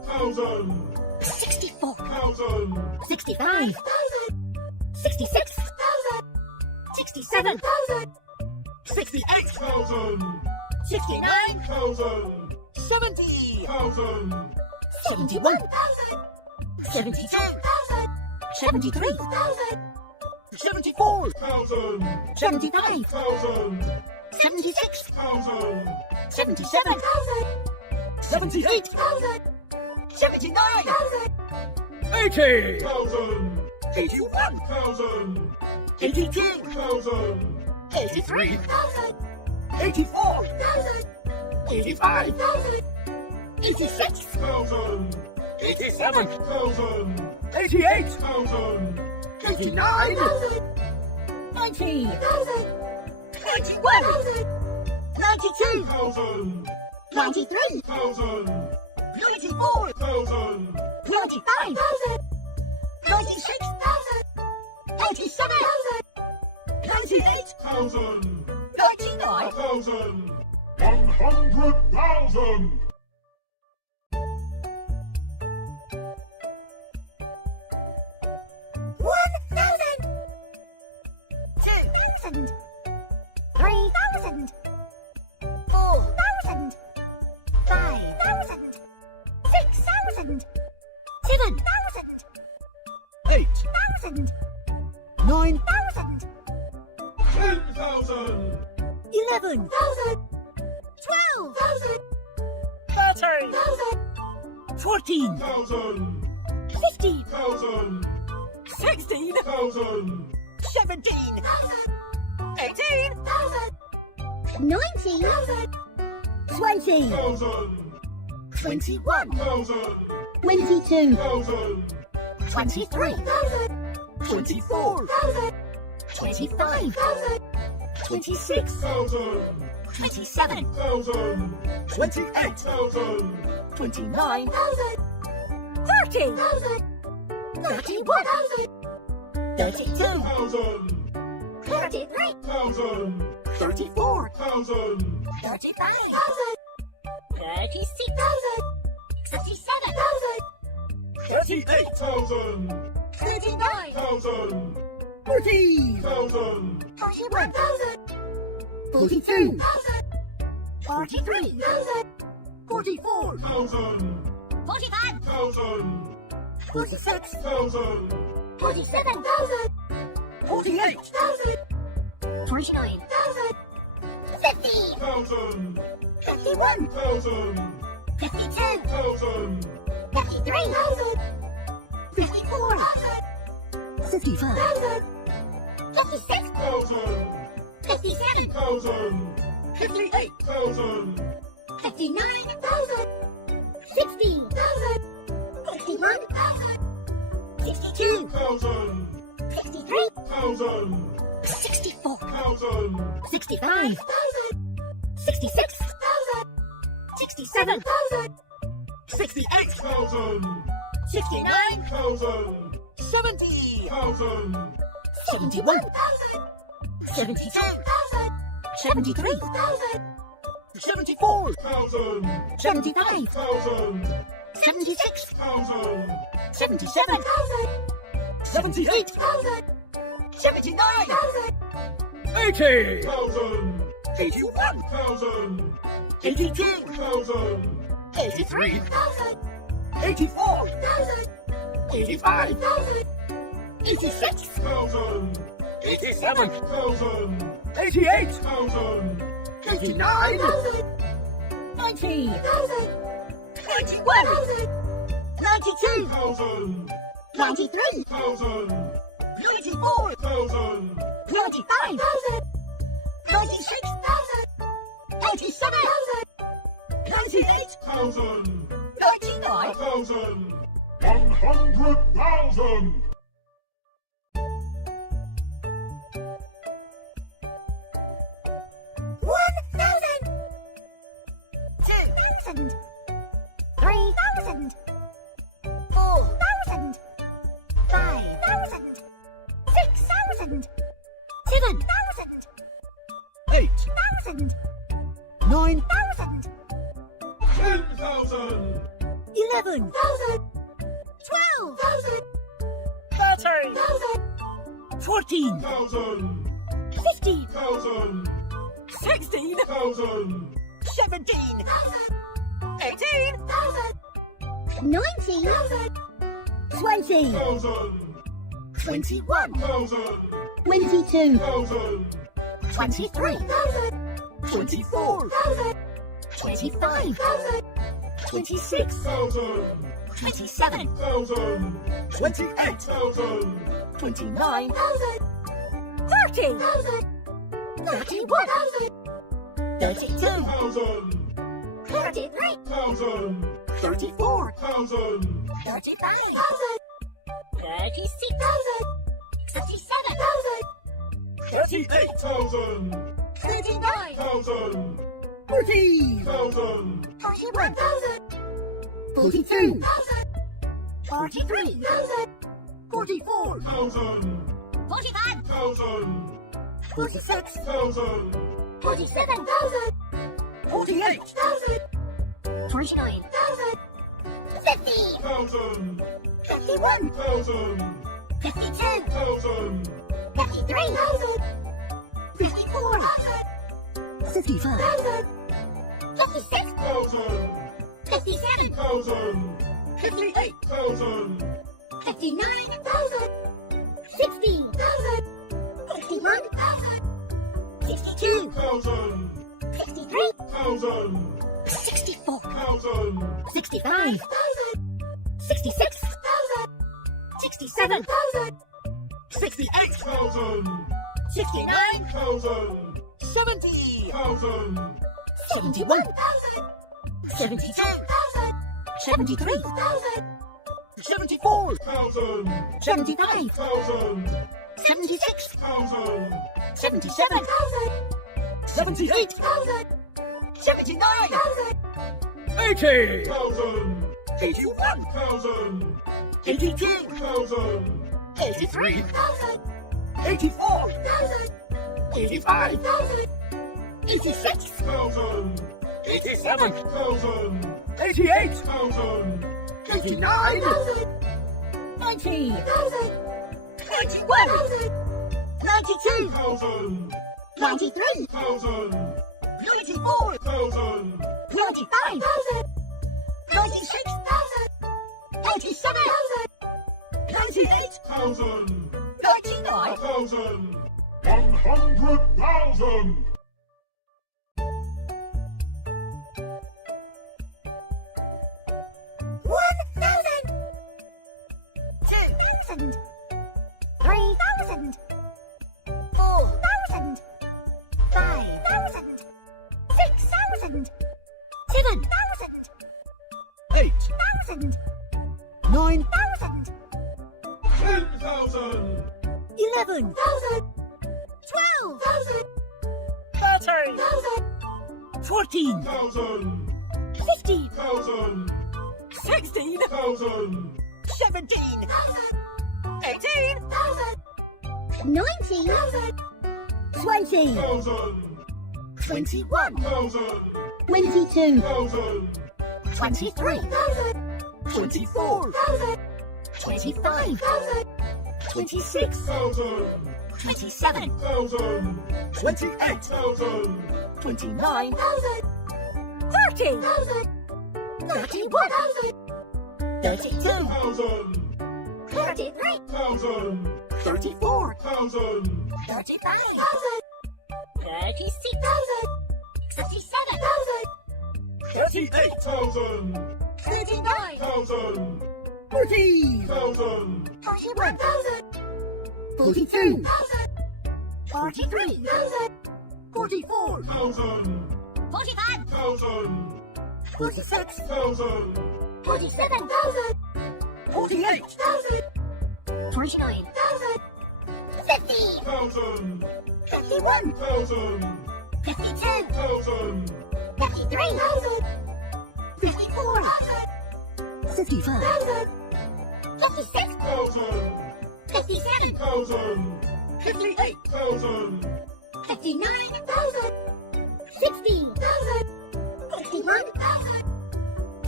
thousand, 64, thousand, 65, 66, 67, 68, thousand, 69, thousand, 70, thousand, 71, 72, 73, 74, thousand, 75, thousand, 76, thousand, 77, 78, 79, 80, thousand, 81, thousand, 82, thousand, 83, 84, 85, 86, thousand, 87, thousand, 88, thousand, 89, 90, 91, 92, thousand, 93, thousand, 94, thousand, 95, 96, 97, 98, thousand, 99, thousand, 100,000. Eight, 9, 10,000, 11, 12, 13, 14, 1,000, 15, 1,000, 16, 1,000, 17, 18, 19, 20, 1,000, 21, 1,000, 22, 1,000, 23, 24, 25, 26, 1,000, 27, 1,000, 28, 1,000, 29, 30, 31, 32, 1,000, 33, 1,000, 34, 1,000, 35, 36, 37, 38, 1,000, 39, 1,000, 40, 1,000, 41, 42, 43, 44, 1,000, 45, 1,000, 46, 1,000, 47, 48, 49, 50, 1,000, 51, 1,000, 52, 1,000, 53, 54, 55, 56, 1,000, 57, 1,000, 58, 1,000, 59, 60, 61, 62, 1,000, 63, 1,000, 64, 1,000, 65, 66, 67, 68, 1,000, 69, 1,000, 70, 1,000, 71, 72, 73, 74, 1,000, 75, 1,000, 76, 1,000, 77, 78, 79, 80, 1,000, 81, 1,000, 82, 1,000, 83, 84, 85, 86, 1,000, 87, 1,000, 88, 1,000, 89, 90, 91, 92, 1,000, 93, 1,000, 94, 1,000, 95, 96, 97, 98, 1,000, 99, 1,000, 100,000. Eight, 9, 10,000, 11, 12, 13, 14, 15, 16, 17, 18, 19, 20, 21, 22, 23, 24, 25, 26, 27, 28, 29, 30, 31, 32, 33, 34, 35, 36, 37, 38, 39, 40, 41, 42, 43, 44, 45, 46, 47, 48, 49, 50, 51, 52, 53, 54, 55, 56, 57, 58, 59, 60, 61, 62, 63, 64, 65, 66, 67, 68, 69, 70, 71, 72, 73, 74, 75, 76, 77, 78, 79, 80, 81, 82, 83, 84, 85, 86, 87, 88, 89, 90, 91, 92, 93, 94, 95, 96, 97, 98, 99, 100,000! 1,000, 2,000, 3,000, 4,000, 5,000, 6,000, 7,000, 8, 8,000, 9, 10,000! 11, 12, 13, 14, 15, 16, 17, 18, 19, 20, 21, 22, 23, 24, 25, 26, 27, 28, 29, 30, 31, 32, 33, 34, 35, 36, 37, 38, 39, 40, 41, 42, 43, 44, 45, 46, 47, 48, 49, 50, 51, 52, 53, 54, 55, 56, 57, 58, 59, 60, 61,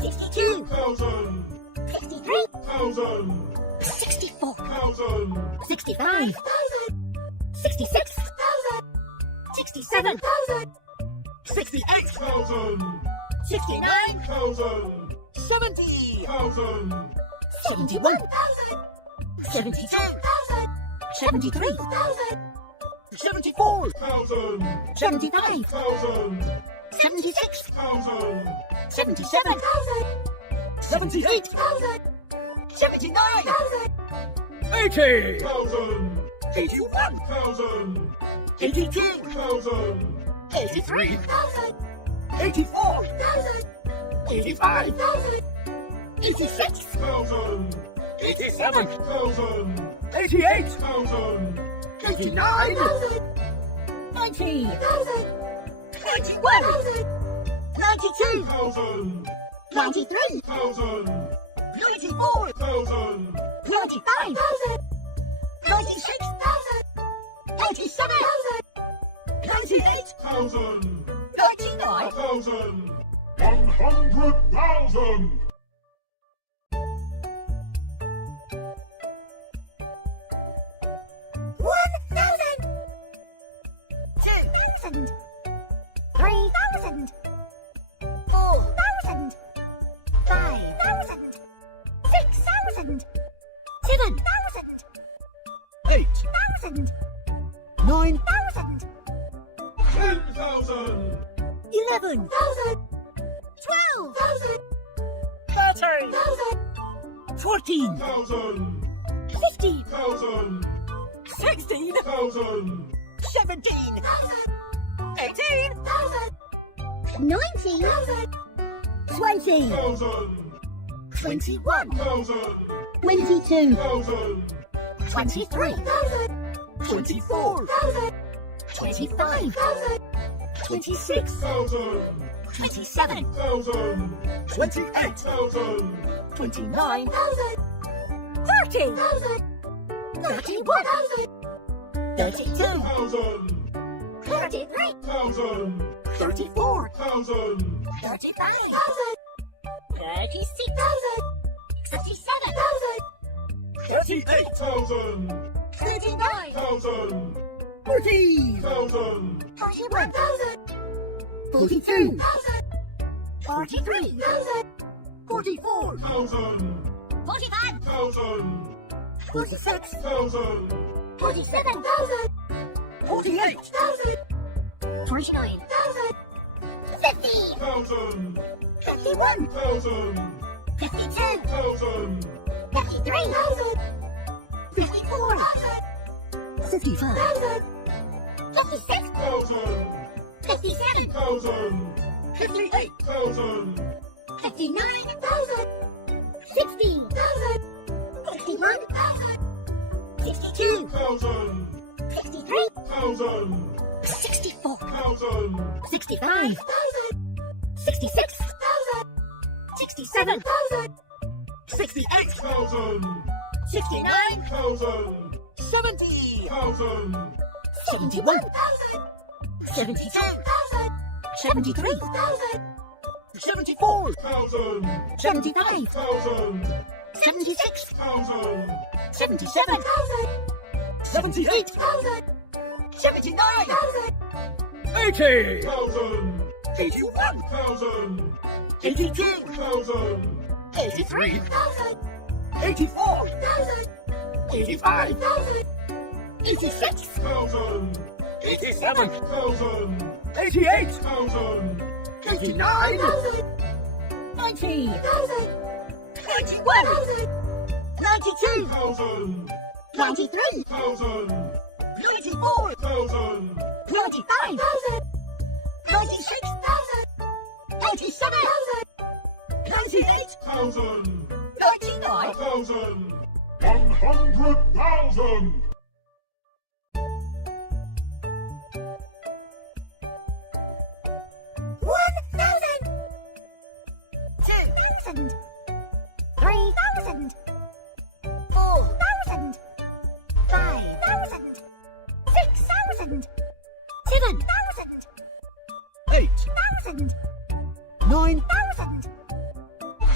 62 thousand, 63 thousand, 64 thousand, 65 66 67 68 thousand, 69 thousand, 70 thousand, 71 72 73 74 thousand, 75 thousand, 76 thousand, 77 78 79 80 thousand, 81 thousand, 82 thousand, 83 84 85 86 thousand, 87. thousand, 88 thousand, 89 90 91 92 thousand, 93 thousand, 94 thousand, 95 96 97 98 thousand, 99 thousand, 100,000. $1,000 $3,000 $4,000 $5,000 $6,000 $7,000 8 $1,000 9 $1,000 10,000, 11 $12,000 13 14 thousand, 15 thousand, 16 thousand, 17 18 $19,000 20 thousand, 21 thousand, 22 thousand, 23 24 25 26 thousand, 27 thousand, 28 thousand, 29 30 31 32 thousand, 33 thousand, 34 thousand, 35 36 37 38 thousand, 39 thousand, 40 thousand, 41 42 43 44 thousand, 45 thousand, 46 thousand, 47 48 49 50 thousand, 51 thousand, 52 thousand, 53 54 55 56 thousand, 57 thousand, 58 thousand, 59 60 61 62 thousand, 63 thousand, 64 thousand, 65 66 67 68 thousand, 69 thousand, 70 thousand, 71 72 73 74 thousand, 75 thousand, 76 thousand, 77 78 79 80 thousand, 81 thousand, 82 thousand, 83 84 85 86 thousand, 87. thousand, 88 thousand, 89 90 91 92 thousand, 93 thousand, 94 thousand, 95 96 97 98 thousand, 99 thousand, 100,000. $1,000 $3,000 $4,000 $5,000 $6,000 $7,000 8 $1,000 9 $1,000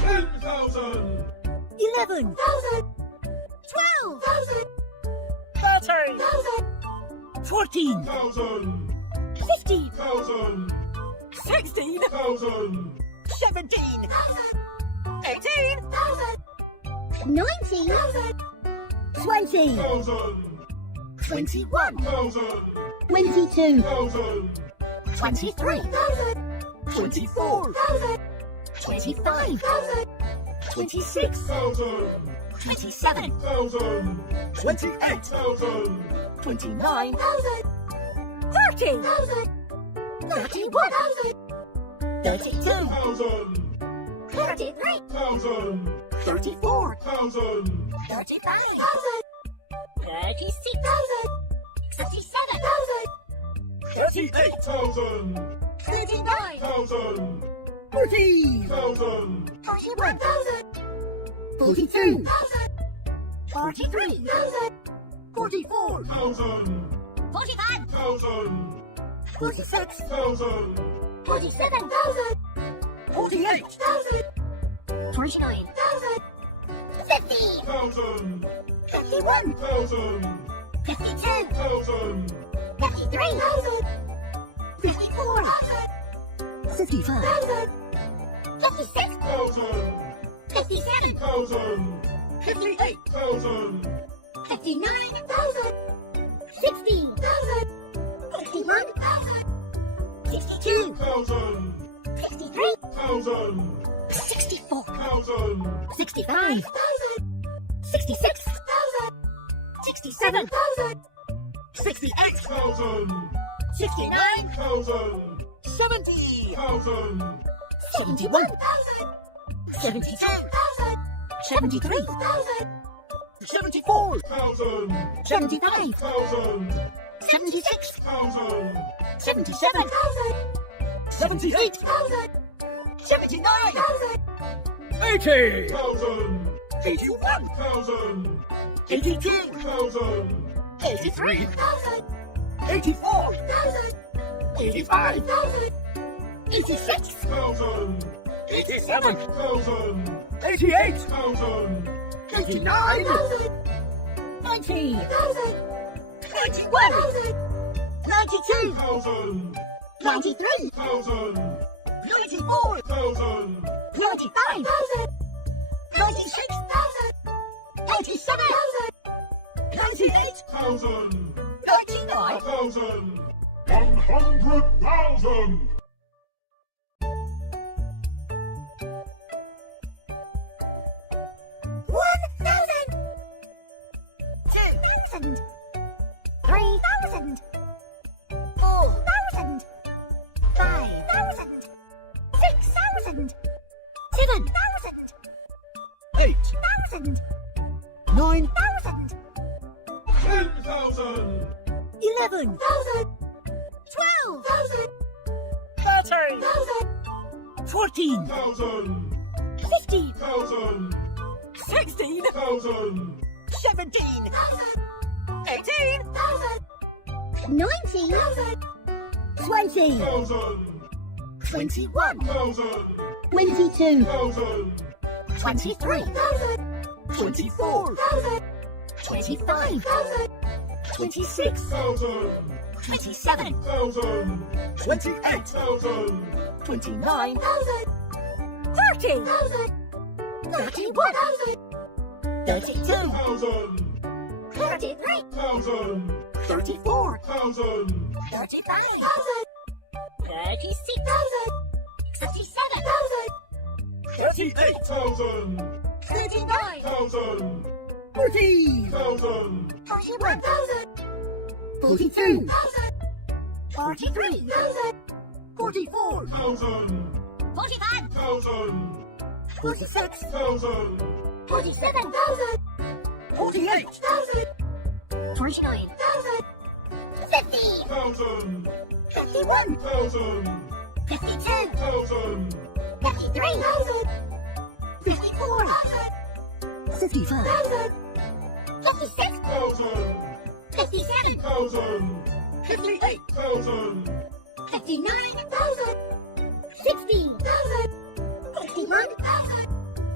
10,000. 11, 12, 13, 14, 1,000. 15, 1,000. 16, 1,000. 17, 18, 19, 20, 1,000. 21, 1,000. 22, 1,000. 23, 24, 25, 26, 1,000. 27, 1,000. 28, 1,000. 29, 30, 31, 32, 1,000. 33, 1,000. 34, 1,000. 35, 36, 37, 38, 1,000. 39, 1,000. 40, 1,000. 41, 42, 43, 44, 1,000. 45, 1,000. 46, 1,000. 47, 48, 49, 50, 1,000. 51, 1,000. 52, 1,000. 53, 54, 55, 56, 1,000. 57, 1,000. 58, 1,000. 59, 60, 61, 62, 1,000. 63, 1,000. 64, 1,000. 65, 66, 67, 68, 1,000. 69, 1,000. 70, 1,000. 71, 72, 73, 74, 1,000. 75, 1,000. 76, 1,000. 77, 78, 79, 80, 1,000. 81, 1,000. 82, 1,000. 83, 84, 85, 86, 1,000. 87, 1,000. 88, 1,000. 89, 90, 91, 92, 1,000. 93, 1,000. 94, 1,000. 95, 96, 97, 98, 1,000. 99, 1,000. 100,000. 2,000, 3,000, 4,000, 5,000, 6,000, 7,000, 8, 8,000, 9, 9,000, 10,000. 11, 12, 13, 14, 1,000. 15, 1,000. 16, 1,000. 17, 18, 19, 20, 1,000. 21, 1,000. 22, 1,000. 23, 24, 25, 26, 1,000. 27, 1,000. 28, 1,000. 29, 30, 31, 32, 1,000. 33, 1,000. 34, 1,000. 35, 36, 37, 38, 1,000. 39, 1,000. 40, 1,000. 41, 42, 43, 44, 1,000. 45, 1,000. 46, 1,000. 47, 48, 49, 50, 1,000. 51, 1,000. 52, 1,000. 53, 54, 55, 56, 1,000. 57, 1,000. 58, 1,000. 59, 60, 61,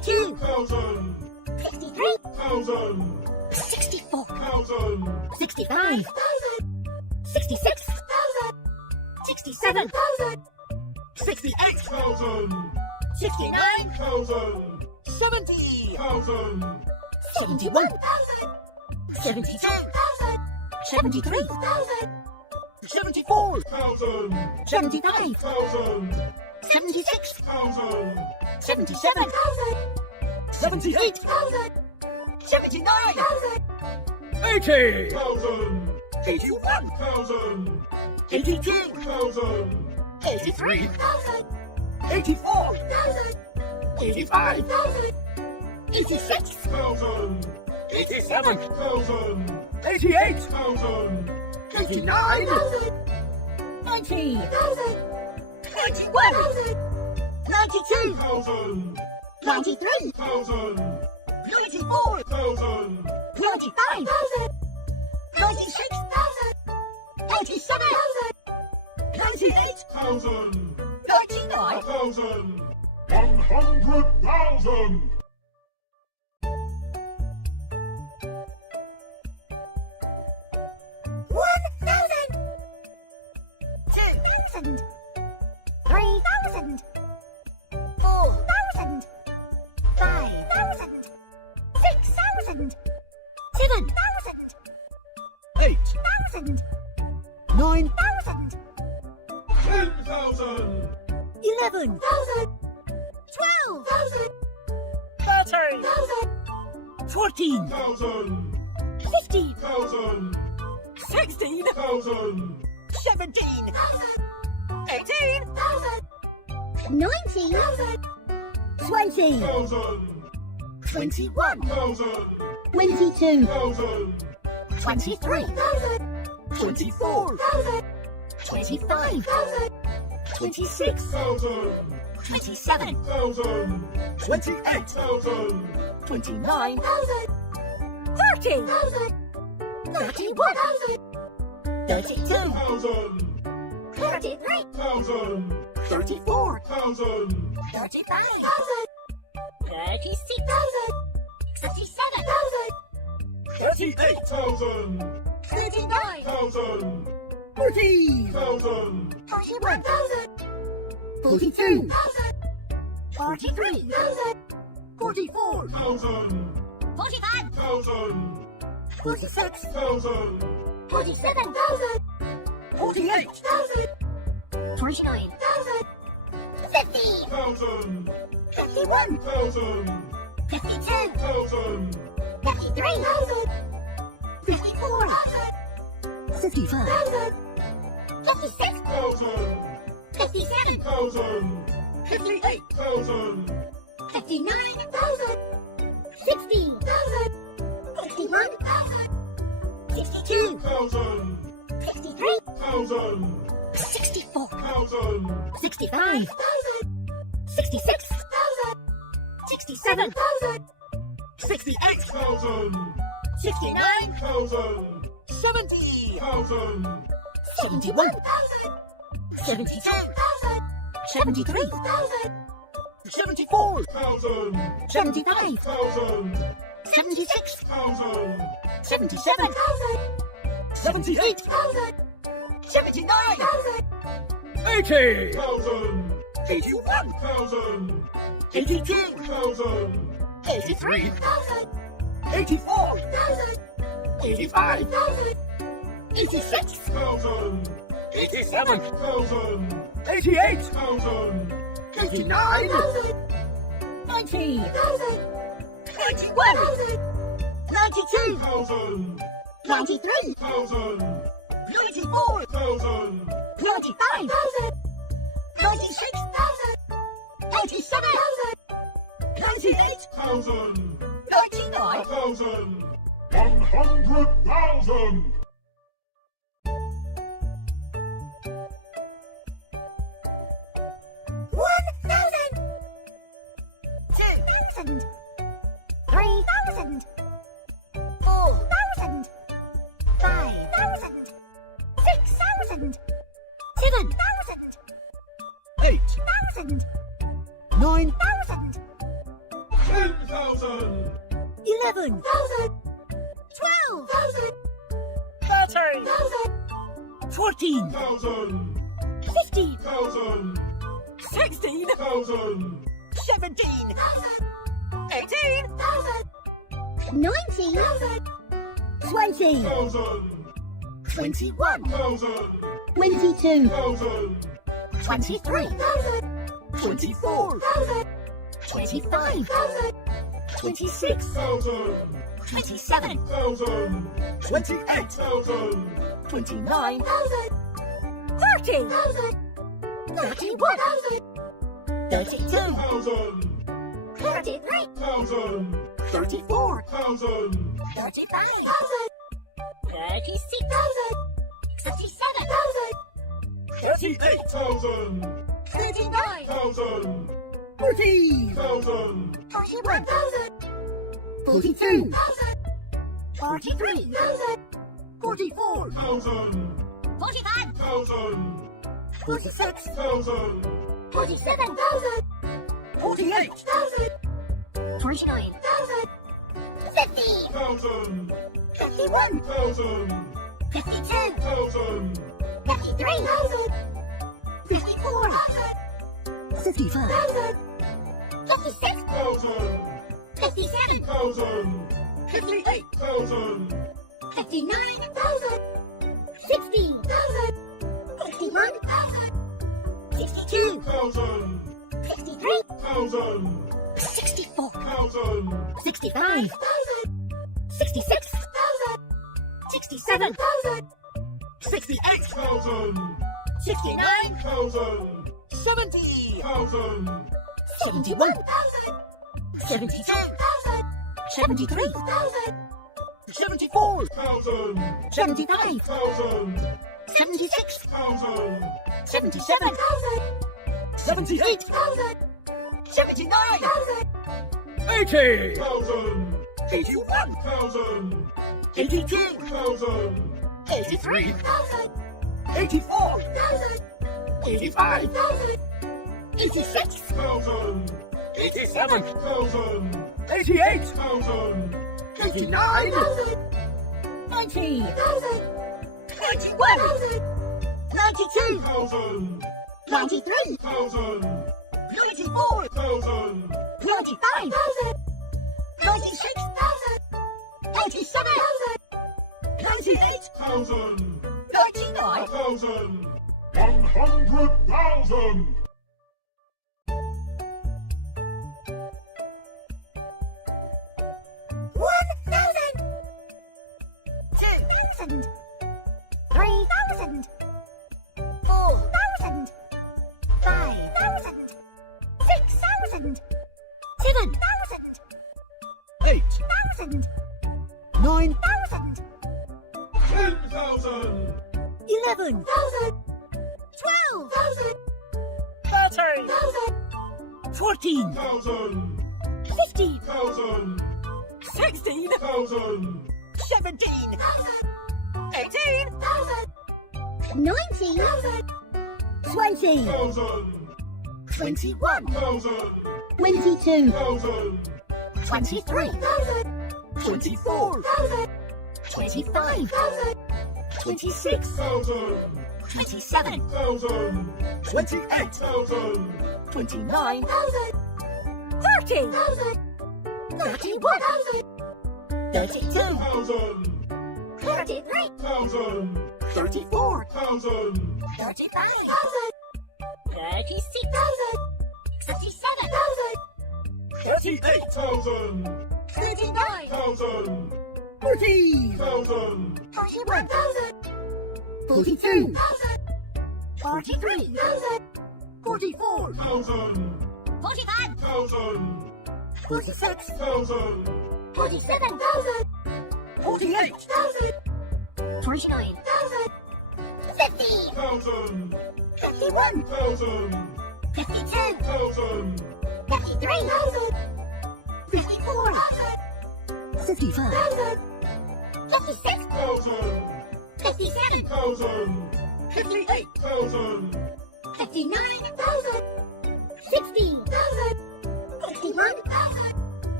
thousand, 63,000, 64,000, 64,000, 65,000, 66,000, 67,000, 68,000, 69,000, 70,000, 71,000, 72,000, 73,000, 74,000, 75,000, 76,000, 77,000, 78,000, 79,000, 80! 81,000, 82,000, 83,000, 84,000, 85,000, 86,000, 87! 88,000, 89,000, 90,000, 91,000, 92,000, 93,000, 94,000, 95,000, 96,000, 97,000, 98,000, 99,000, 100,000, 2,000, 3,000, 4,000, 5,000, 6,000, 7,000, 8,000, 8,000, 9,000, 10,000, 11,000, 12,000, 13,000, 14,000, 15,000, 16,000, 17,000, 18,000, 19,000, 20,000, 21,000, 22,000, 23,000, 24,000, 25,000, 26,000, 27,000, 28,000, 29,000, 30,000, 31,000, 32,000, 1,000, 34,000, 35,000, 36,000, 37,000, 38,000, 39,000, 40,000, 41,000, 42,000, 43,000, 44,000, 1,000, 46,000, 47,000, 48,000, 49,000, 50, 1,000, 51,000, 52, 1,000, 53,000, 54,000, 55,000, 56,000, 57,000, 58,000, 59,000, 60,000, 61,000, 62,000, 63,000, 64,000, 1,000, 65,000, 66,000, 67,000, 68,000, 69,000, 70,000, 71,000, 72,000, 73,000, 74,000, 75,000, 76,000, 77,000, 78,000, 79,000, 80! 81,000, 82,000, 83,000, 84,000, 85,000, 86,000, 87! 88,000, 89,000, 90,000, 91,000, 92,000, 93,000, 94,000, 95,000, 96,000, 87,000, 98,000, 99,000, 100,000, 2,000, 3,000, 4,000, 5,000, 6,000, 7,000, 8,000, 8,000, 9,000, 9,000, 10,000. 11, 12, 13, 14, 1,000. 15, 1,000. 16, 1,000. 17, 18, 19, 20, 1,000. 21, 1,000. 22, 1,000. 23, 24, 25, 26, 1,000. 27, 1,000. 28, 1,000. 29, 30, 31, 32, 1,000. 33, 1,000. 34, 1,000. 35, 36, 37, 38, 1,000. 39, 1,000. 40, 1,000. 41, 42, 43, 44, 1,000. 45, 1,000. 46, 1,000. 47, 48, 49, 50, 1,000. 51, 1,000. 52, 1,000. 53, 54, 55, 56, 1,000. 57, 1,000. 58, 1,000. 59, 60, 61, 62, 1,000. 63, 1,000. 64, 1,000. 65, 66, 67, 68, 1,000. 69, 1,000. 70, 1,000. 71, 72, 73, 74, 1,000. 75, 1,000. 76, 1,000. 77, 78, 79, 80! 1,000. 81, 1,000. 82, 1,000. 83, 84, 85, 86, 1,000. 87! 1,000. 88, 1,000. 89, 90, 91, 92, 1,000. 93, 1,000. 94, 1,000. 95, 96, 97, 98, 1,000. 99, 1,000. 100,000. thousand, 3,000, 4,000, 5,000, 6,000, 7,000, 8, 1,000, 9, 1,000, 10,000. 11, 12, 13, 14, 1,000. 15, 1,000. 16, 1,000. 17, 18, 19, 20, 1,000. 21, 1,000. 22, 1,000. 23, 24, 25, 26, 1,000. 27, 1,000. 28, 1,000. 29, 30, 31, 32, 1,000. 33, 1,000. 34, 1,000. 35, 36, 37, 38, 1,000. 39, 1,000. 40, 1,000. 41, 42, 43, 44, 1,000. 45, 1,000. 46, 1,000. 47, 48, 49, 50, 1,000. 51, 1,000. 52, 1,000. 53, 54, 55, 56, 1,000. 57, 1,000. 58, 1,000. 59, 60, 61,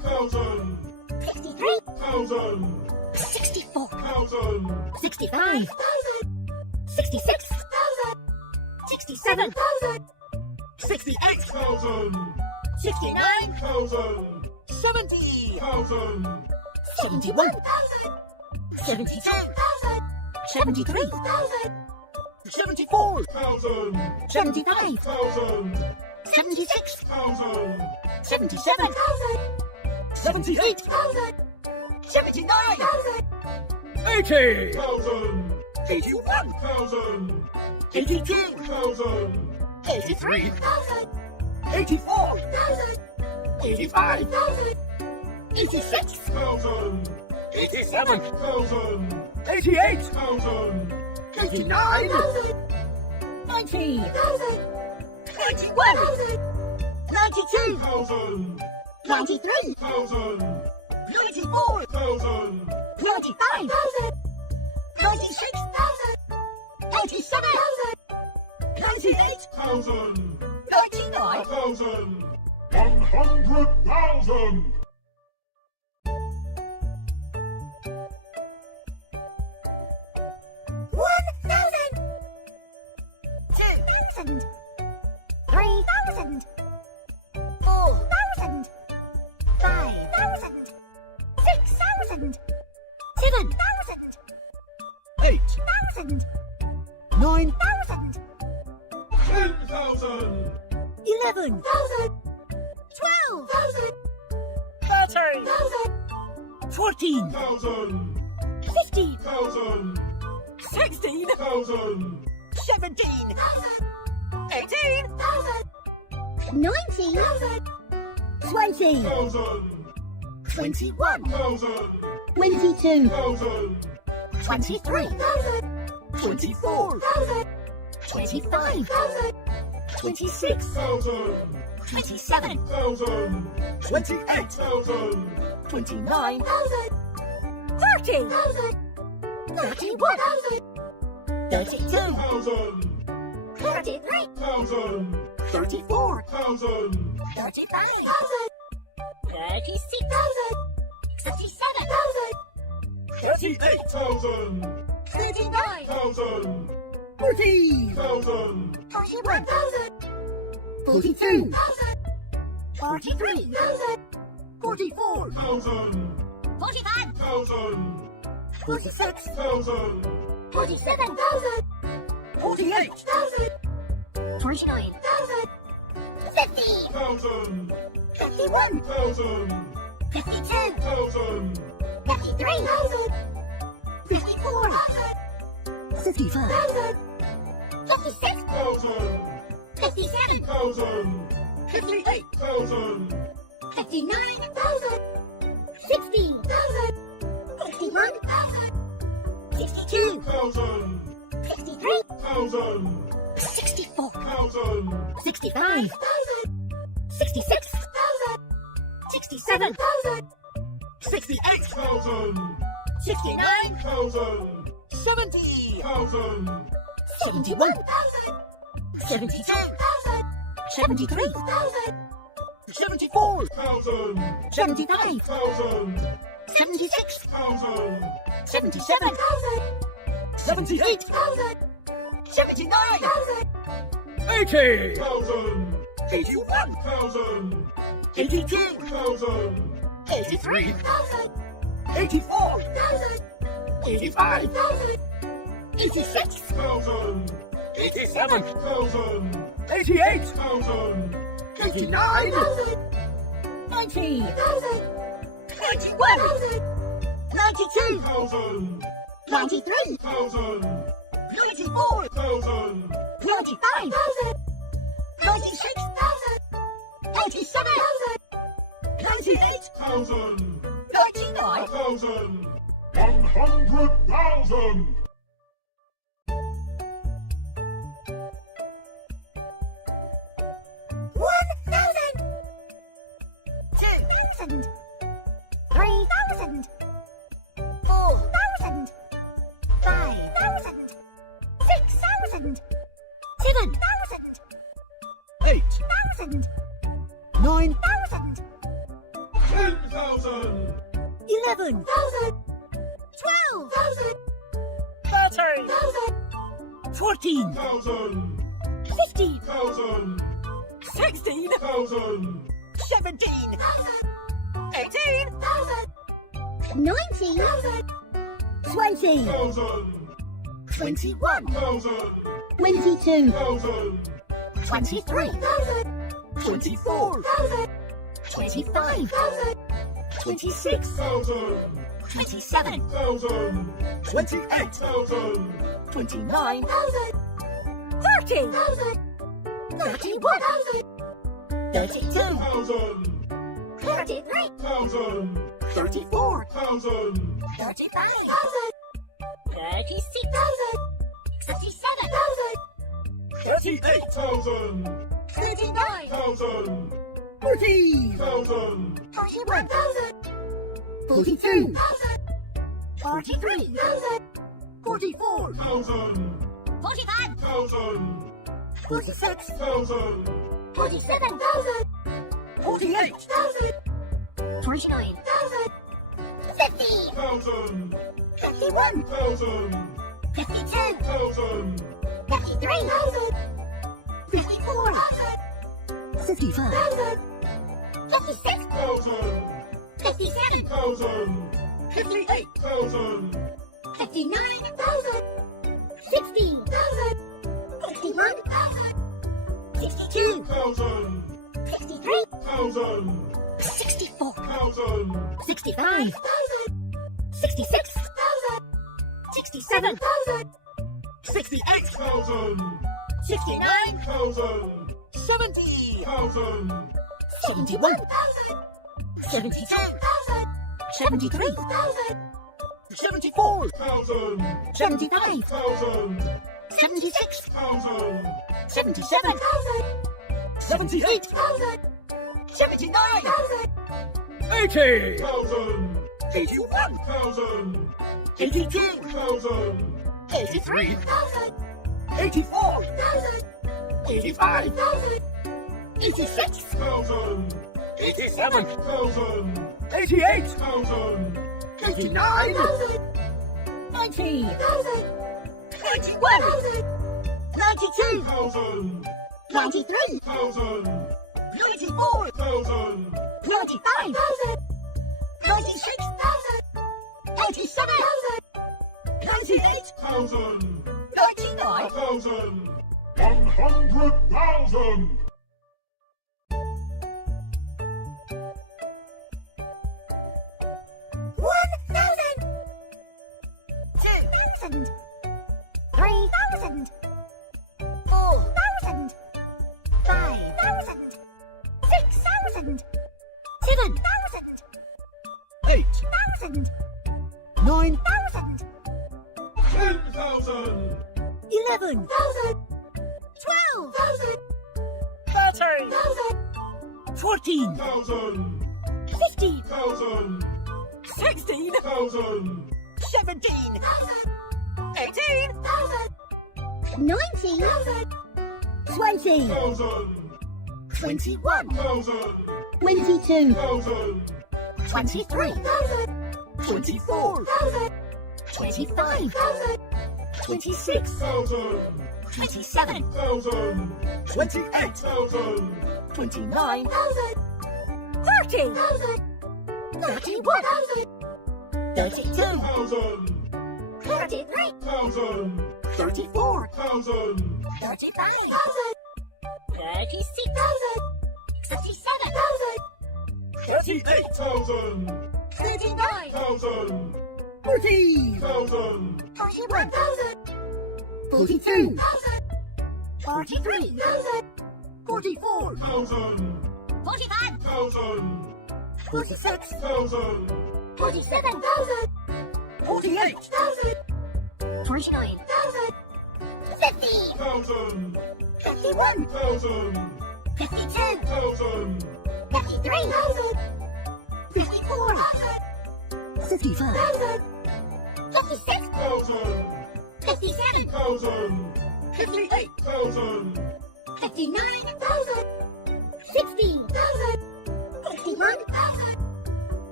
thousand, 63,000, 64 thousand, 65 66,000, 67 68,000, thousand, 69 thousand, 70 thousand, 71 72 73 74 thousand, 75 thousand, 76 thousand, 77 78 79 80, thousand, 81 thousand, 82 thousand, 83 84 85 86 thousand, 87, thousand, 88 thousand, 89 90 91 92 thousand, 93 thousand, 94 thousand, 95 96 97 98 thousand, 99 thousand, 100,000. Eight 9 10,000, 11 12 13 14 thousand, 15 thousand, 16 thousand, 17 18 19, 20 thousand, 21 thousand, 22 thousand, 23 24 25 26 thousand, 27 thousand, 28 thousand, 29 30 31 32 thousand, 33 thousand, 34 thousand, 35 36 67, 38 thousand, 39 thousand, 40 thousand, 41 42 43 44 thousand, 45, thousand, 46 thousand, 47, 48 49, 50, thousand, 51 thousand, 52, thousand, 53, 54 55 56, thousand, 57, thousand, 58 thousand, 59, 60, 61, 62, thousand, 63, thousand, 64 thousand, 65 66 67 68 thousand, 69 thousand, 70 thousand, 71 72 73 74 thousand, 75 thousand, 76 thousand, 77 78 79 80, thousand, 81 thousand, 82 thousand, 83 84 85 86 thousand, 87, thousand, 88 thousand, 89 90 91 92 thousand, 93 thousand, 94 thousand, 95 96 97 98 thousand, 99 thousand, 100,000. 10,000. 11, 12, 13, 14, 1,000. 15, 1,000. 16, 1,000. 17, 18, 19, 20, 1,000. 21, 1,000. 22, 1,000. 23, 24, 25, 26, 1,000. 27, 1,000. 28, 1,000. 29, 30, 31, 32, 1,000. 33, 1,000. 34, 1,000. 35, 36, 37, 38, 1,000. 39, 1,000. 40, 1,000. 41, 42, 43, 44, 1,000. 45, 1,000. 46, 1,000. 47, 48, 49, 50, 1,000. 51, 1,000. 52, 1,000. 53, 54, 55, 56, 1,000. 57, 1,000. 58, 1,000. 59, 60, 61, 62, 1,000. 63, 1,000. 64, 1,000. 65, 66, 67, 68, 1,000. 69, 1,000. 70, 1,000. 71, 72, 73, 74, 1,000. 75, 1,000. 76, 1,000. 77, 78, 79, 80, 1,000. 81, 1,000. 82, 1,000. 83, 84, 85, 86, 1,000. 87, 1,000. 88, 1,000. 89, 90, 91, 92, 1,000. 93, 1,000. 94, 1,000. 95, 96, 87, 98, 1,000. 99, 1,000. 100,000. Eight, 9, 10,000. 11, 12, 13, 14, 1,000. 15, 1,000. 16, 1,000. 17, 18, 19, 20, 1,000. 21, 1,000. 22, 1,000. 23, 24, 25, 26, 1,000. 27, 1,000. 28, 1,000. 29, 30, 31, 32, 1,000. 33, 1,000. 34, 1,000. 35, 36, 37, 38, 1,000. 39, 1,000. 40, 1,000. 41, 42, 43, 44, 1,000. 45, 1,000. 46, 1,000. 47, 48, 49, 50, 1,000. 51, 1,000. 52, 1,000. 53, 54, 55, 56, 1,000. 57, 1,000. 58, 1,000. 59, 60, 61,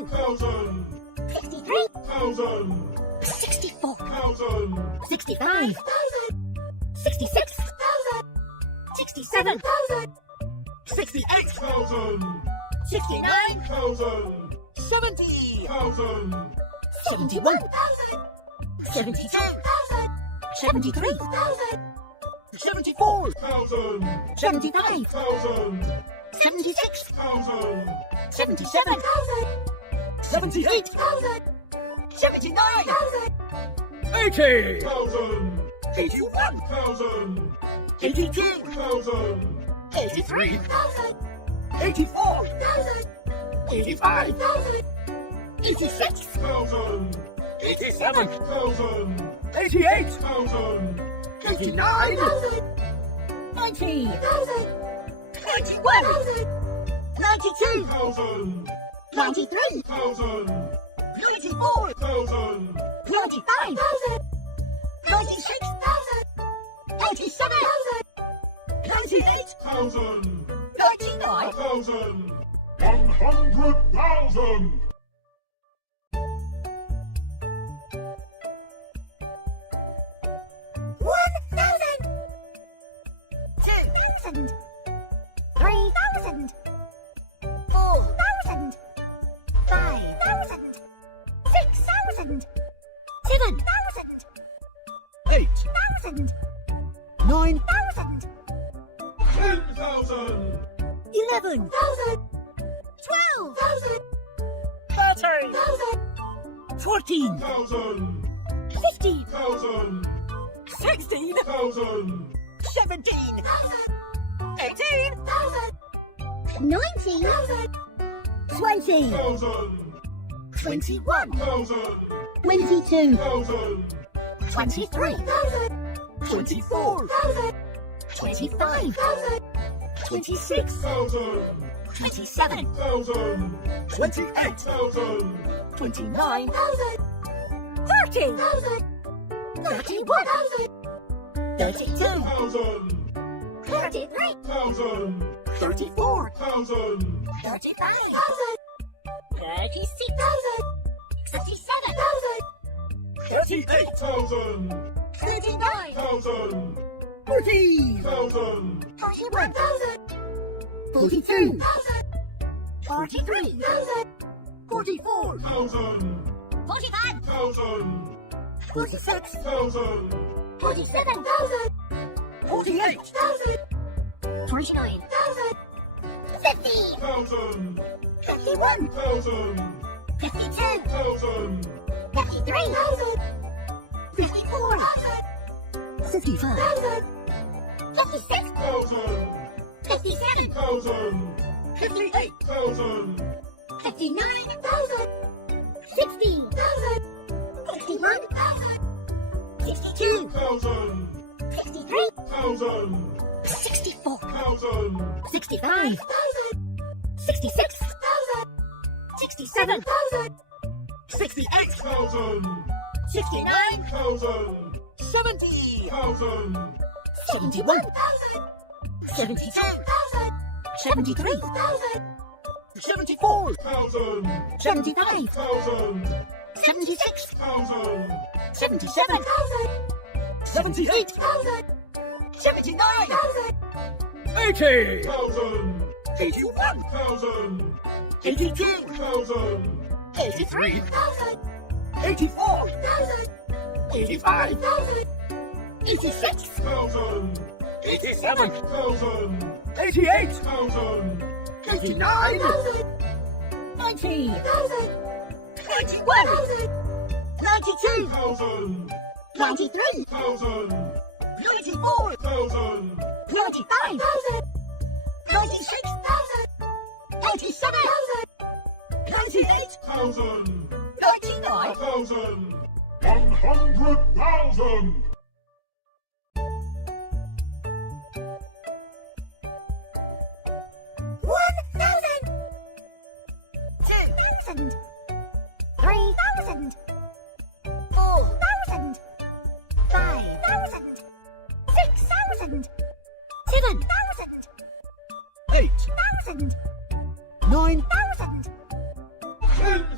62 thousand, 63 thousand, 64 thousand, 65 66 67 68 thousand, 69 thousand, 70 thousand, 71 72 73 74 thousand, 75 thousand, 76 thousand, 77 78 79 80. thousand, 81 thousand, 82 thousand, 83 84 85 86 thousand, 87. thousand, 88. thousand, 89 90 91 92 thousand, 93 thousand, 94 thousand, 95 96 97 98 thousand, 99 thousand, 100,000. Eight. 9 10,000, 11 12 13 14 thousand, 15 thousand, 16 thousand, 17 18 19, 20 thousand, 21 thousand, 22, thousand, 23 24 25 26 thousand, 27 thousand, 28 thousand, 29 30 31 32 thousand, 33 thousand, 34 thousand, 35 36 37 38. thousand, 39 thousand, 40 thousand, 41 42 43 44 thousand, 45 thousand, 46 thousand, 47 48. 49 50 thousand, 51 thousand, 52 thousand, 53 54 55 56 thousand, 57 thousand, 58 thousand, 59 60 61 62 thousand, 63 thousand, 64 thousand, 65 66 67 68 thousand, 69 thousand, 70 thousand, 71 72 73 74 thousand, 75 thousand, 76 thousand, 77 78 79 80. thousand, 81 thousand, 82 thousand, 83 84 85 86 thousand, 87. thousand, 88. thousand, 89 90 91 92 thousand, 93 thousand, 94 thousand, 95 96 97 98 thousand, 99 thousand, 100,000. 10,000 3,000 4,000 5,000 6,000 7,000 8. 8,000 9,000 10,000.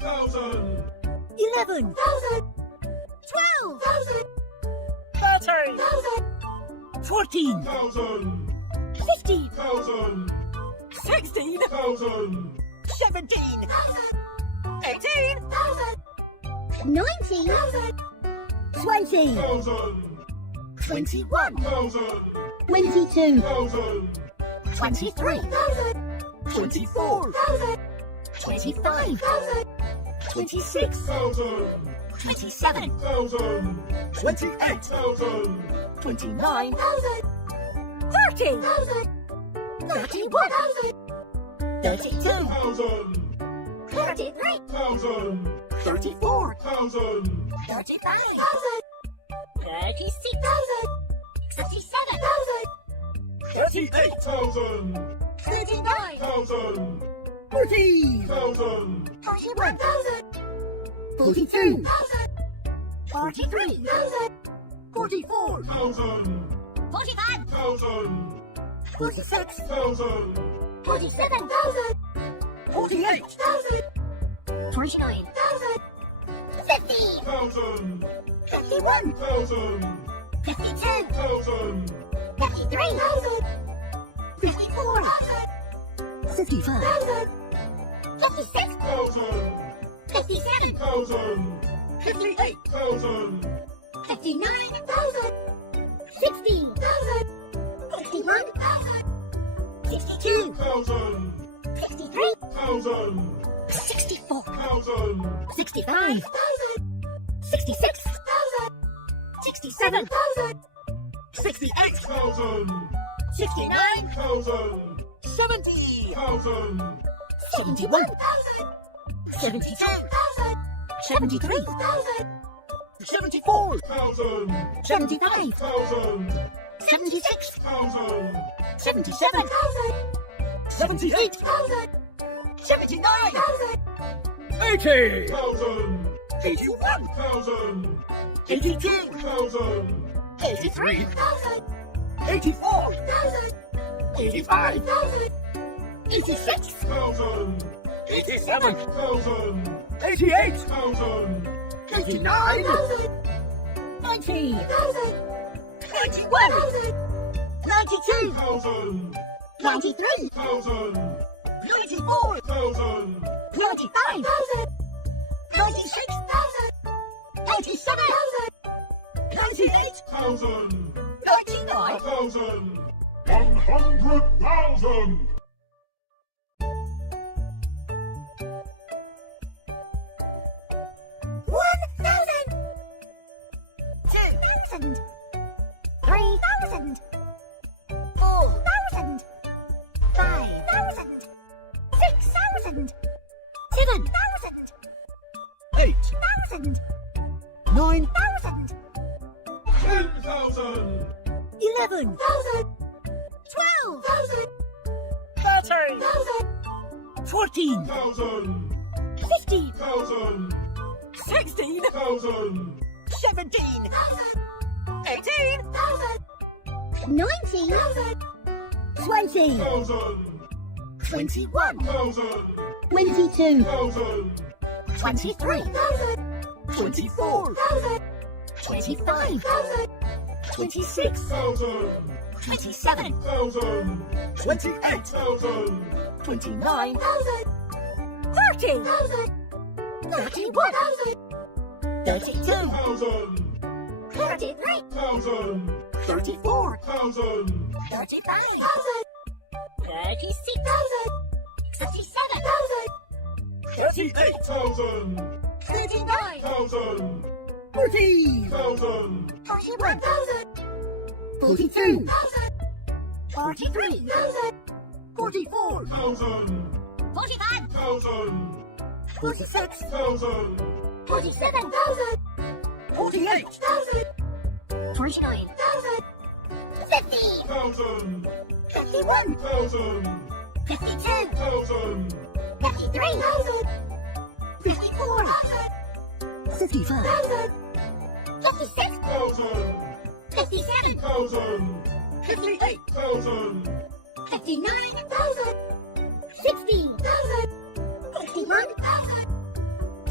thousand, 11 12 13 14 thousand, 15 thousand, 16 thousand, 17 18 19, 20 thousand, 21 thousand, 22, thousand, 23 24 25 26 thousand, 27 thousand, 28 thousand, 29 30 31 32 thousand, 33 thousand, 34 thousand, 35 36 37 38 thousand, 39 thousand, 40 thousand, 41 42 43 44 thousand, 45 thousand, 46 thousand, 47 48 49 50 thousand, 51 thousand, 52 thousand, 53 54 55 56 thousand, 57 thousand, 58 thousand, 59 60 61 62 thousand, 63 thousand, 64 thousand, 65 66 67 68 thousand, 69 thousand, 70 thousand, 71 72 73 74 thousand, 75 thousand, 76 thousand, 77 78 79 80 thousand, 81 thousand, 82 thousand, 83 84 85 86 thousand, 87 thousand, 88 thousand, 89 90 91 92 thousand, 93 thousand, 94 thousand, 95 96 97 98 thousand, 99 thousand, 100,000. Eight 9 10,000, 11 12 13 14 thousand, 15 thousand, 16 thousand, 17 18 19, 20 thousand, 21 thousand, 22, thousand, 23 24 25 26 thousand, 27 thousand, 28 thousand, 29 30 31 32 thousand, 33 thousand, 34 thousand, 35 36 37 38 thousand, 39 thousand, 40 thousand, 41 42 43 44 thousand, 45 thousand, 46 thousand, 47 48 49 50 thousand, 51 thousand, 52 thousand, 53 54 55 56 thousand, 57 thousand, 58 thousand, 59 60 61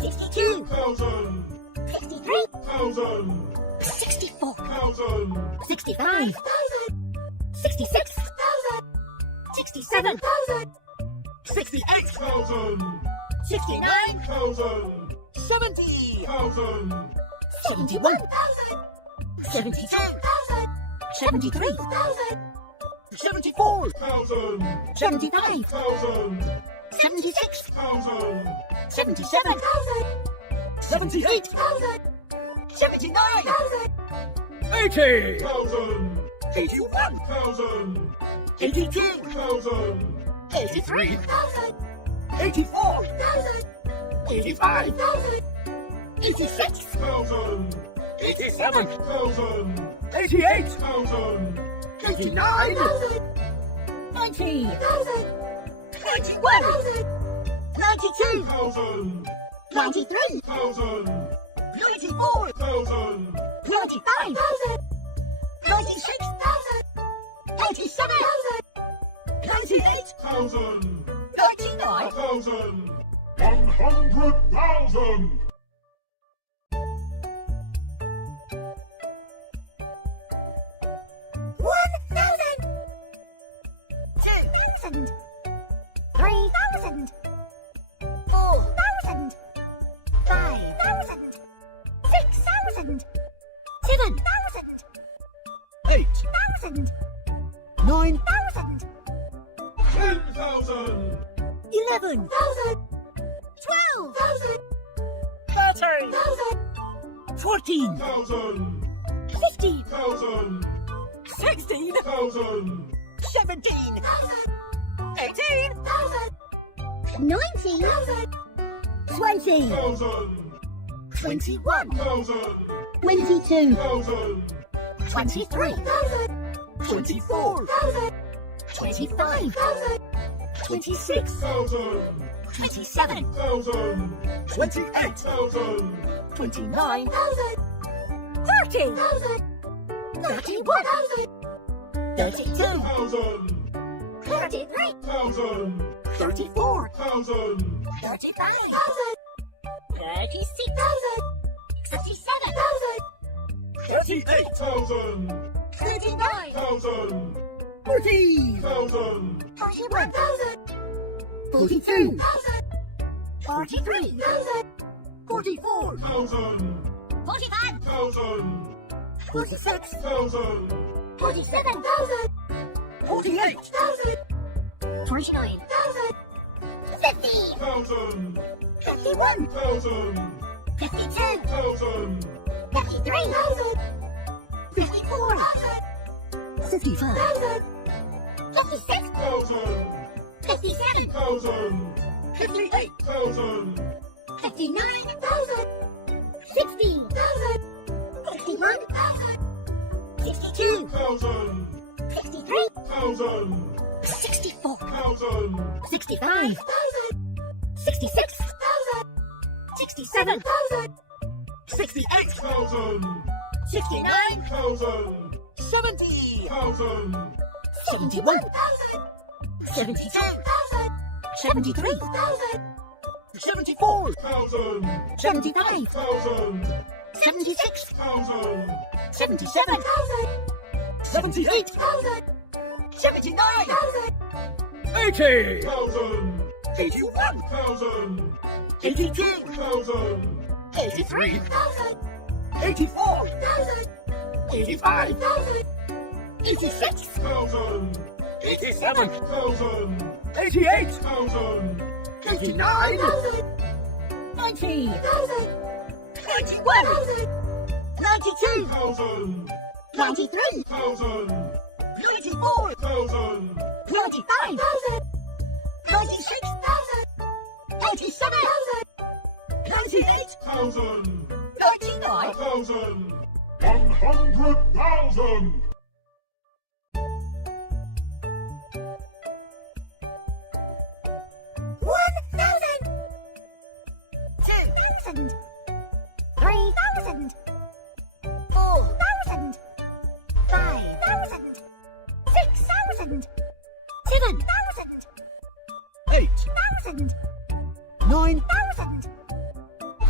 62 thousand, 63 thousand, 64 thousand, 65 66 67 68 thousand, 69 thousand, 70 thousand, 71 72 73 74 thousand, 75 thousand, 76 thousand, 77 78 79 80 thousand, 81 thousand, 82 thousand, 83 84 85 86 thousand, 87 thousand, 88 thousand, 89 90 91 92 thousand, 93 thousand, 94 thousand, 95 96 87 98 thousand, 99 thousand, 100,000. Seven 8 9 10,000, 11 12 13 14 thousand, 15 thousand, 16 thousand, 17 18 19 20 thousand, 21 thousand, 22, thousand, 23 24 25 26 thousand, 27 thousand, 28 thousand, 29 30 31 32 thousand, 33 thousand, 34 thousand, 35 36 37 38 thousand, 39 thousand, 40 thousand, 41 42 43 44 thousand, 45 thousand, 46 thousand, 47 48 49 50 thousand, 51 thousand, 52 thousand, 53 54 55 56 thousand, 57 thousand, 58 thousand, 59 60 61 62 thousand, 63 thousand, 64 thousand, 65 66 67 68 thousand, 69 thousand, 70 thousand, 71 72 73 74 thousand, 75 thousand, 76 thousand, 77 78 79 80 thousand, 81 thousand, 82 thousand, 83 84 85 86 thousand, 87 thousand, 88 thousand, 89 90 91 92 thousand, 93 thousand, 94 thousand, 95 96 87 98 thousand, 99 thousand, 100,000.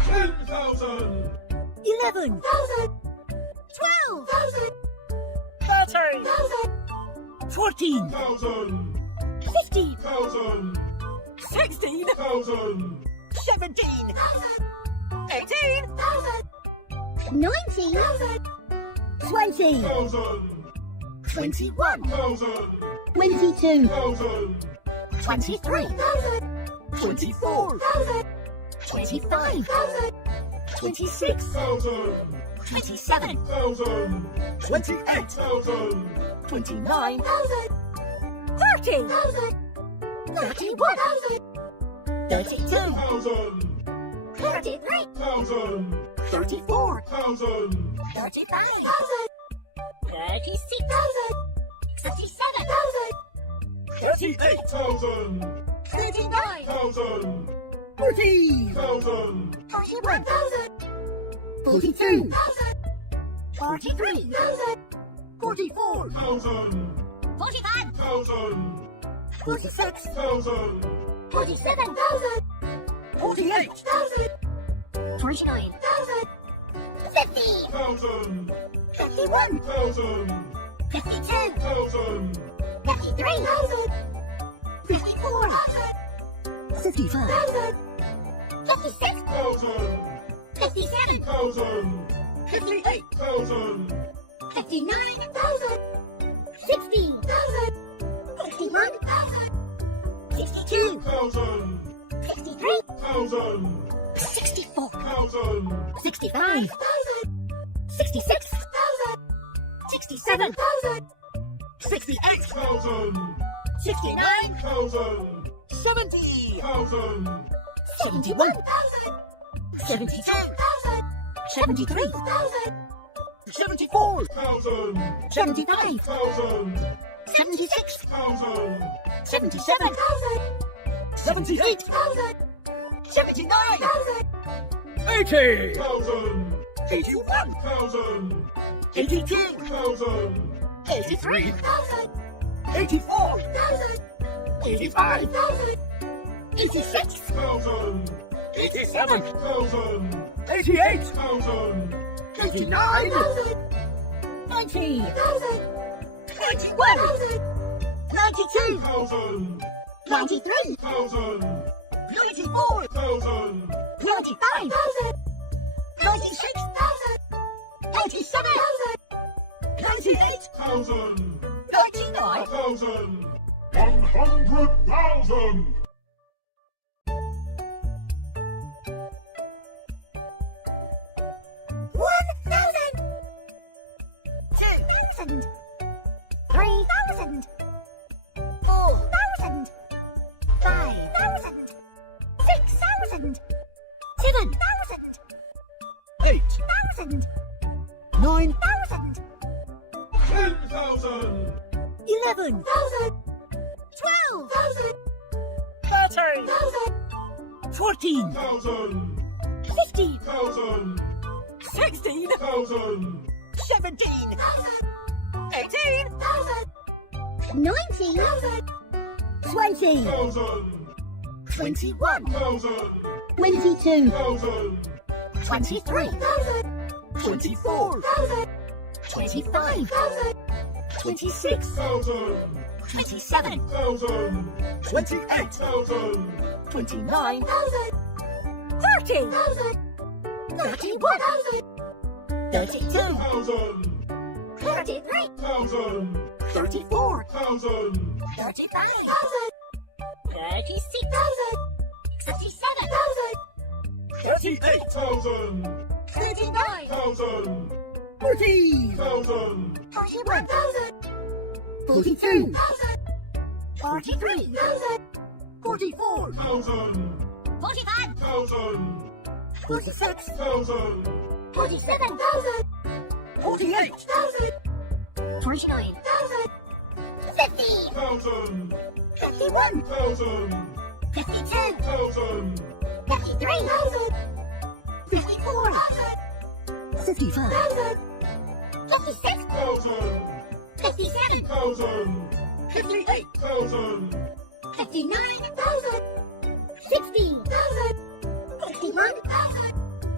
10,000. 11,000. 12,000. 13,000. 14,000. 15,000. 16,000. 17,000. 18,000. 19,000. 20,000. 21,000. 22,000. 23,000. 24,000. 25,000. 26,000. 27,000. 28,000. 29,000. 30,000. 31,000. 32,000. 33,000. 34,000. 35,000. 36,000. 37,000. 38,000. 39,000. 40,000. 41,000. 42,000. 43,000. 44,000. 45,000. 46,000. 47,000. 48,000. 49,000. 50,000. 51,000. 52,000. 53,000. 54,000. 55,000. 56,000. 57,000. 58,000. 59,000. 60,000. 61,000. 62,000. 63,000. 64,000. 65,000. 66,000. 67,000. 68,000. 69,000. 70,000. 71,000. 72,000. 73,000. 74,000. 75,000. 76,000. 77,000. 78,000. 79,000. 80,000. 81,000. 82,000. 83,000. 84,000. 85,000. 86,000. 87,000. 88,000. 89,000. 90,000. 91,000. 92,000. 93,000. 94,000. 95,000. 96,000. 97,000. 98,000. 99,000. 100,000. 1,000. 2,000. 3,000. 4,000. 5,000. 6,000. 7,000. 8,000. 8,000. 9,000. 10,000. 11,000. 12,000. 13,000. 14,000. 1,000. 15,000. 16,000. 17,000. 18,000. 19,000. 20,000. 21,000. 22,000. 23,000. 24,000. 25,000. 26,000. 27,000. 28,000. 29,000. 30,000. 31,000. 32,000. 33,000. 34,000. 35,000. 36,000. 37,000. 38,000. 39,000. 40,000. 41,000. 42,000. 43,000. 44,000. 45,000. 46,000. 47,000. 48,000. 49,000. 50,000. 1,000. 51,000. 52,000. 53,000. 54,000. 55,000. 56,000. 57,000. 58,000. 59,000. 60,000. 61,000.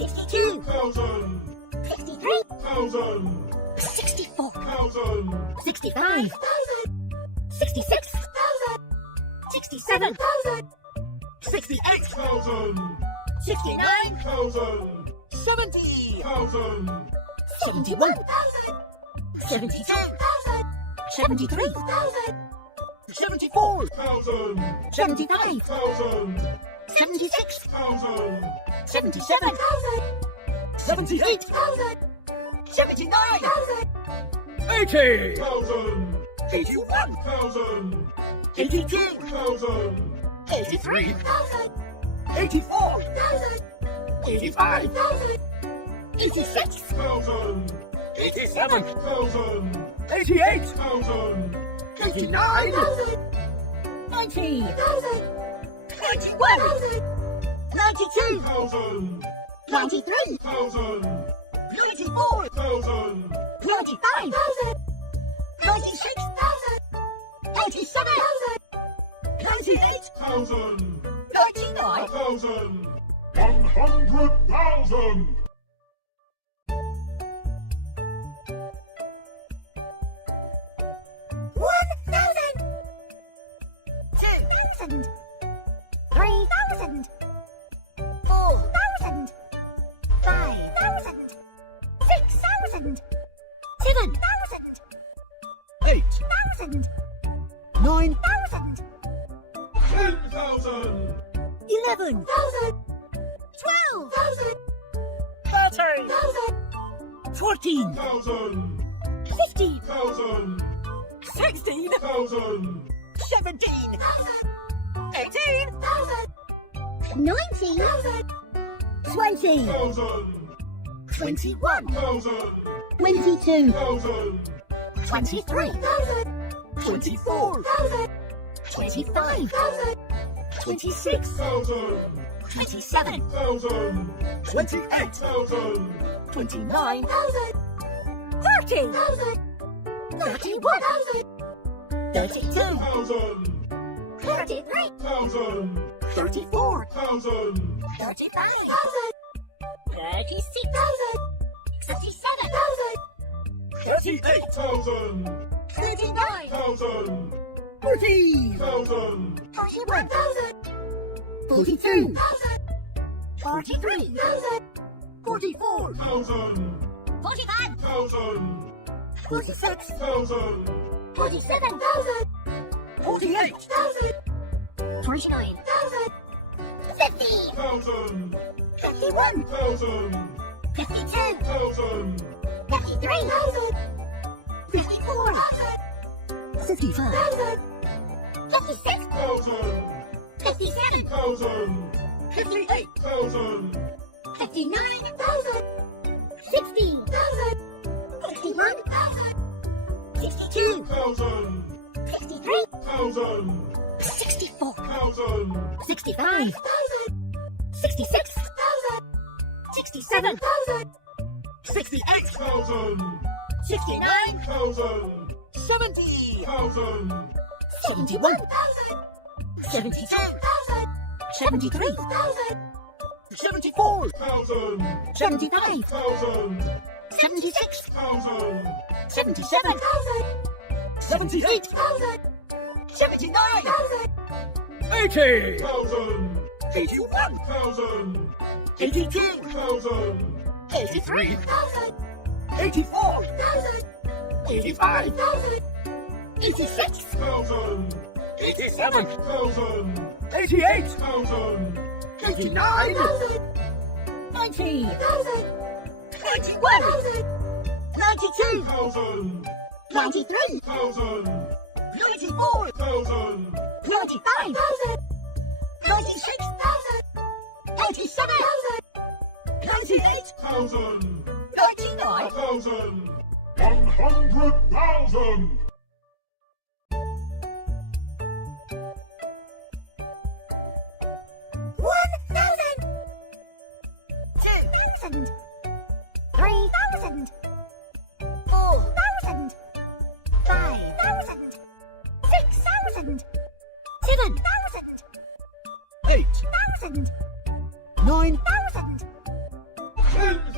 62 thousand, 63 thousand, 64 thousand, 65 66 67 68 thousand, 69 thousand, 70 thousand, 71 72 73 74 thousand, 75 thousand, 76 thousand, 77 78 79 80 thousand, 81 thousand, 82 thousand, 83 84 85 86 thousand, 87 thousand, 88 thousand, 89 90 91 92 thousand, 93 thousand, 94 thousand, 95 96 97 98 thousand, 99 thousand, 100,000. Eight 9 10,000, 11 12 13 14 thousand, 15 thousand, 16 thousand, 17 18 19, 20 thousand, 21 thousand, 22, thousand, 23 24 25 26 thousand, 27 thousand, 28 thousand, 29 30 31 32 thousand, 33 thousand, 34 thousand, 35 36 37 38 thousand, 39 thousand, 40 thousand, 41 42 43 44 thousand, 45 thousand, 46 thousand, 47 48 49 50 thousand, 51 thousand, 52 thousand, 53 54 55 56 thousand, 57 thousand, 58 thousand, 59 60 61 62 thousand, 63 thousand, 64 thousand, 65 66 67 68 thousand, 69 thousand, 70 thousand, 71 72 73 74 thousand, 75 thousand, 76 thousand, 77 78 79 80 thousand, 81 thousand, 82 thousand, 83 84 85 86 thousand, 87 thousand, 88 thousand, 89 90 91 92 thousand, 93 thousand, 94 thousand, 95 96 97 98 thousand, 99 thousand, 100,000.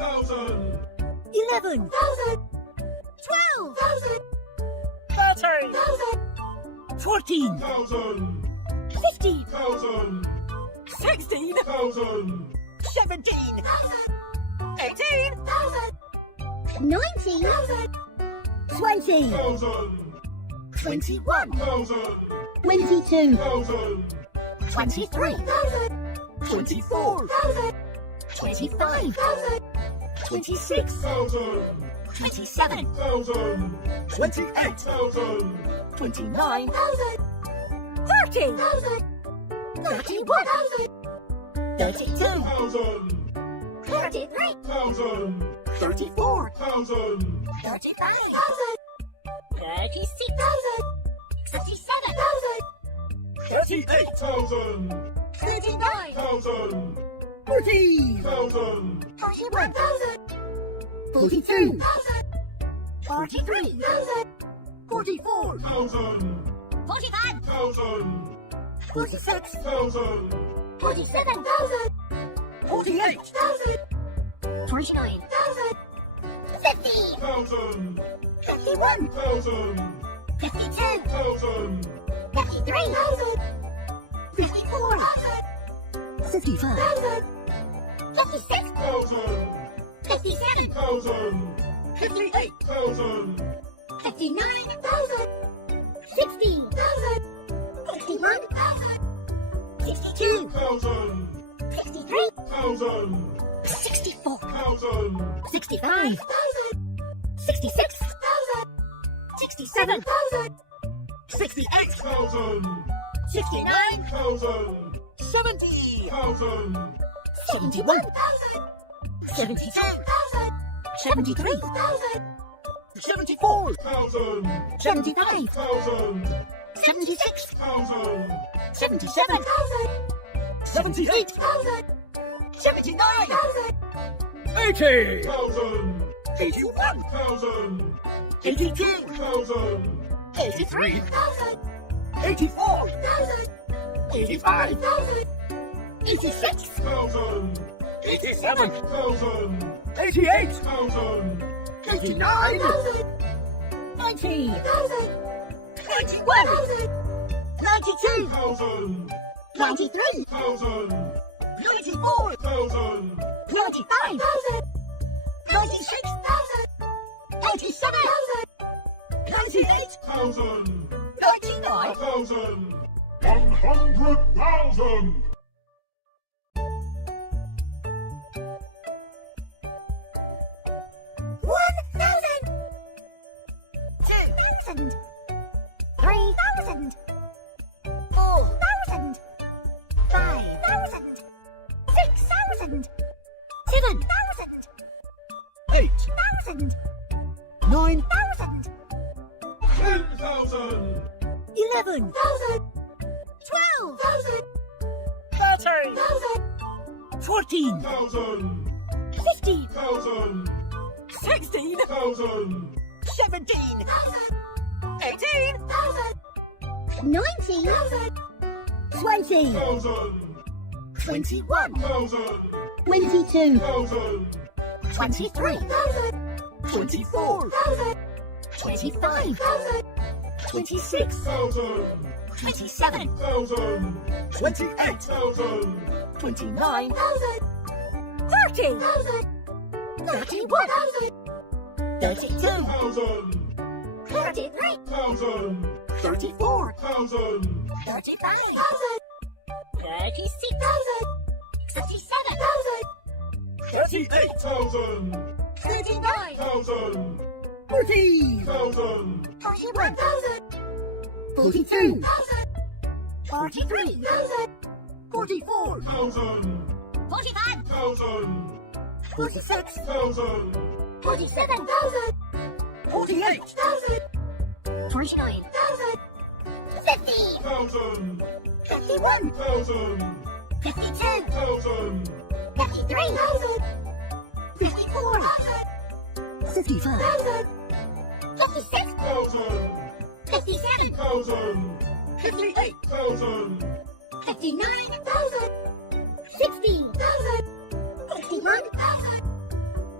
thousand, 11, 12, 13, 14, thousand, 15, thousand, 16, thousand, 17, 18, 19, 20, thousand, 21, thousand, 22, thousand, 23, 24, 25, 26, thousand, 27, thousand, 28, thousand, 29, 30, 31, 32, thousand, 33, thousand, 34, thousand, 35, 36, 37, 38, thousand, 39, thousand, 40, thousand, 41, 42, 43, 44, thousand, 45, thousand, 46, thousand, 47, 48, 49, 50, thousand, 51, thousand, 52, thousand, 53, 54, 55, 56, thousand, 57, thousand, 58, thousand, 59, 60, 61, 62, thousand, 63, thousand, 64, thousand, 65, 66, 67, 68, thousand, 69, thousand, 70, thousand, 71, 72, 73, 74, thousand, 75, thousand, 76, thousand, 77, 78, 79, 80, thousand, 81, thousand, 82, thousand, 83, 84, 85, 86, thousand, 87, thousand, 88, thousand, 89, 90, 91, 92, thousand, 93, thousand, 94, thousand, 95, 96, 87, 98, thousand, 99, thousand, 100,000. $1,000, $2,000, $3,000, $4,000, $5,000, $6,000, $7,000, 8, $1,000, 9, 10,000. 11, 12, 13, 14, 1,000. 15, 1,000. 16, 1,000. 17, 18, 19, 20, 1,000. 21, 1,000. 22, 1,000. 23, 24, 25, 26, 1,000. 27, 1,000. 28, 1,000. 29, 30, 31, 32, 1,000. 33, 1,000. 34, 1,000. 35, 36, 37, 38, 1,000. 39, 1,000. 40, 1,000. 41, 42, 43, 44, 1,000. 45, 1,000. 46, 1,000. 47, 48, 49, 50, 1,000. 51, 1,000. 52, 1,000. 53, 54, 55, 56, 1,000. 57, 1,000. 58, 1,000. 59, 60, 61,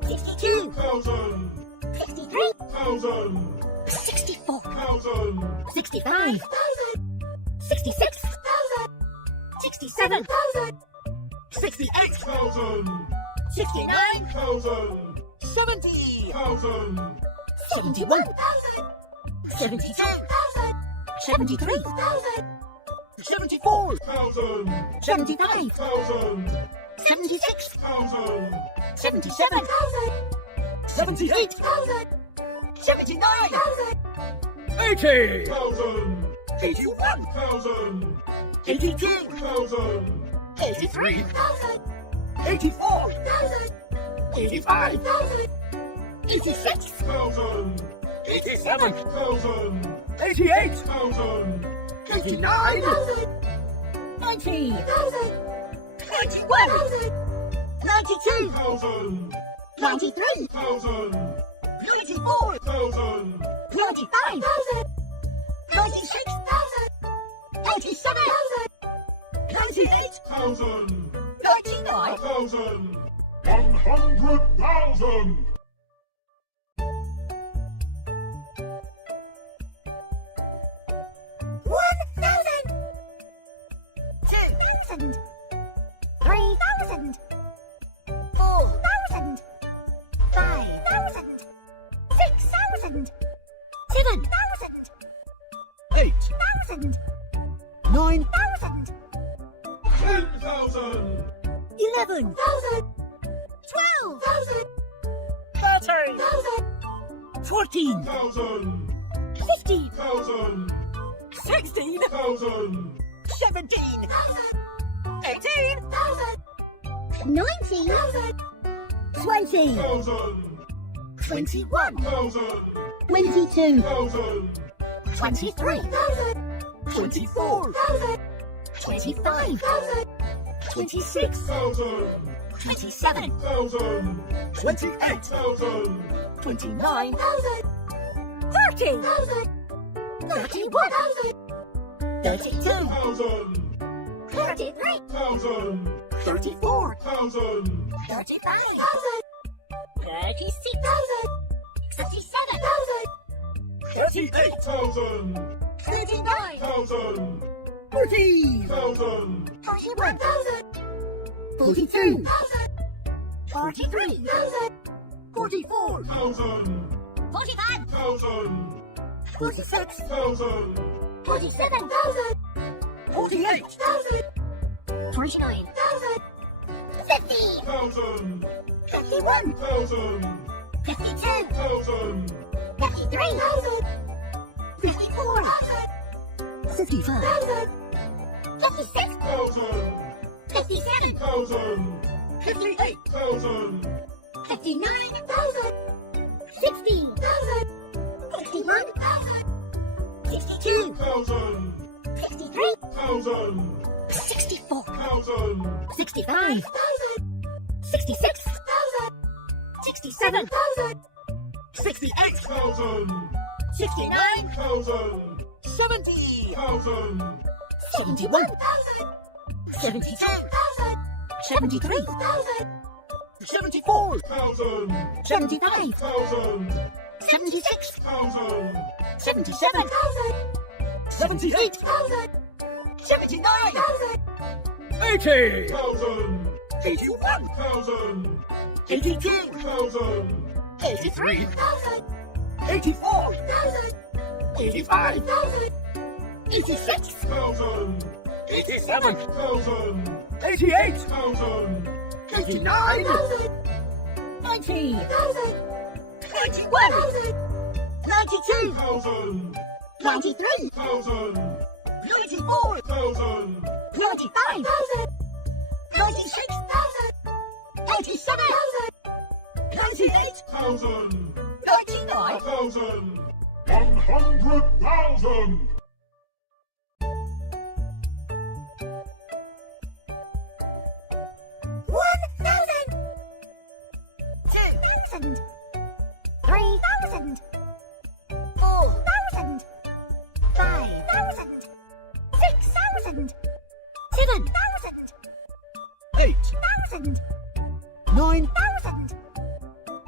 62, 1,000, 63, 1,000, 64, 1,000, 65, 66, 67, 68, 1,000, 69, 1,000, 70, 1,000, 71, 72, 73, 74, 1,000, 75, 1,000, 76, 1,000, 77, 78, 79, 80, 1,000, 81, 1,000, 82, 1,000, 83, 84, 85, 86, 1,000, 87, 1,000, 88, 1,000, 89, 90, 91, 92, 1,000, 93, 1,000, 94, 1,000, 95, 96, 97, 98, 1,000, 99, 1,000, 100,000. $1,000, 2,000, 3,000, 4,000, 5,000, 6,000, 7,000, 8, 8,000, 9, 10,000, 11,000, 12,000, 13, 14, 1,000, 15,000, 1,000, 16, 1,000, 17, 18, 19,000, 20,000, 1,000, 21, 1,000, 22, 1,000, 23,000, 24, 25,000, 26, 1,000, 27,000, 1,000, 28, 29,000, 29, 30,000, 31,000, 32,000, 1,000, 33,000, 1,000, 34, 1,000, 35,000, 36,000, 37,000, 38, 1,000, 39,000, 40, 1,000, 41,000, 42, 43,000, 44, 1,000, 45,000, 1,000, 46,000, 1,000, 47,000, 48, 49,000, 50, 1,000, 51, 1,000, 52, 1,000, 53,000, 54,000, 55, 56,000, 57,000, 1,000, 58, 1,000, 59,000, 60,000, 61,000, 62, 1,000, 63, 1,000, 64, 1,000, 65,000, 66,000, 67,000, 68, 1,000, 69,000, 1,000, 70, 1,000, 71,000, 72,000, 73,000, 74, 1,000, 75, 1,000, 76, 1,000, 77,000, 78, 79,000, 80, 1,000, 81, 1,000, 82, 1,000, 83, 83,000, 84, 85, 86, 1,000, 87, 1,000, 88, 1,000, 89, 90, 91, 92, 1,000, 93, 1,000, 94, 1,000, 95,000, 96,000, 97,000, 98, 1,000, 99, 1,000, 100,000. $1,000, 2,000, 3,000, 4,000, 5,000, 6,000, 7,000, 8, 8,000, 9, 9,000,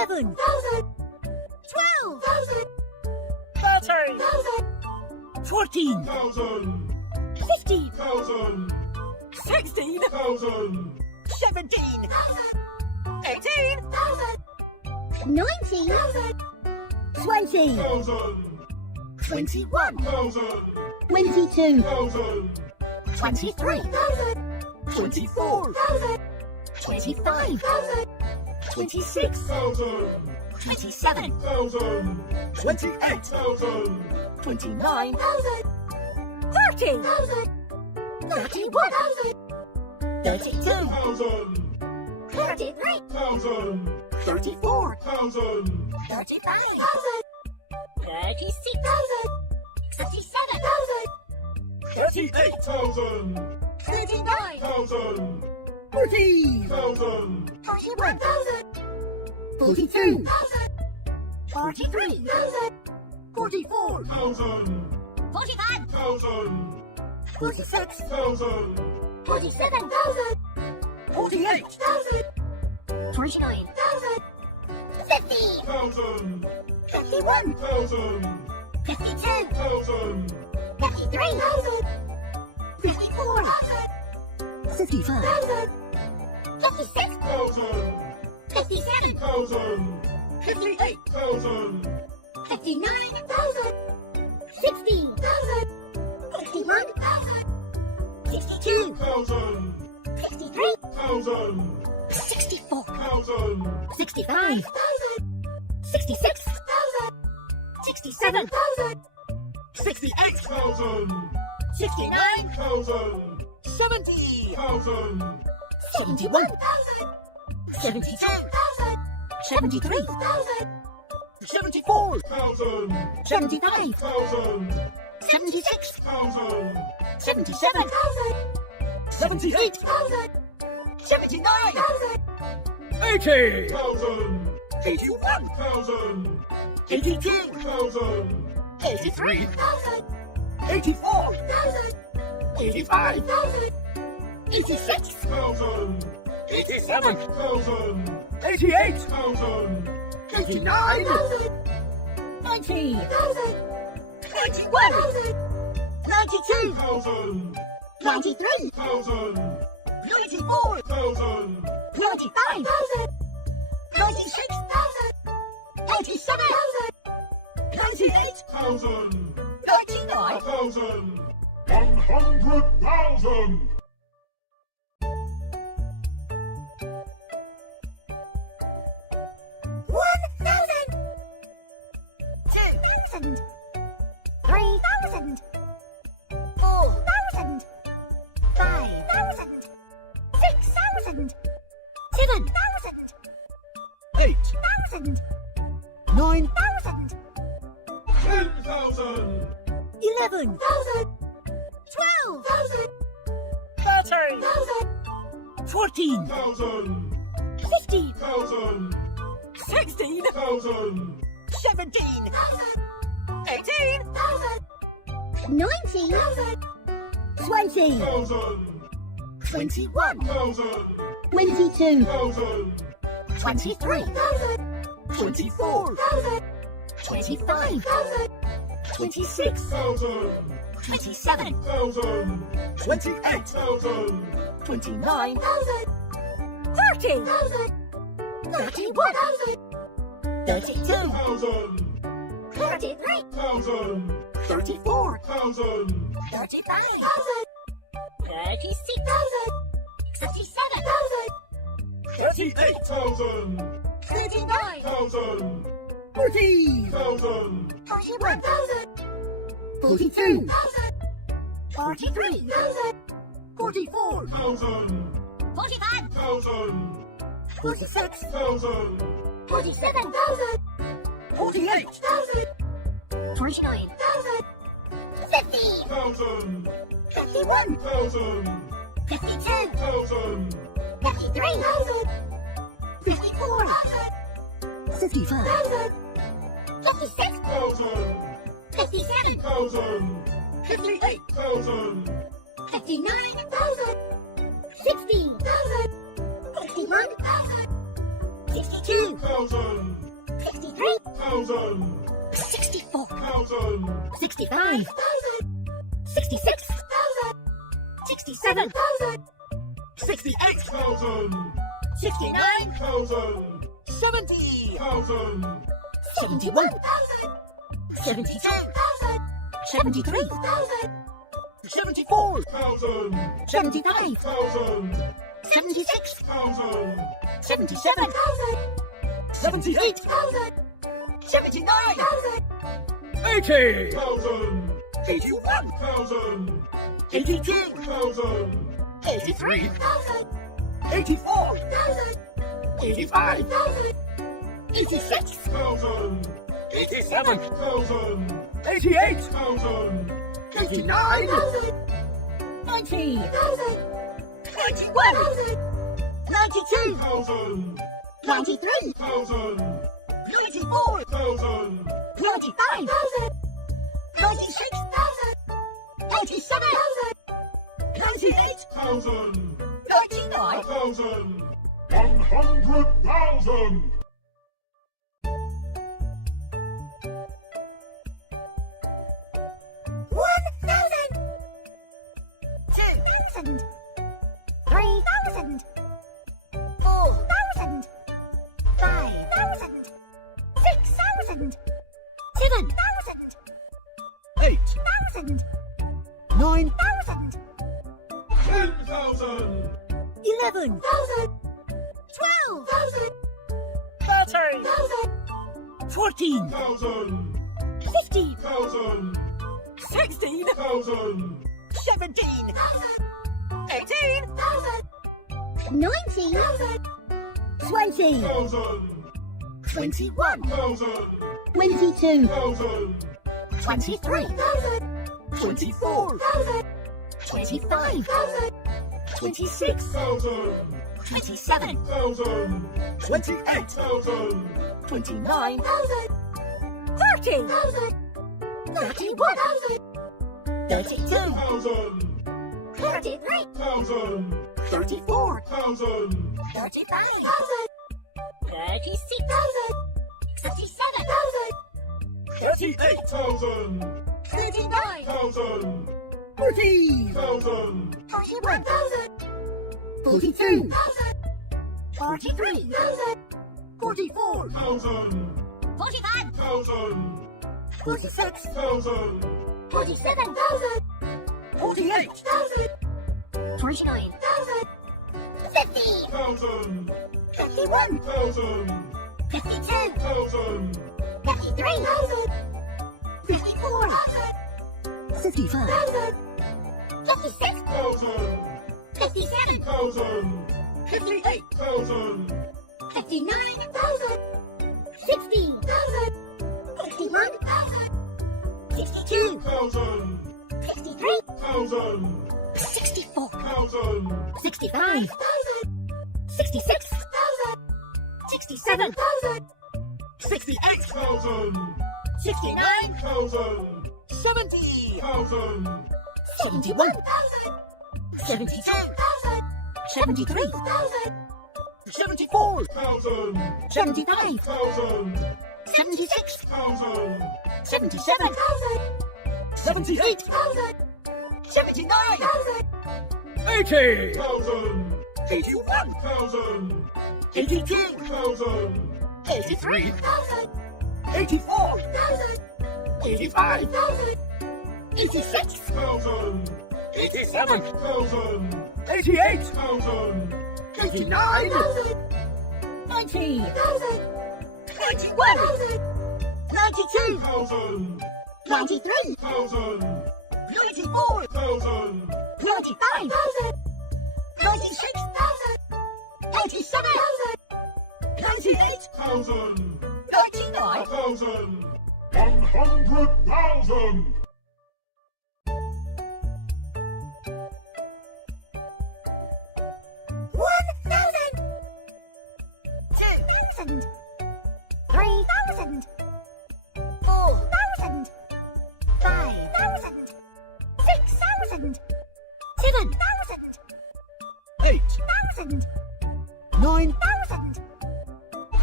11,000. 12,000. 13. 14. 15. 16. 17. 18. 19. 20. 21. 22, 23. 24. 25. 26. 27. 28. 29. 30. 31. 32. 33. 34. 35. 36. 37. 38. 39. 40. 41. 42. 43. 44. 45. 46. 47. 48. 49. 50. 51. 52. 53. 54. 55. 56. 57. 58. 59. 60. 61. 62. 63. 64. 65. 66. 67. 68. 69. 70. 71. 72. 73. 74. 75. 76. 77. 78. 79. 80. 81. 82. 83. 84. 85. 86. 87. 88. 89. 90. 91. 92. 93. 94. 95. 96. 87. 98. 99. 100,000. 1,000. 2,000. 3,000. 4,000. 5,000. 6,000. 7,000. 8. 1,000. 9. 10,000. 11,000. 12,000. 13. 14. 15. 16. 17. 18. 19. 20. 21. 22, 23. 24. 25. 26. 27. 28. 29. 30. 31. 32. 33. 34. 35. 36. 37. 38. 39. 40. 41. 42. 43. 44. 45. 46. 47. 48. 49. 50. 51. 52. 53. 54. 55. 56. 57. 58. 59. 60. 61. 62, 1,000, 63, 1,000, 64, 1,000, 65, 66, 67, 68, 1,000, 69, 1,000, 70. 1,000, 71, 72, 73, 74. 1,000, 75, 1,000, 76, 1,000, 77, 78. 79, 80. 1,000, 81. 1,000, 82, 1,000, 83, 84. 85, 86, 1,000, 87. 1,000, 88. 1,000, 89. 90, 91, 92, 1,000, 93, 1,000, 94, 1,000, 95, 96, 97, 98, 1,000, 99, 1,000, 100,000. $1,000, 2,000, 3,000, 4,000, 5,000, 6,000, 7,000, 8. 8,000, 9. 9,000, 10,000, 11,000, 12,000, 13,000, 14. 15,000, 1,000, 16,000, 1,000, 17,000, 18,000, 19,000, 20,000, 1,000, 21,000, 1,000, 22, 1,000, 23,000, 24. 25,000, 26, 1,000, 27, 1,000, 28. 29, 30, 31, 32, 1,000, 33, 1,000, 34, 1,000, 35, 36, 37, 38. 1,000, 39, 1,000, 40. 1,000, 41, 42, 43, 44. 1,000, 45, 1,000, 46, 1,000, 47, 48. 49, 50, 1,000, 51, 1,000, 52, 1,000, 53, 54, 55. 56, 1,000, 57, 1,000, 58. 1,000, 59, 60, 61, 62, 1,000, 63, 1,000, 64, 1,000, 65, 66, 67, 68. 1,000, 69, 1,000, 70. 1,000, 71, 72, 73, 74. 1,000, 75, 1,000, 76, 1,000, 77, 78. 79, 80. 1,000, 81. 1,000, 82, 1,000, 83, 84. 85, 86, 1,000, 87. 1,000, 88. 1,000, 89. 90, 91, 92, 1,000, 93, 1,000, 94, 1,000, 95, 96, 97, 98, 1,000, 99, 1,000, 100,000. $1,000, 2,000, 3,000, 4,000, 5,000, 6,000, 7,000, 8. 8,000, 9. 9,000,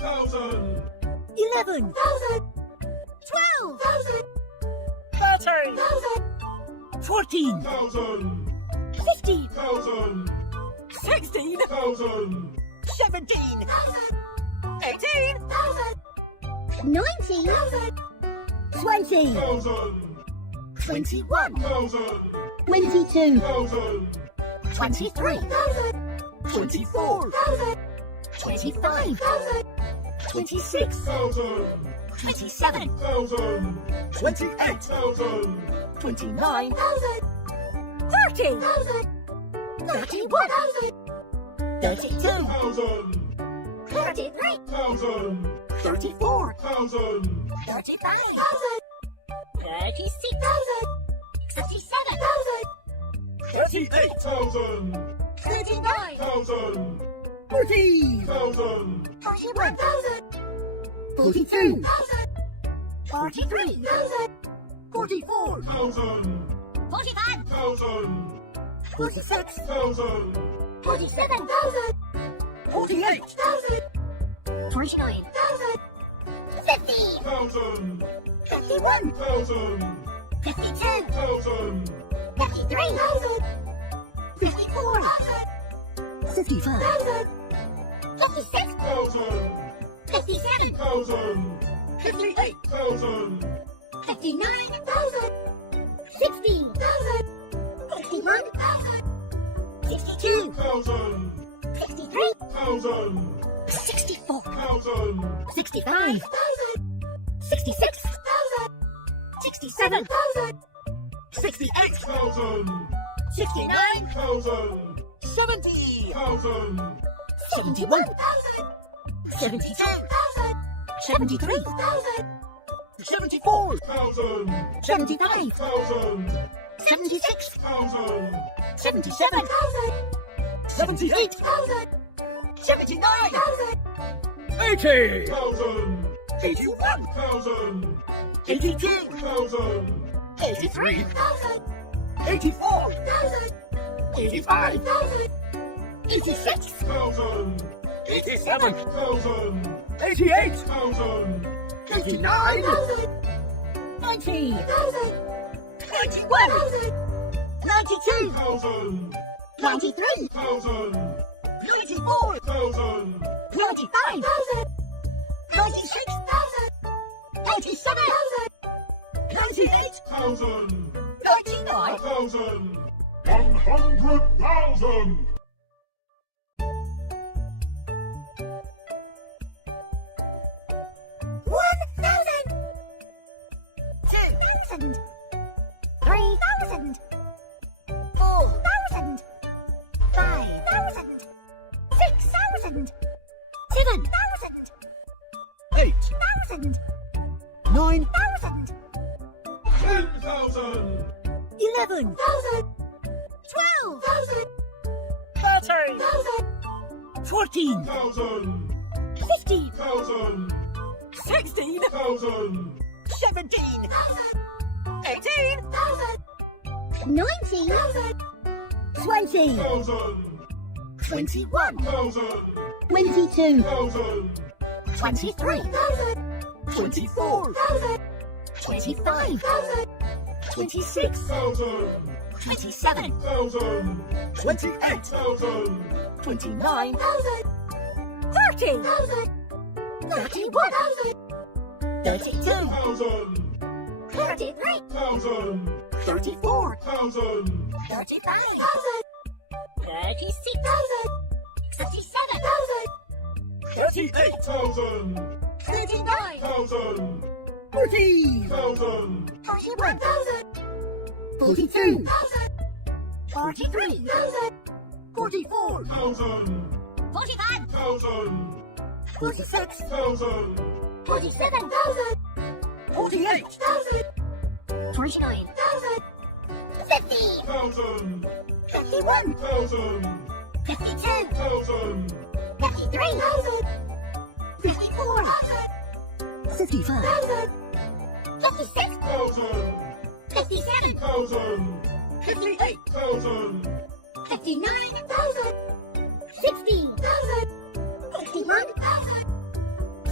10,000. 11,000. 12,000. 13,000. 14,000. 15,000. 1,000. 16,000. 17,000. 18,000. 19,000. 20,000. 21,000. 22, 23,000. 24,000. 25,000. 26,000. 27,000. 28,000. 29,000. 30,000. 31,000. 32,000. 33,000. 34,000. 35,000. 36,000. 37,000. 38,000. 39,000. 40,000. 41,000. 42,000. 43,000. 44,000. 45,000. 46,000. 47,000. 48,000. 49,000. 50. 51. 52. 53,000. 54,000. 55,000. 56,000. 57,000. 58,000. 59,000. 60,000. 61,000. 62,000. 63,000. 64,000. 65,000. 66,000. 67,000. 68,000. 69,000. 70,000. 71,000. 72,000. 73,000. 74,000. 75,000. 76,000. 77,000. 78,000. 79,000. 80,000. 81,000. 82,000. 83,000. 84,000. 85,000. 86,000. 87,000. 88,000. 89,000. 90,000. 91,000. 92,000. 93,000. 94,000. 95,000. 96,000. 97,000. 98,000. 99,000. 100,000. 1,000. 2,000. 3,000. 4,000. 5,000. 6,000. 7,000. 8,000. 8,000. 9,000. 10,000. 11,000. 12,000. 13,000. 14,000. 15,000. 16,000. 17,000. 18,000. 19,000. 20,000. 21,000. 22, 23,000. 24,000. 25,000. 26,000. 27,000. 28,000. 29,000. 30,000. 31,000. 32,000. 33,000. 34,000. 35,000. 36,000. 37,000. 38,000. 39,000. 40,000. 41,000. 42,000. 43,000. 44,000. 45,000. 46,000. 47,000. 48,000. 49,000. 50. 51. 52. 53,000. 54,000. 55,000. 56,000. 57,000. 58,000. 59,000. 60,000. 61,000.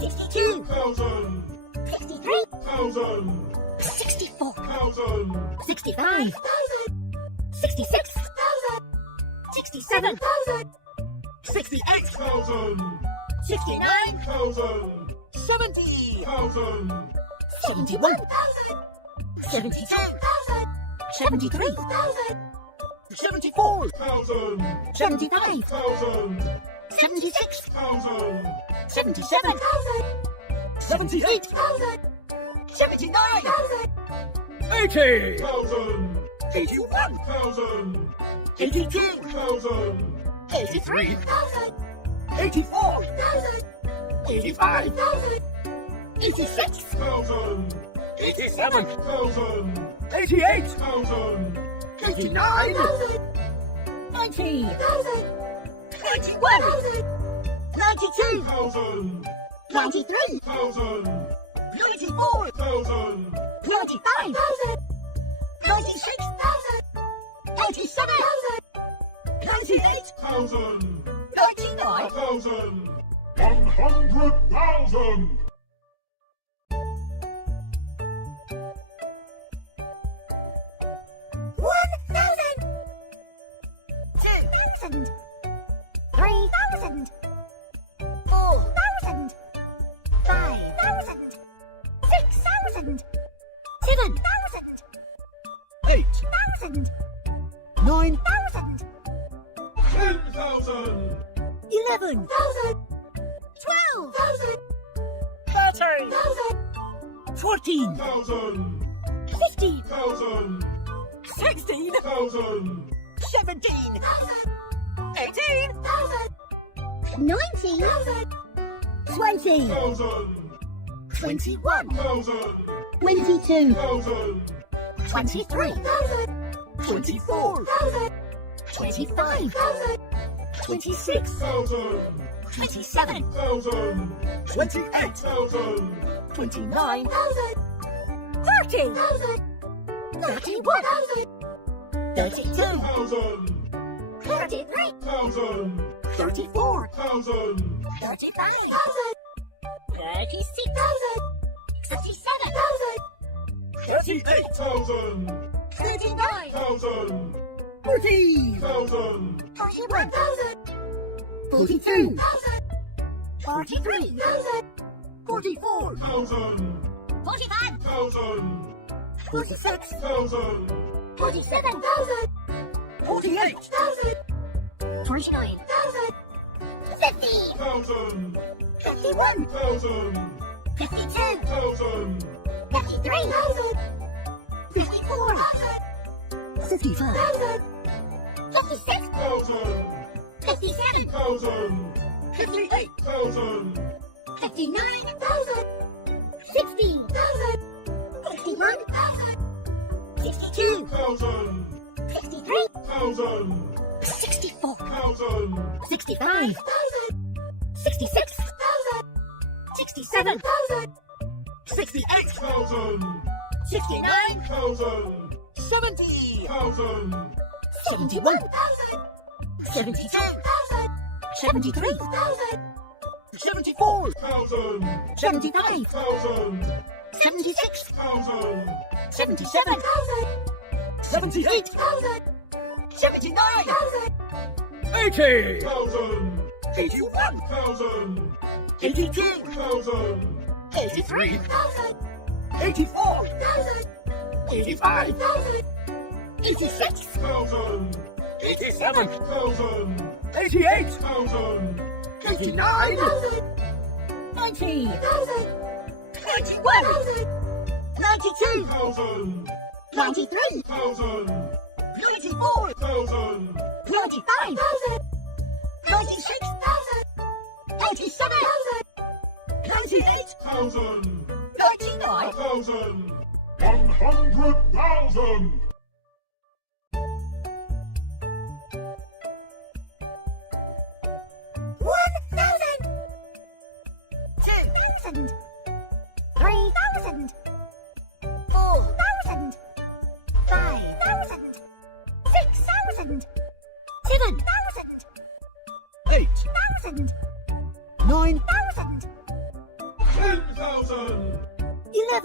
52 thousand, 53,000, 64 thousand, 65 66 67 68 thousand, 69 thousand, 70 thousand, 71 72 73 74 thousand, 75 thousand, 76 thousand, 77 78 79 80 thousand, 81 thousand, 82 thousand, 83 84 85 86 thousand, 87 thousand, 88 thousand, 89 90 91 92 thousand, 93 thousand, 94 thousand, 95 96 97 98 thousand, 99 thousand, 100,000. Eight 9 10,000, 11 12 13 14 thousand, 15 thousand, 16 thousand, 17 18 19, 20 thousand, 21 thousand, 22, thousand, 23 24 25 26 thousand, 27 thousand, 28 thousand, 29 30 31 32 thousand, 33, thousand, 34 thousand, 35 36, 37, 38 thousand, 39 thousand, 40 thousand, 41 42 43 44 thousand, 45, thousand, 46 thousand, 47, 48 49, 50, thousand, 51 thousand, 52, thousand, 53, 54 55 56, thousand, 57, thousand, 58 thousand, 59, 60, 61, 62, thousand, 63, thousand, 64 thousand, 65 66 67 68 thousand, 69 thousand, 70 thousand, 71 72 73 74 thousand, 75 thousand, 76 thousand, 77 78 79 80 thousand, 81 thousand, 82 thousand, 83 84 85 86 thousand, 87 thousand, 88 thousand, 89 90 91 92 thousand, 93 thousand, 94 thousand, 95 96 97 98 thousand, 99 thousand, 100,000.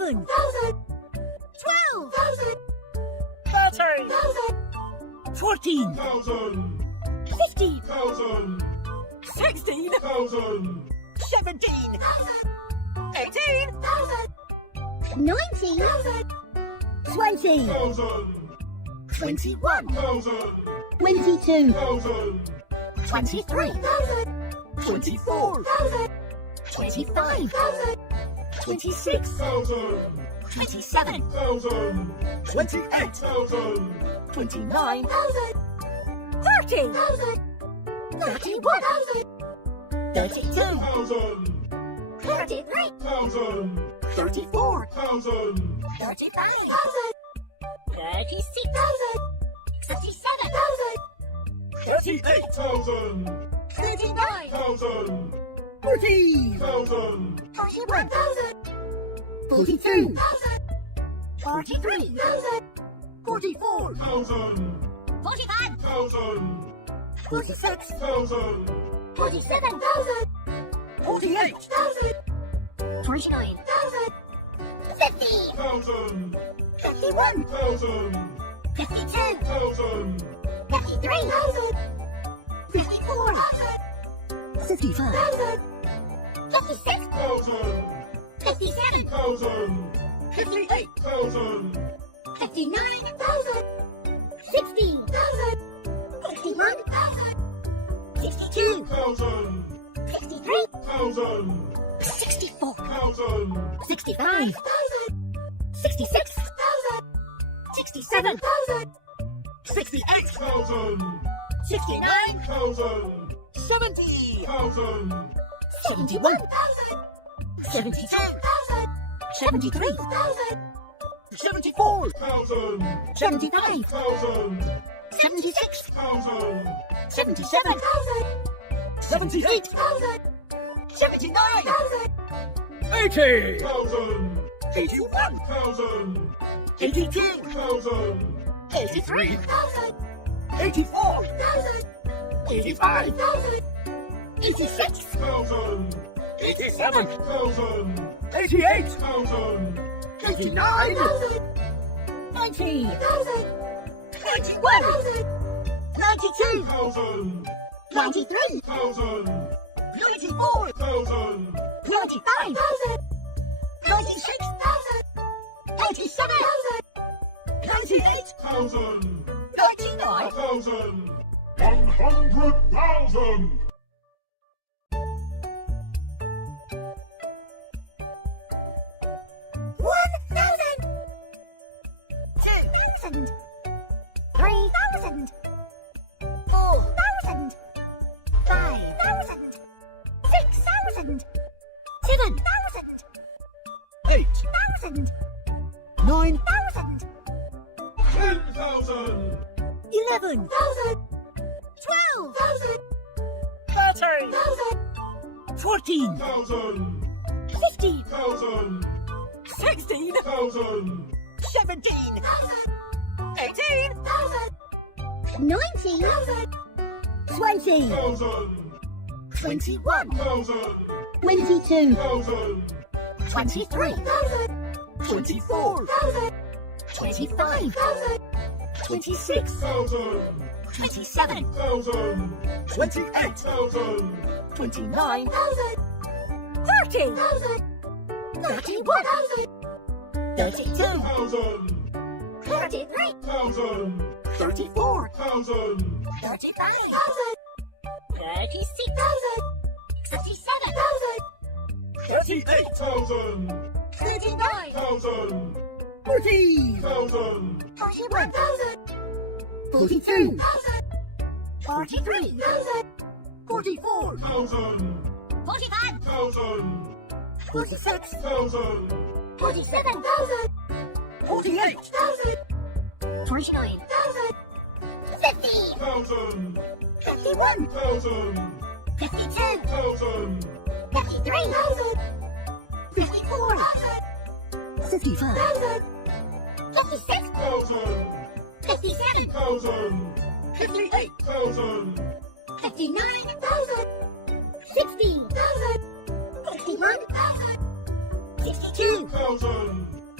11, 12, 13, 14, 15, 16, 17, 18, 19, 20, 21, 22, 23, 24, 25, 26, 27, 28, 29, 30, 31, 32, 33, 34, 35, 36, 37, 38, 39, 40, 41, 42, 43, 44, 45, 46, 47, 48, 49, 50, 51, 52, 53, 54, 55, 56, 57, 58, 59, 60, 61, 62, 63, 64, 65, 66, 67, 68, 69, 70, 71, 72, 73, 74, 75, 76, 77, 78, 79, 80, 81, 82, 83, 84, 85, 86, 87, 88, 89, 90, 91, 92, 93, 94, 95, 96, 97, 98, 99, 100,000! 1,000, 2,000, 3,000, 4,000, 5,000, 6,000, 7,000, 8, 8,000, 9, 1,000, 10,000! 11, 12, 13, 14, 15, 16, 17, 18, 19, 20, 21, 22, 23, 24, 25, 26, 27, 28, 29, 30, 31, 32, 33, 34, 35, 36, 37, 38, 39, 40, 41, 42, 43, 44, 45, 46, 47, 48, 49, 50, 51, 52, 53, 54, 55, 56, 57, 58, 59, 60, 61, 62,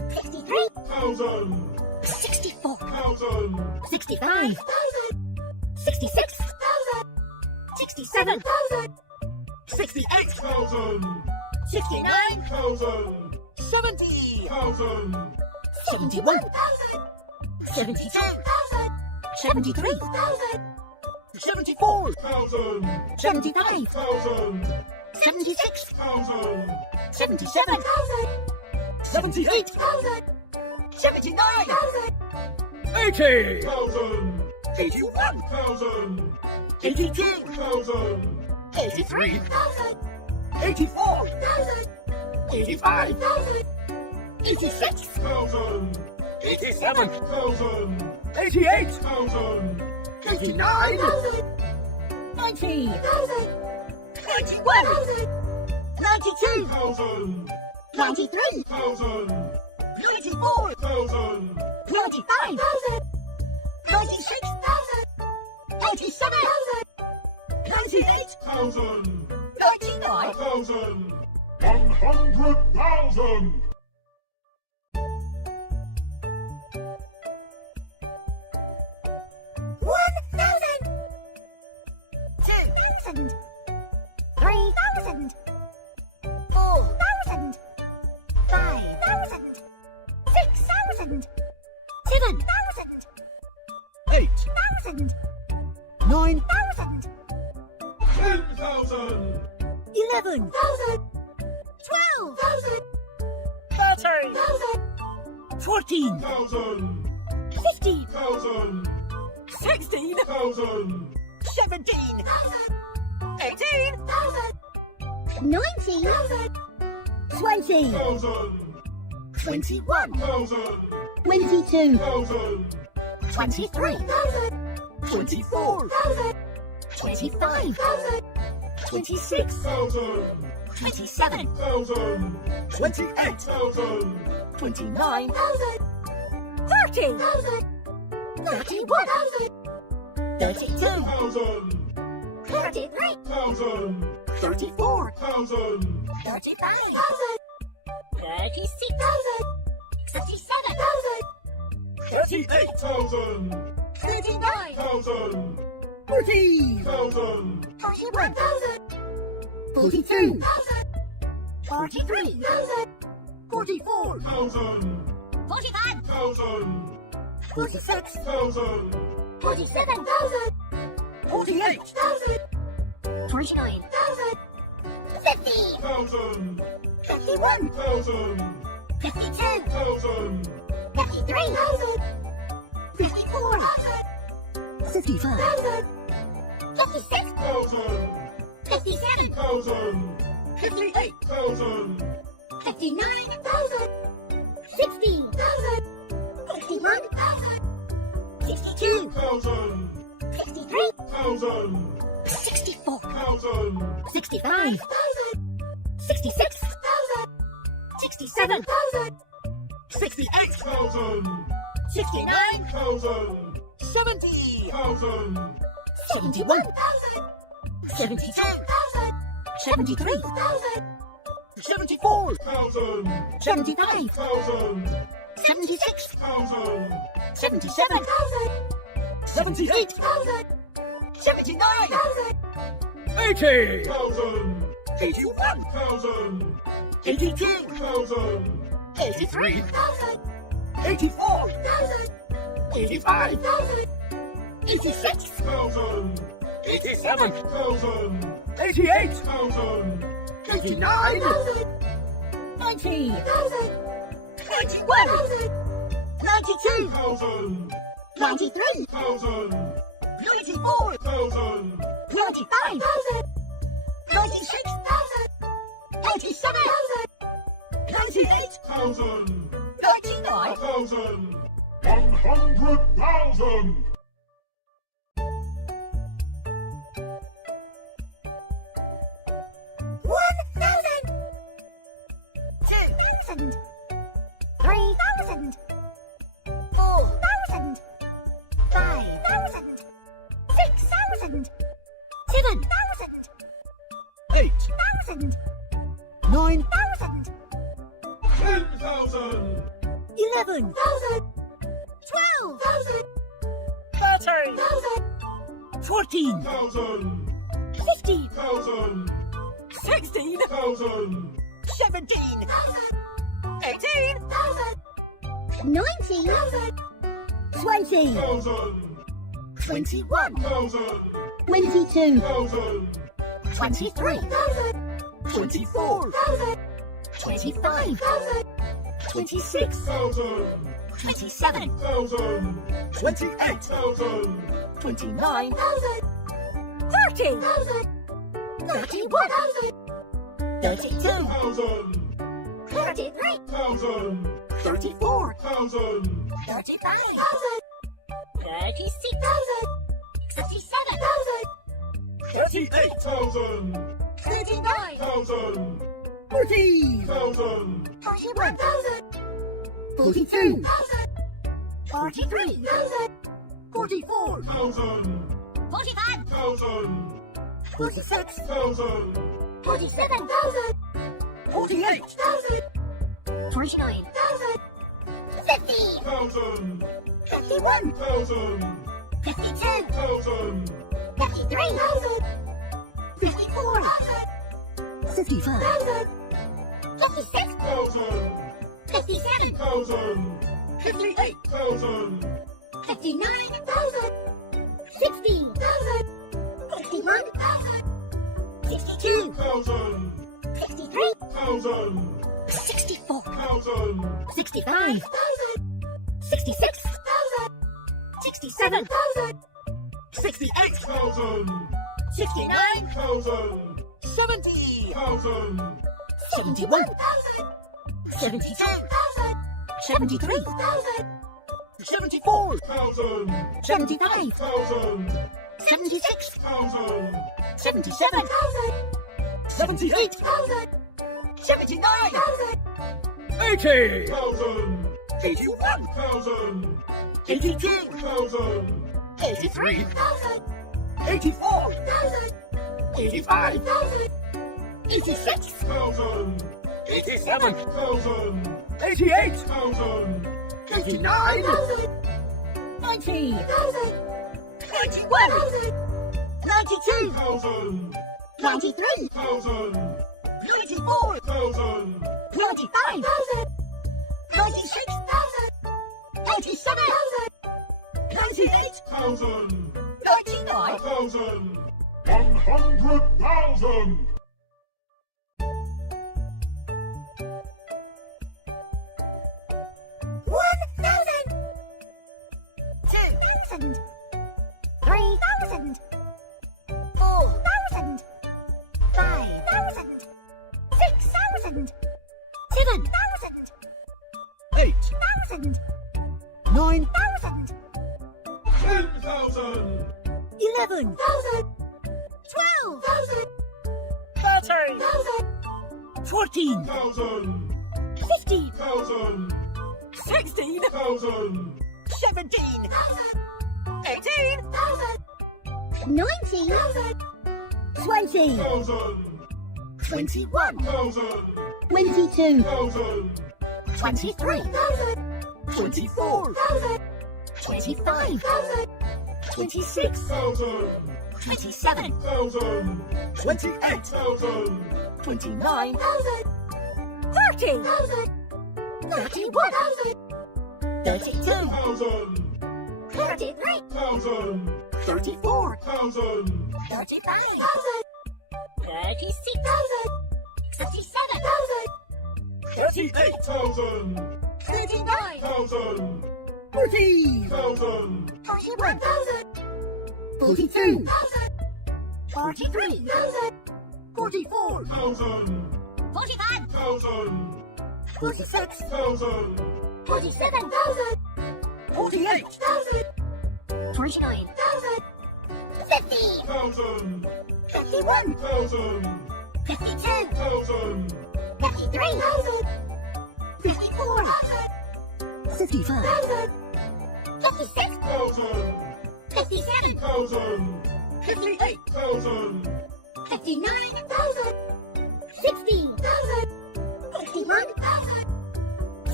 thousand, 64, thousand, 65, 66, 67, 68, thousand, 69, thousand, 70, thousand, 71, 72, 73, 74, thousand, 75, thousand, 76, thousand, 77, 78, 79, 80, thousand, 81, thousand, 82, thousand, 83, 84, 85, 86, thousand, 87, thousand, 88, thousand, 89, 90, 91, 92, thousand, 93, thousand, 94, thousand, 95, 96, 87, 98, thousand, 99, thousand, 100,000. Seven, 8, 9, 10,000, 11, 12, 13, 14, 1,000, 15, 1,000, 16, 1,000, 17, 18, 19, 20, 1,000, 21, 1,000, 22, 1,000, 23, 24, 25, 26, 1,000, 27, 1,000, 28, 1,000, 29, 30, 31, 32, 1,000, 33, 1,000, 34, 1,000, 35, 36, 37, 38, 1,000, 39, 1,000, 40, 1,000, 41, 42, 43, 44, 1,000, 45, 1,000, 46, 1,000, 47, 48, 49, 50, 1,000, 51, 1,000, 52, 1,000, 53, 54, 55, 56, 1,000, 57, 1,000, 58, 1,000, 59, 60, 61, 62, 1,000, 63, 1,000, 64, 1,000, 65, 66, 67, 68, 1,000, 69, 1,000, 70, 1,000, 71, 72, 73, 74, 1,000, 75, 1,000, 76, 1,000, 77, 78, 79, 80, 1,000, 81, 1,000, 82, 1,000, 83, 84, 85, 86, 1,000, 87, 1,000, 88, 1,000, 89, 90, 91, 92, 1,000, 93, 1,000, 94, 1,000, 95, 96, 97, 98, 1,000, 99, 1,000, 100,000. 11, 12, 13, 14, 15, 16, 17, 18, 19, 20, 21, 22, 23, 24, 25, 26, 27, 28, 29, 30, 31, 32, 33, 34, 35, 36, 37, 38, 39, 40, 41, 42, 43, 44, 45, 46, 47, 48, 49, 50, 51, 52, 53, 54, 55, 56, 57, 58, 59, 60, 61, 62, 63, 64, 65, 66, 67, 68, 69, 70, 71, 72, 73, 74, 75, 76, 77, 78, 79, 80, 81, 82, 83, 84, 85, 86, 87, 88, 89, 90, 91, 92, 93, 94, 95, 96, 97, 98, 99, 100,000. 1,000, 2,000, 3,000, 4,000, 5,000, 6,000, 7,000, 8, 8,000, 9,000, 10,000. 11,000, 12,000, 13,000, 14,000, 15,000, 16,000, 17,000, 18,000, 19, 20, 21, 22, 23, 24, 25, 26, 27, 28, 29, 30, 31, 32, 33, 34, 35, 36, 37, 38, 39, 40, 41, 42, 43, 44, 45, 46, 47, 48, 49, 50, 51, 52, 53, 54, 55, 56, 57, 58, 59, 60, 61,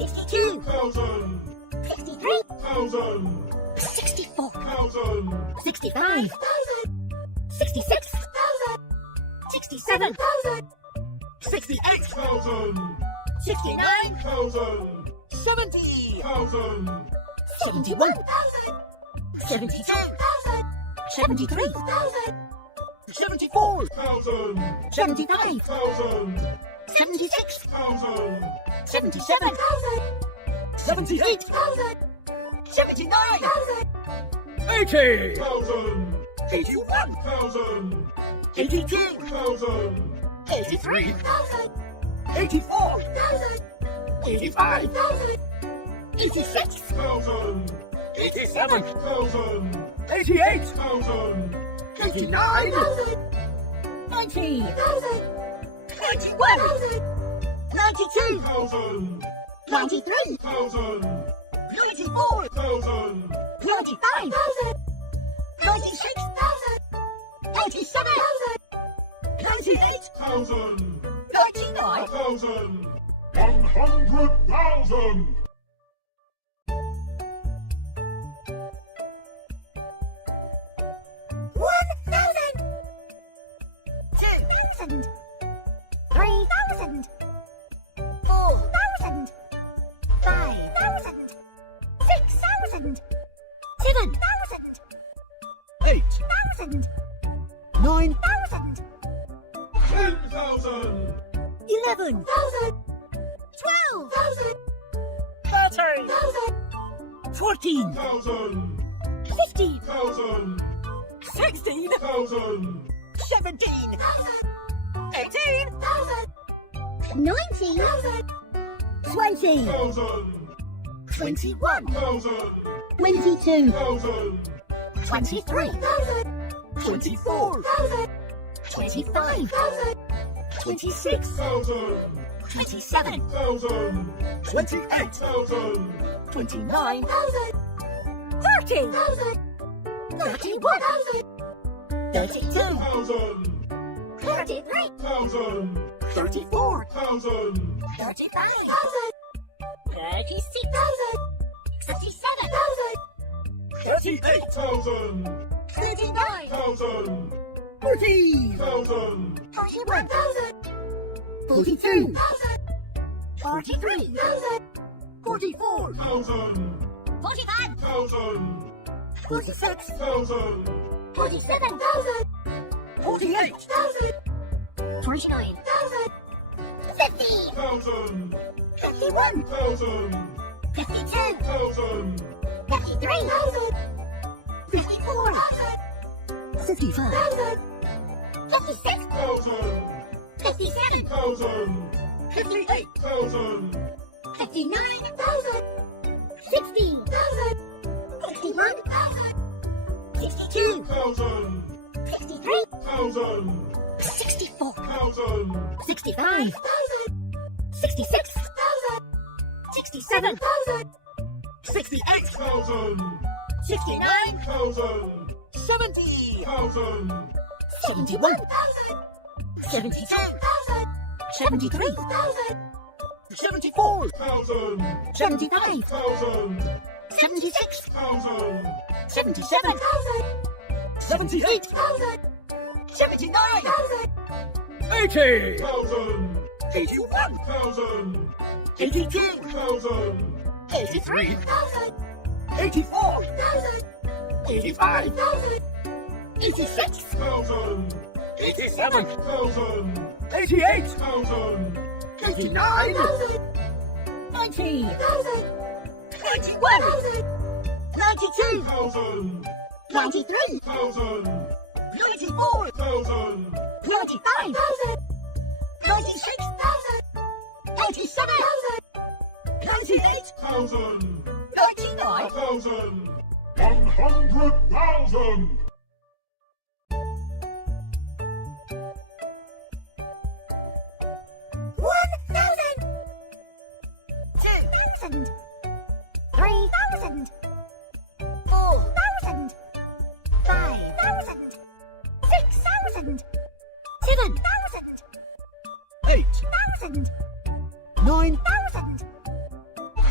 62 thousand, 63, 1,000, 64, 1,000, 65, 66, 67, 68 1,000, 69 1,000, 70 1,000, 71, 72, 73, 74 1,000, 75, 1,000, 76, 1,000, 77, 78 79, 80 1,000, 81 1,000, 82 1,000, 83 84 85 86 1,000, 87 1,000, 88 1,000, 89 90, 91 92, 1,000, 93, 1,000, 94 1,000, 95, 96, 97, 98 1,000, 99, 1,000, 100,000. $1,000, 2,000, 3,000, 4,000, 5,000, 6,000, 7,000, 8 1,000, 9 1,000, 10,000, 11,000, 12,000, 13,000, 14 1,000, 15,000, 1,000, 16 1,000, 17 18 19,000, 20, 1,000, 21, 1,000, 22, 1,000, 23,000, 24 25,000, 26 1,000, 27,000, 1,000, 28 1,000, 29 30,000, 31,000, 32,000, 1,000, 33,000, 1,000, 34 1,000, 35,000, 36,000, 37,000, 38 1,000, 39,000, 40 1,000, 41,000, 42 43,000, 44 1,000, 45,000, 1,000, 46,000, 1,000, 47,000, 48 49,000, 50, 1,000, 51, 1,000, 52, 1,000, 53,000, 54,000, 55 56,000, 1,000, 57,000, 1,000, 58 1,000, 59,000, 60,000, 61,000, 62, 1,000, 63, 1,000, 64, 1,000, 65,000, 66,000, 67,000, 68 1,000, 69,000, 1,000, 70 1,000, 71,000, 72,000, 73,000, 74 1,000, 75, 1,000, 76, 1,000, 77,000, 78 79,000, 80 1,000, 81 1,000, 82 1,000, 83,000, 84 85 86, 1,000, 87 1,000, 88 1,000, 89 90, 91 92, 1,000, 93, 1,000, 94, 1,000, 95,000, 96,000, 87,000, 98, 1,000, 99, 1,000, 100,000. $1,000, 2,000, 3,000, 4,000, 5,000, 6,000, 7,000, 8 1,000, 9 1,000,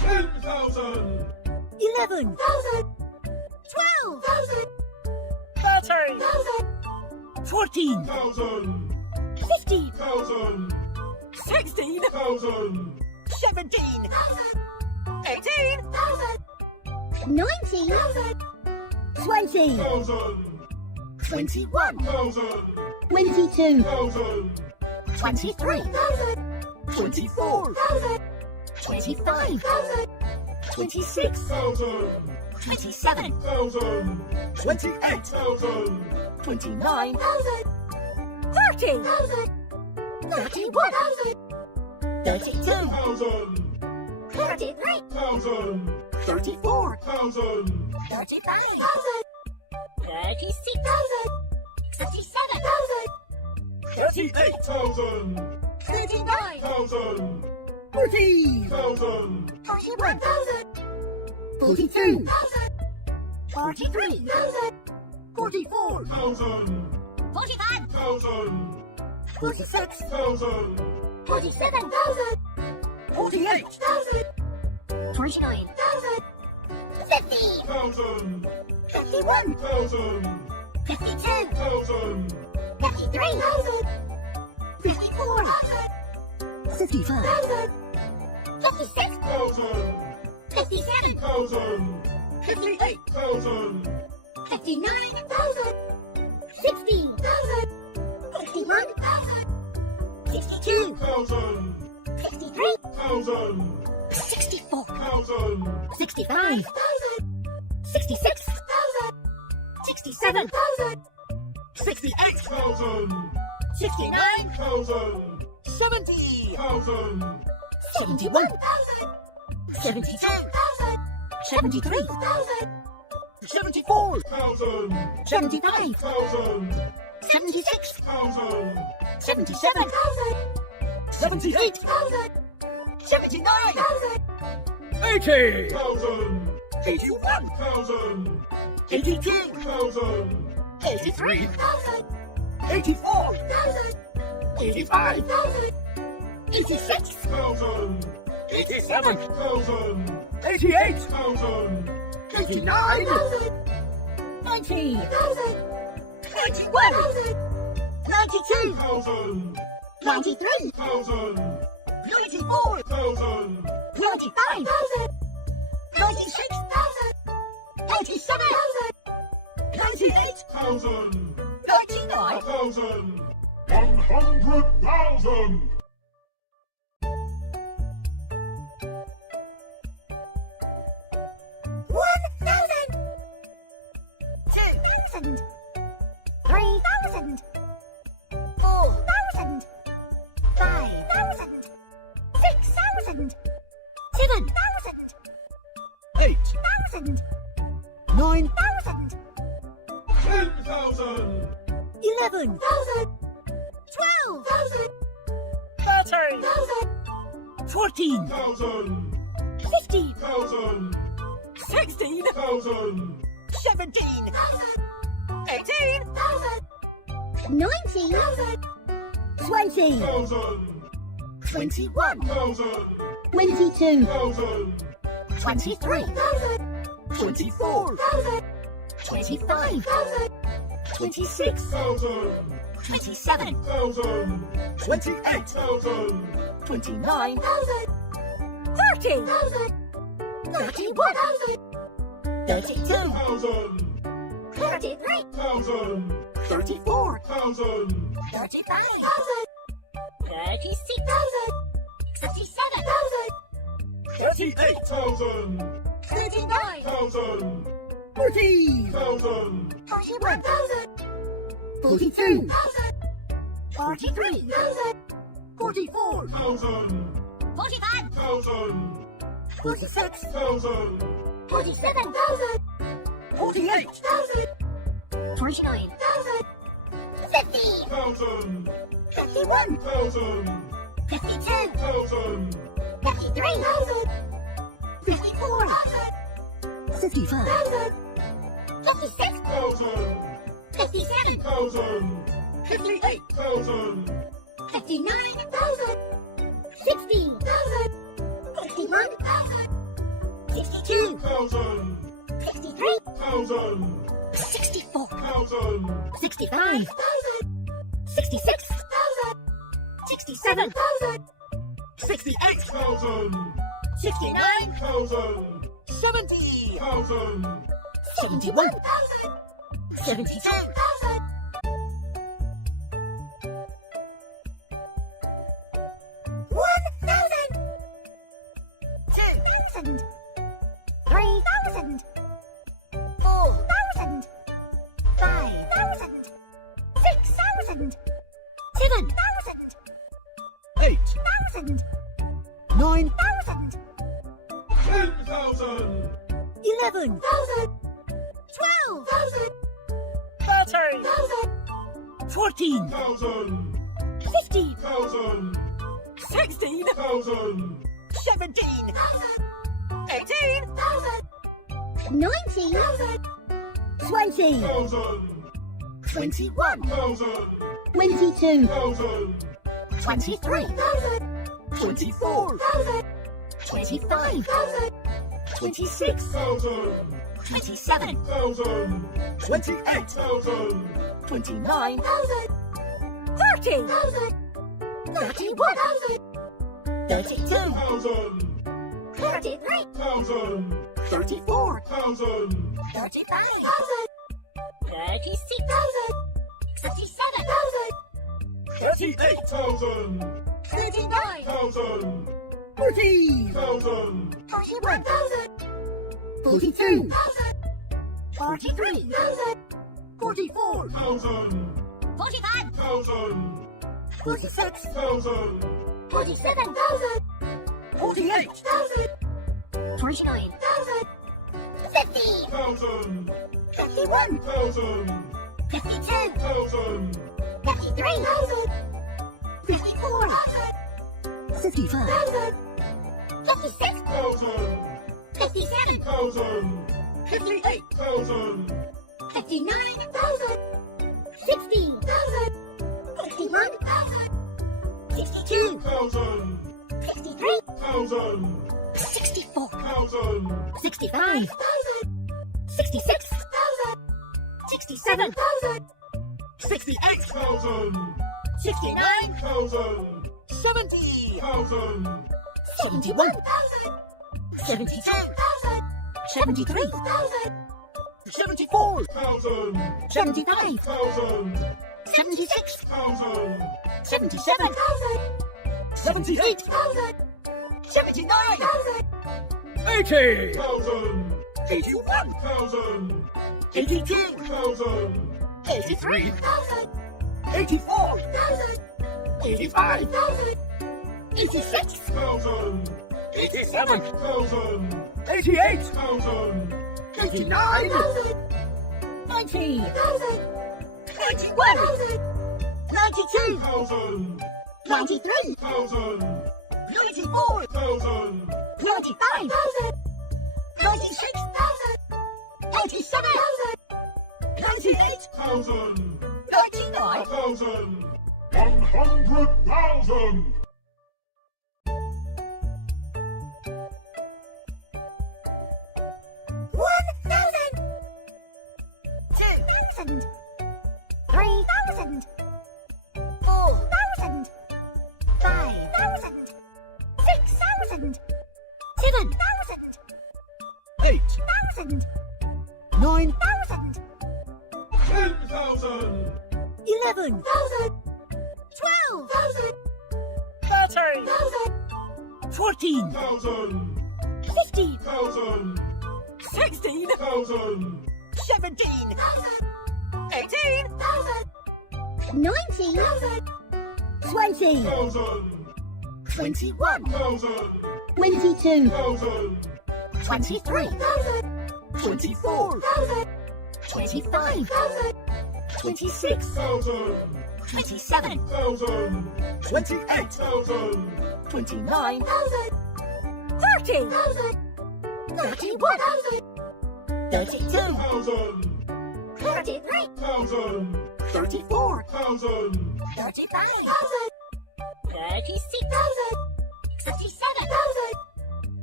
thousand, 11 12 13 14 thousand, 15 thousand, 16 thousand, 17 18 19, 20 thousand, 21 thousand, 22, thousand, 23 24 25 26 thousand, 27 thousand, 28 thousand, 29 30 31 32 thousand, 33 thousand, 34 thousand, 35 36 37 38 thousand, 39 thousand, 40 thousand, 41 42 43 44 thousand, 45 thousand, 46 thousand, 47 48 49 50 thousand, 51 thousand, 52 thousand, 53 54 55 56 thousand, 57 thousand, 58 thousand, 59 60 61 62 thousand, 63 thousand, 64 thousand, 65 66 67 68 thousand, 69 thousand, 70 thousand, 71 72 73 74 thousand, 75 thousand, 76 thousand, 77 78 79 80 thousand, 81 thousand, 82 thousand, 83 84 85 86 thousand, 87 thousand, 88 thousand, 89 90 91 92 thousand, 93 thousand, 94 thousand, 95 96 97 98 thousand, 99 thousand, 100,000. 62, 1,000, 63, 1,000, 64, 1,000, 65, 66, 67, 68, 1,000, 69, 1,000, 70, 1,000, 71, 72, 1,000, 2,000, 3,000, 4,000, 5,000, 6,000, 7,000, 8, 8,000, 9, 10,000, 11,000, 12,000, 13,000, 14,000, 1,000, 15,000, 1,000, 16,000, 17,000, 18,000, 19,000, 20,000, 1,000, 21,000, 22, 1,000, 23,000, 24,000, 25,000, 26,000, 27,000, 1,000, 28, 29,000, 30,000, 31,000, 32,000, 1,000, 33,000, 1,000, 34,000, 1,000, 35,000, 36,000, 37,000, 38, 1,000, 39,000, 40, 1,000, 41,000, 42, 43,000, 44, 1,000, 45,000, 1,000, 46,000, 1,000, 47,000, 48, 49,000, 50, 1,000, 51, 1,000, 52, 1,000, 53,000, 54,000, 55, 56,000, 1,000, 57,000, 1,000, 58, 1,000, 59,000, 60,000, 61,000, 62, 1,000, 63, 1,000, 64, 1,000, 65,000, 66,000, 67,000, 68, 69,000, 1,000, 70,000, 1,000, 71,000, 72,000, 73,000, 74, 1,000, 75,000, 1,000, 76,000, 1,000, 77,000, 78, 79,000, 80, 1,000, 81, 1,000, 82,000, 1,000, 83,000, 84, 85,000, 85, 86,000, 1,000, 87, 1,000, 88, 1,000, 89, 90,000, 91,000, 92,000, 1,000, 93,000, 1,000, 94,000, 1,000, 95,000, 96,000, 87,000, 98,000, 1,000, 99,000, 1,000, 100,000. $1,000, 2,000, 3,000, 4,000, 5,000, 6,000, 7,000, 8, 8,000, 9, 9,000, 10,000, 11,000, 12,000, 13,000, 14,000, 1,000, 15,000, 1,000, 16,000, 1,000, 17,000, 18,000, 19,000, 20,000, 1,000, 21,000, 22, 1,000, 23,000, 24, 25,000, 26,000, 1,000, 27,000, 28, 1,000, 29,000, 30,000, 31,000, 32,000, 1,000, 33,000, 1,000, 34,000, 1,000, 35,000, 36,000, 37,000,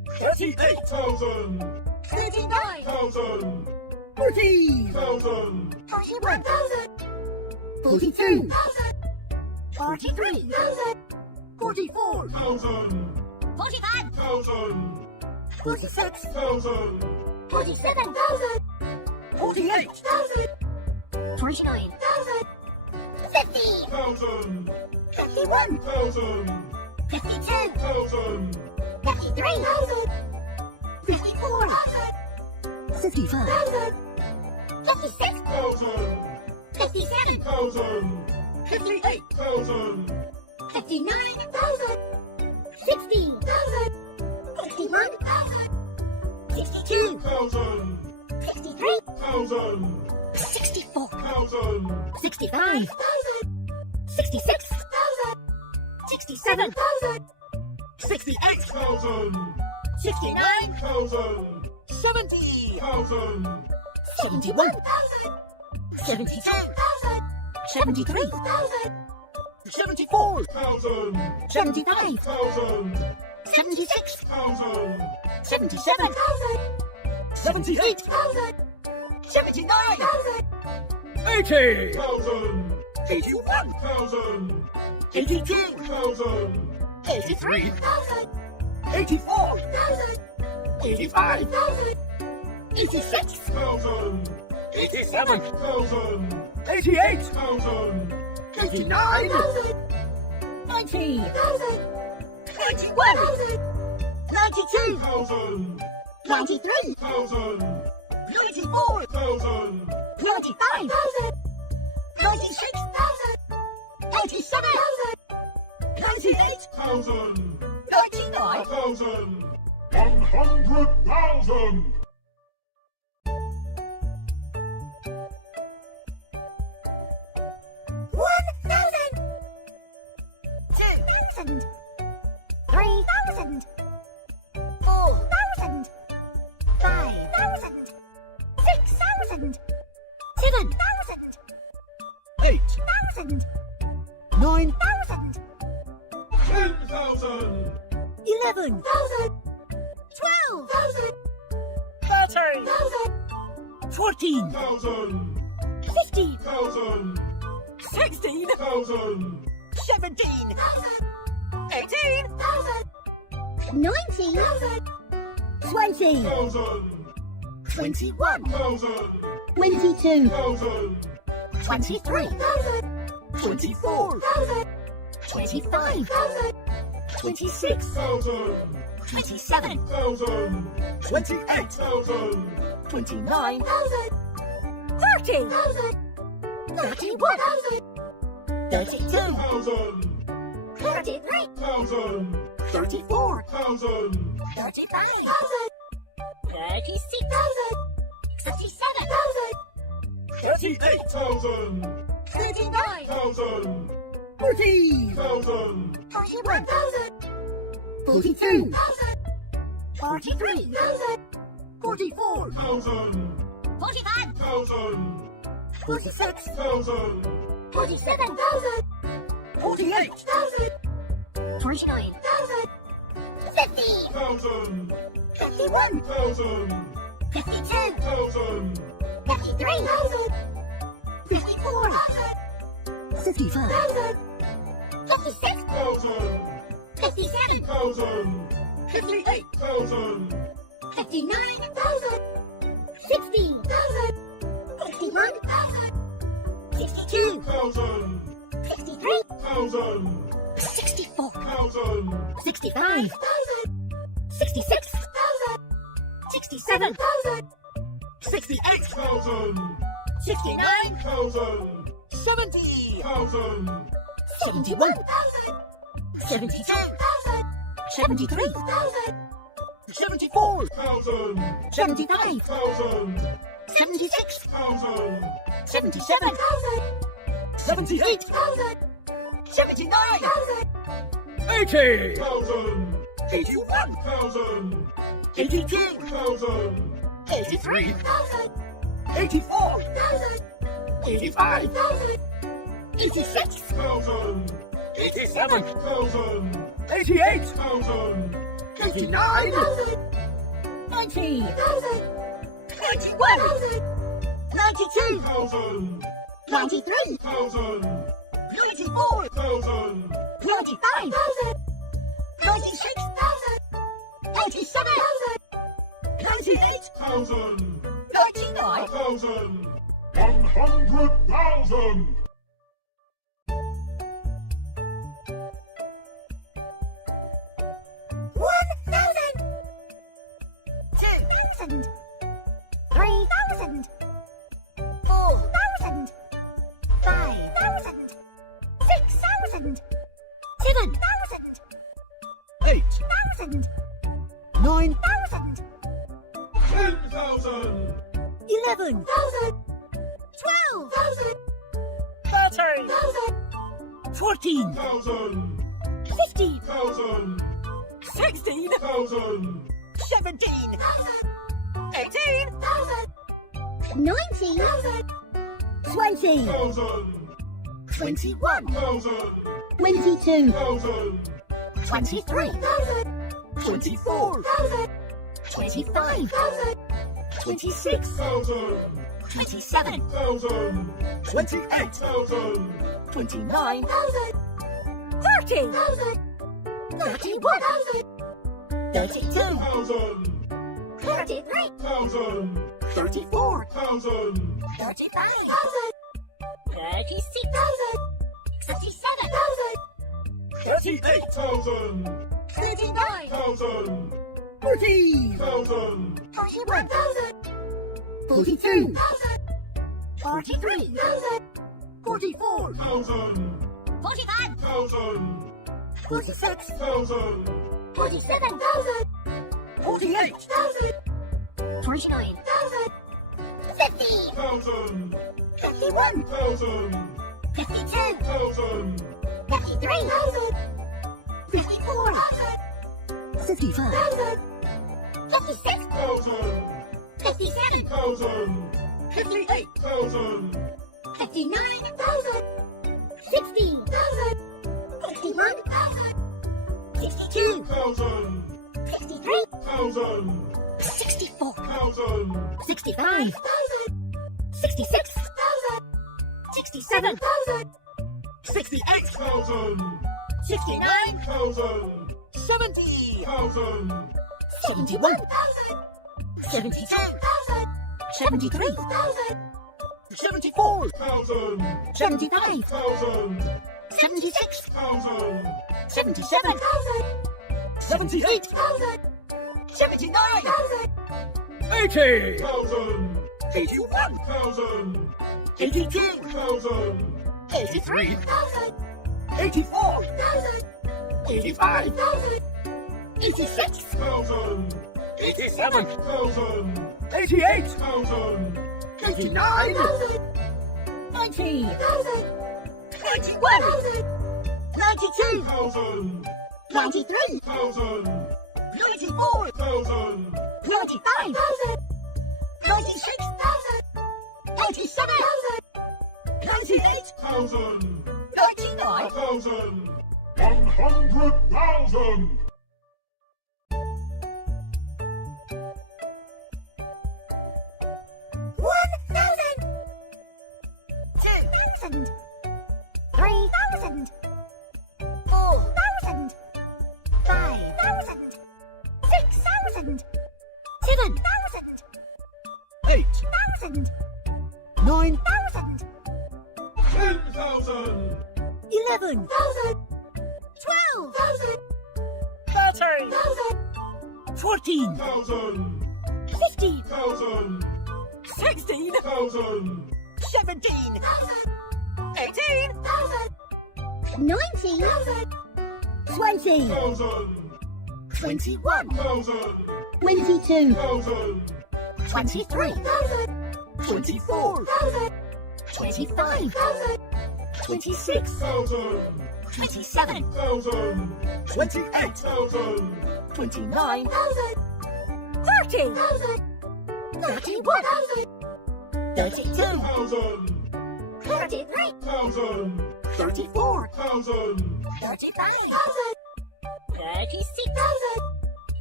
38,000. 39,000. 40. 1,000. 41,000. 42. 43,000. 44. 1,000. 45,000. 1,000. 46,000. 1,000. 47,000. 48. 49,000. 50. 1,000. 51. 1,000. 52. 1,000. 53,000. 54. 55. 56. 1,000. 57. 1,000. 58. 59,000. 60,000. 61,000. 62. 1,000. 63. 1,000. 64. 1,000. 65,000. 66,000. 67,000. 68. 69,000. 1,000. 70. 1,000. 71,000. 72,000. 73,000. 74. 1,000. 75. 1,000. 76. 1,000. 77,000. 78. 79,000. 80. 1,000. 81. 1,000. 82. 1,000. 83. 83,000. 84. 85. 86. 1,000. 87. 1,000. 88. 1,000. 89. 90. 91. 92. 1,000. 93. 1,000. 94. 1,000. 95,000. 96,000. 97,000. 98. 1,000. 99. 1,000. 100,000. $1,000. 2,000. 3,000. 4,000. 5,000. 6,000. 7,000. 8. 8,000. 9. 9,000. 10,000. 11,000. 12,000. 13,000. 14. 1,000. 15,000. 1,000. 16. 1,000. 17. 18. 19,000. 20. 1,000. 21. 1,000. 22, 1,000. 23,000. 24. 25,000. 26. 1,000. 27. 1,000. 28. 1,000. 29,000. 30,000. 31,000. 32. 1,000. 33. 1,000. 34. 1,000. 35,000. 36,000. 37,000. 38. 1,000. 39,000. 1,000. 40. 1,000. 41,000. 42. 43,000. 44. 1,000. 45. 1,000. 46. 1,000. 47,000. 48. 49,000. 50. 1,000. 51. 1,000. 52. 1,000. 53,000. 54,000. 55. 56. 1,000. 57. 1,000. 58. 1,000. 59,000. 60,000. 61,000. 62. 1,000. 63. 1,000. 64. 1,000. 65,000. 66,000. 67,000. 68. 1,000. 69,000. 1,000. 70. 1,000. 71,000. 72,000. 73,000. 74. 1,000. 75. 1,000. 76. 1,000. 77,000. 78. 79,000. 80. 1,000. 81. 1,000. 82. 1,000. 83. 83,000. 84. 85. 86. 1,000. 87. 1,000. 88. 1,000. 89, 90, 91, 91, 92, 93, 94, 95, 96, 87, 98, 99, 100,000. 2,000, 3,000, 4,000, 5,000, 6,000, 7,000, 8, 8,000, 9,000, 10,000. 11,000, 12,000, 13,000, 14,000, 15,000, 16,000, 17,000, 18,000, 19, 20, 1,000. 21, 22,000. 23, 24, 25, 26, 27, 28, 29, 30, 31, 32, 33, 34, 35, 36, 37, 38, 39, 40, 41, 42, 43, 44, 45, 46, 47, 48, 49, 50, 51, 52, 53, 54, 55, 56, 57, 58, 59, 60, 61, 62, 63, 64, 65, 66, 67, 68, 69, 70, 71, 72, 73, 74, 75, 76, 77, 78, 79, 80, 1,000. 81, 82, 83, 83, 84, 85, 86, 87, 88, 89, 90, 91, 92, 93, 94, 95, 96, 97, 98, 99, 100,000. 1,000, 2,000, 3,000, 4,000, 5,000, 6,000, 7,000, 8, 8,000, 9, 10,000. 11,000, 12,000, 13,000, 14,000, 15,000, 16,000, 17,000, 18,000, 19, 20, 21, 22, 23, 24, 25, 26, 27, 28, 29, 30, 31, 32, 33, 34, 35, 36,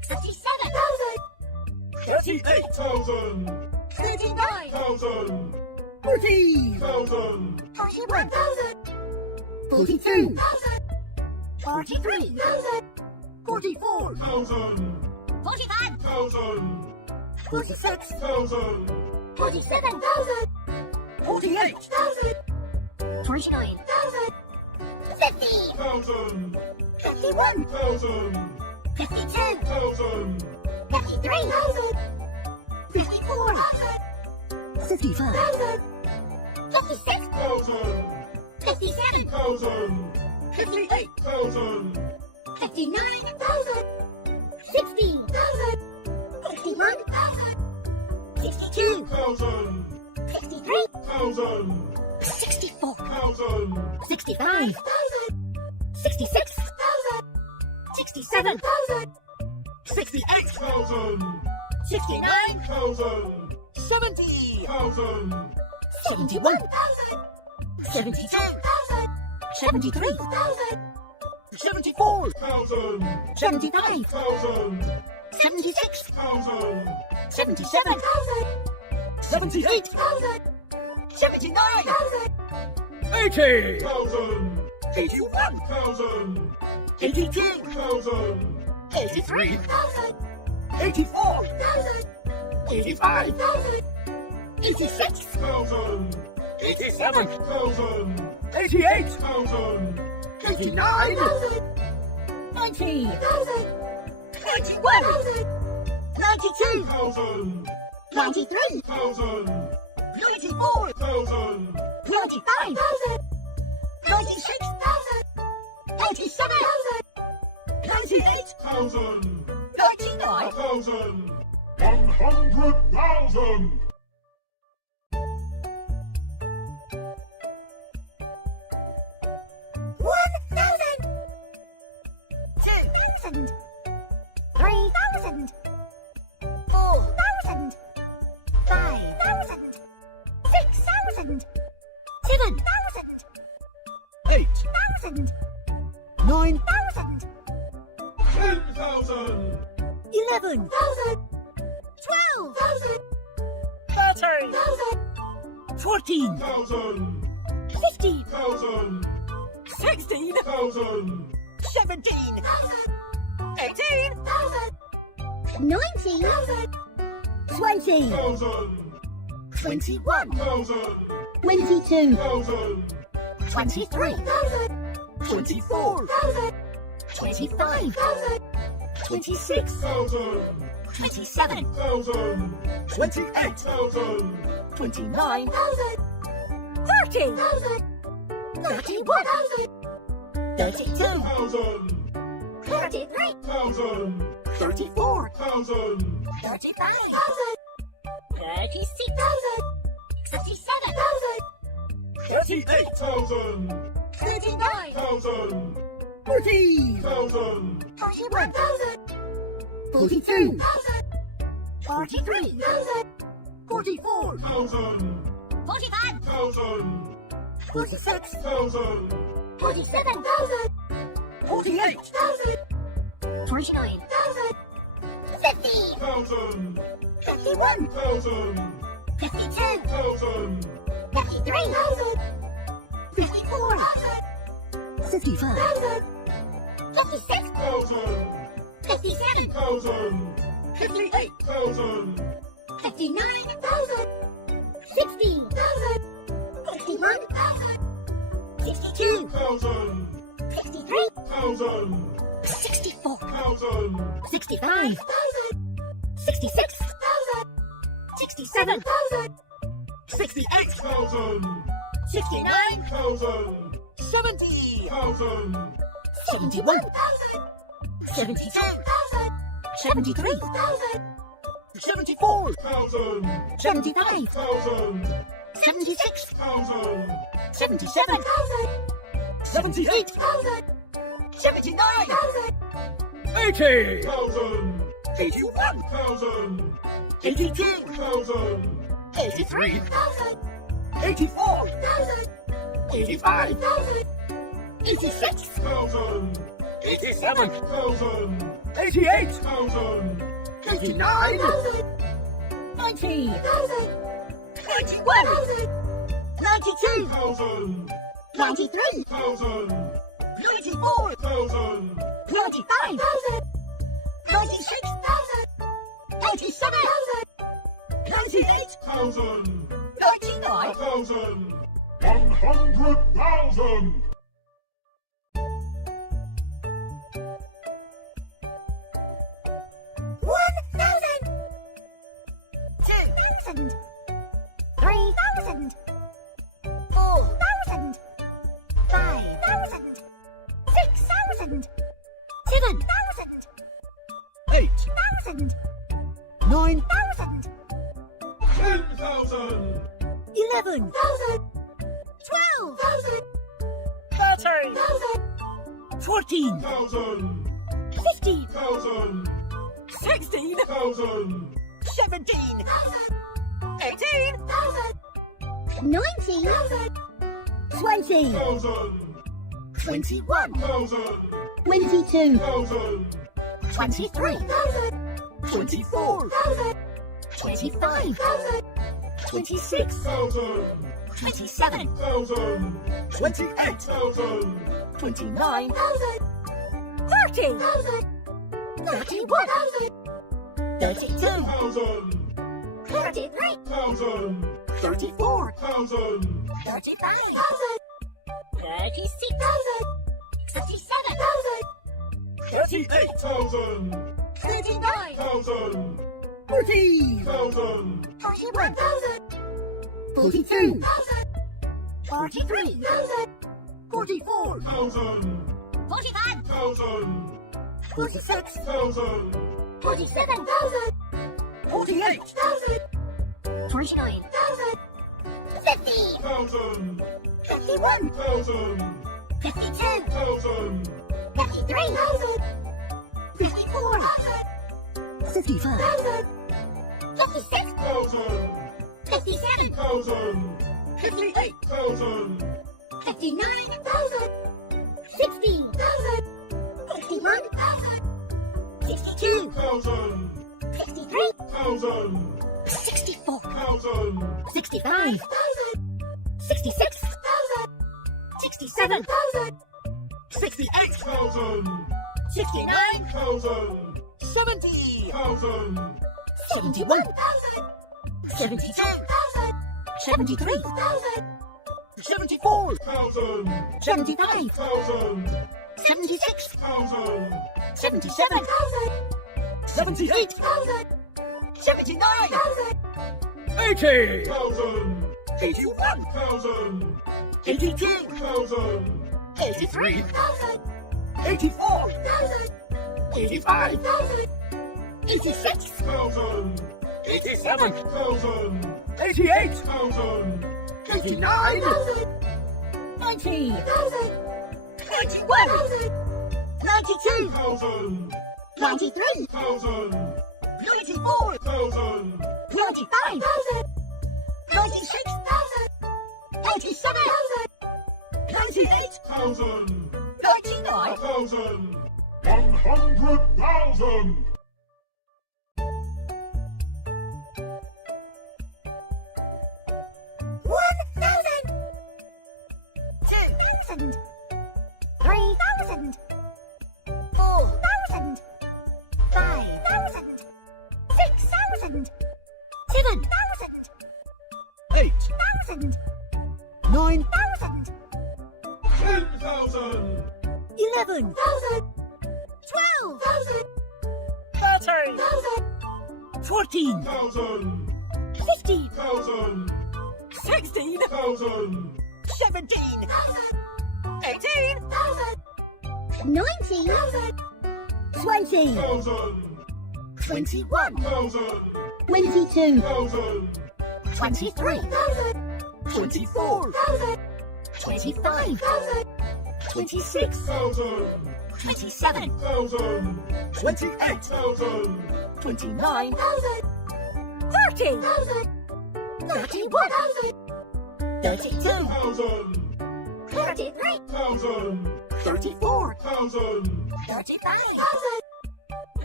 37,000. 38,000. 39,000. 40. 40,000. 41,000. 42. 43,000. 44. 1,000. 45,000. 1,000. 46. 1,000. 47,000. 48. 49,000. 50. 1,000. 51. 1,000. 52. 1,000. 53,000. 54. 55. 56. 1,000. 57. 1,000. 58. 1,000. 59,000. 60,000. 61,000. 62. 1,000. 63. 1,000. 64. 1,000. 65. 66,000. 67. 68. 1,000. 69. 1,000. 70. 1,000. 71. 72. 73. 74. 1,000. 75. 1,000. 76. 1,000. 77. 78. 79. 80. 1,000. 81. 1,000. 82. 1,000. 83. 84. 85. 86. 1,000. 87. 1,000. 88. 1,000. 89. 90. 91. 92. 1,000. 93. 1,000. 94. 1,000. 95. 96. 97. 98. 1,000. 99. 1,000. 100,000. 2,000. 3,000. 4,000. 5,000. 6,000. 7,000. 8. 1,000. 9. 10,000. 11. 12,000. 13. 14. 1,000. 15. 1,000. 16. 1,000. 17. 18. 19. 20. 1,000. 21. 1,000. 22. 1,000. 23. 24. 25. 26. 1,000. 27. 1,000. 28. 1,000. 29. 30. 31. 32. 1,000. 33. 1,000. 34. 1,000. 35. 36. 37. 38. 1,000. 39. 1,000. 40. 1,000. 41. 42. 43. 44. 1,000. 45. 1,000. 46. 1,000. 47. 48. 49. 50. 1,000. 51. 1,000. 52. 1,000. 53. 54. 55. 56. 1,000. 57. 1,000. 58. 1,000. 59. 60. 61. 62. 1,000. 63. 1,000. 64. 1,000. 65. 66. 67. 68. 1,000. 69. 1,000. 70. 1,000. 71. 72. 73. 74. 1,000. 75. 1,000. 76. 1,000. 77. 78. 79. 80. 1,000. 81. 1,000. 82. 1,000. 83. 84. 85. 86. 1,000. 87. 1,000. 88. 1,000. 89. 90. 91. 92. 1,000. 93. 1,000. 94. 1,000. 95. 96. 87. 98. 1,000. 99. 1,000. 100,000. 2,000. 3,000. 4,000. 5,000. 6,000. 7,000. 8. 1,000. 9. 10,000. 11. 12. 13. 14. 1,000. 15. 1,000. 16. 1,000. 17. 18. 19. 20. 1,000. 21. 1,000. 22. 1,000. 23. 24. 25. 26. 1,000. 27. 1,000. 28. 1,000. 29. 30. 31. 32. 1,000. 33. 1,000. 34. 1,000. 35. 36. 37. 38. 1,000. 39. 1,000. 40. 1,000. 41. 42. 43. 44. 1,000. 45. 1,000. 46. 1,000. 47. 48. 49. 50. 1,000. 51. 1,000. 52. 1,000. 53. 54. 55. 56. 1,000. 57. 1,000. 58. 1,000. 59. 60. 61. 62. 1,000. 63. 1,000. 64. 1,000. 65. 66. 67. 68. 1,000. 69. 1,000. 70. 1,000. 71. 72. 73. 74. 1,000. 75. 1,000. 76. 1,000. 77. 78. 79. 80. 1,000. 81. 1,000. 82. 1,000. 83. 84. 85. 86. 1,000. 87. 1,000. 88. 1,000. 89. 90. 91. 92. 1,000. 93. 1,000. 94. 1,000. 95. 96. 97. 98. 1,000. 99. 1,000. 100,000. 2,000. 3,000. 4,000. 5,000. 6,000. 7,000. 8. 1,000. 9. 1,000. 10,000. 11. 12. 13. 14. 1,000. 15. 1,000. 16. 1,000. 17. 18. 19. 20. 1,000. 21. 1,000. 22. 1,000. 23. 24. 25. 26. 1,000. 27. 1,000. 28. 1,000. 29. 30. 31. 32. 1,000. 33. 1,000. 34. 1,000. 35.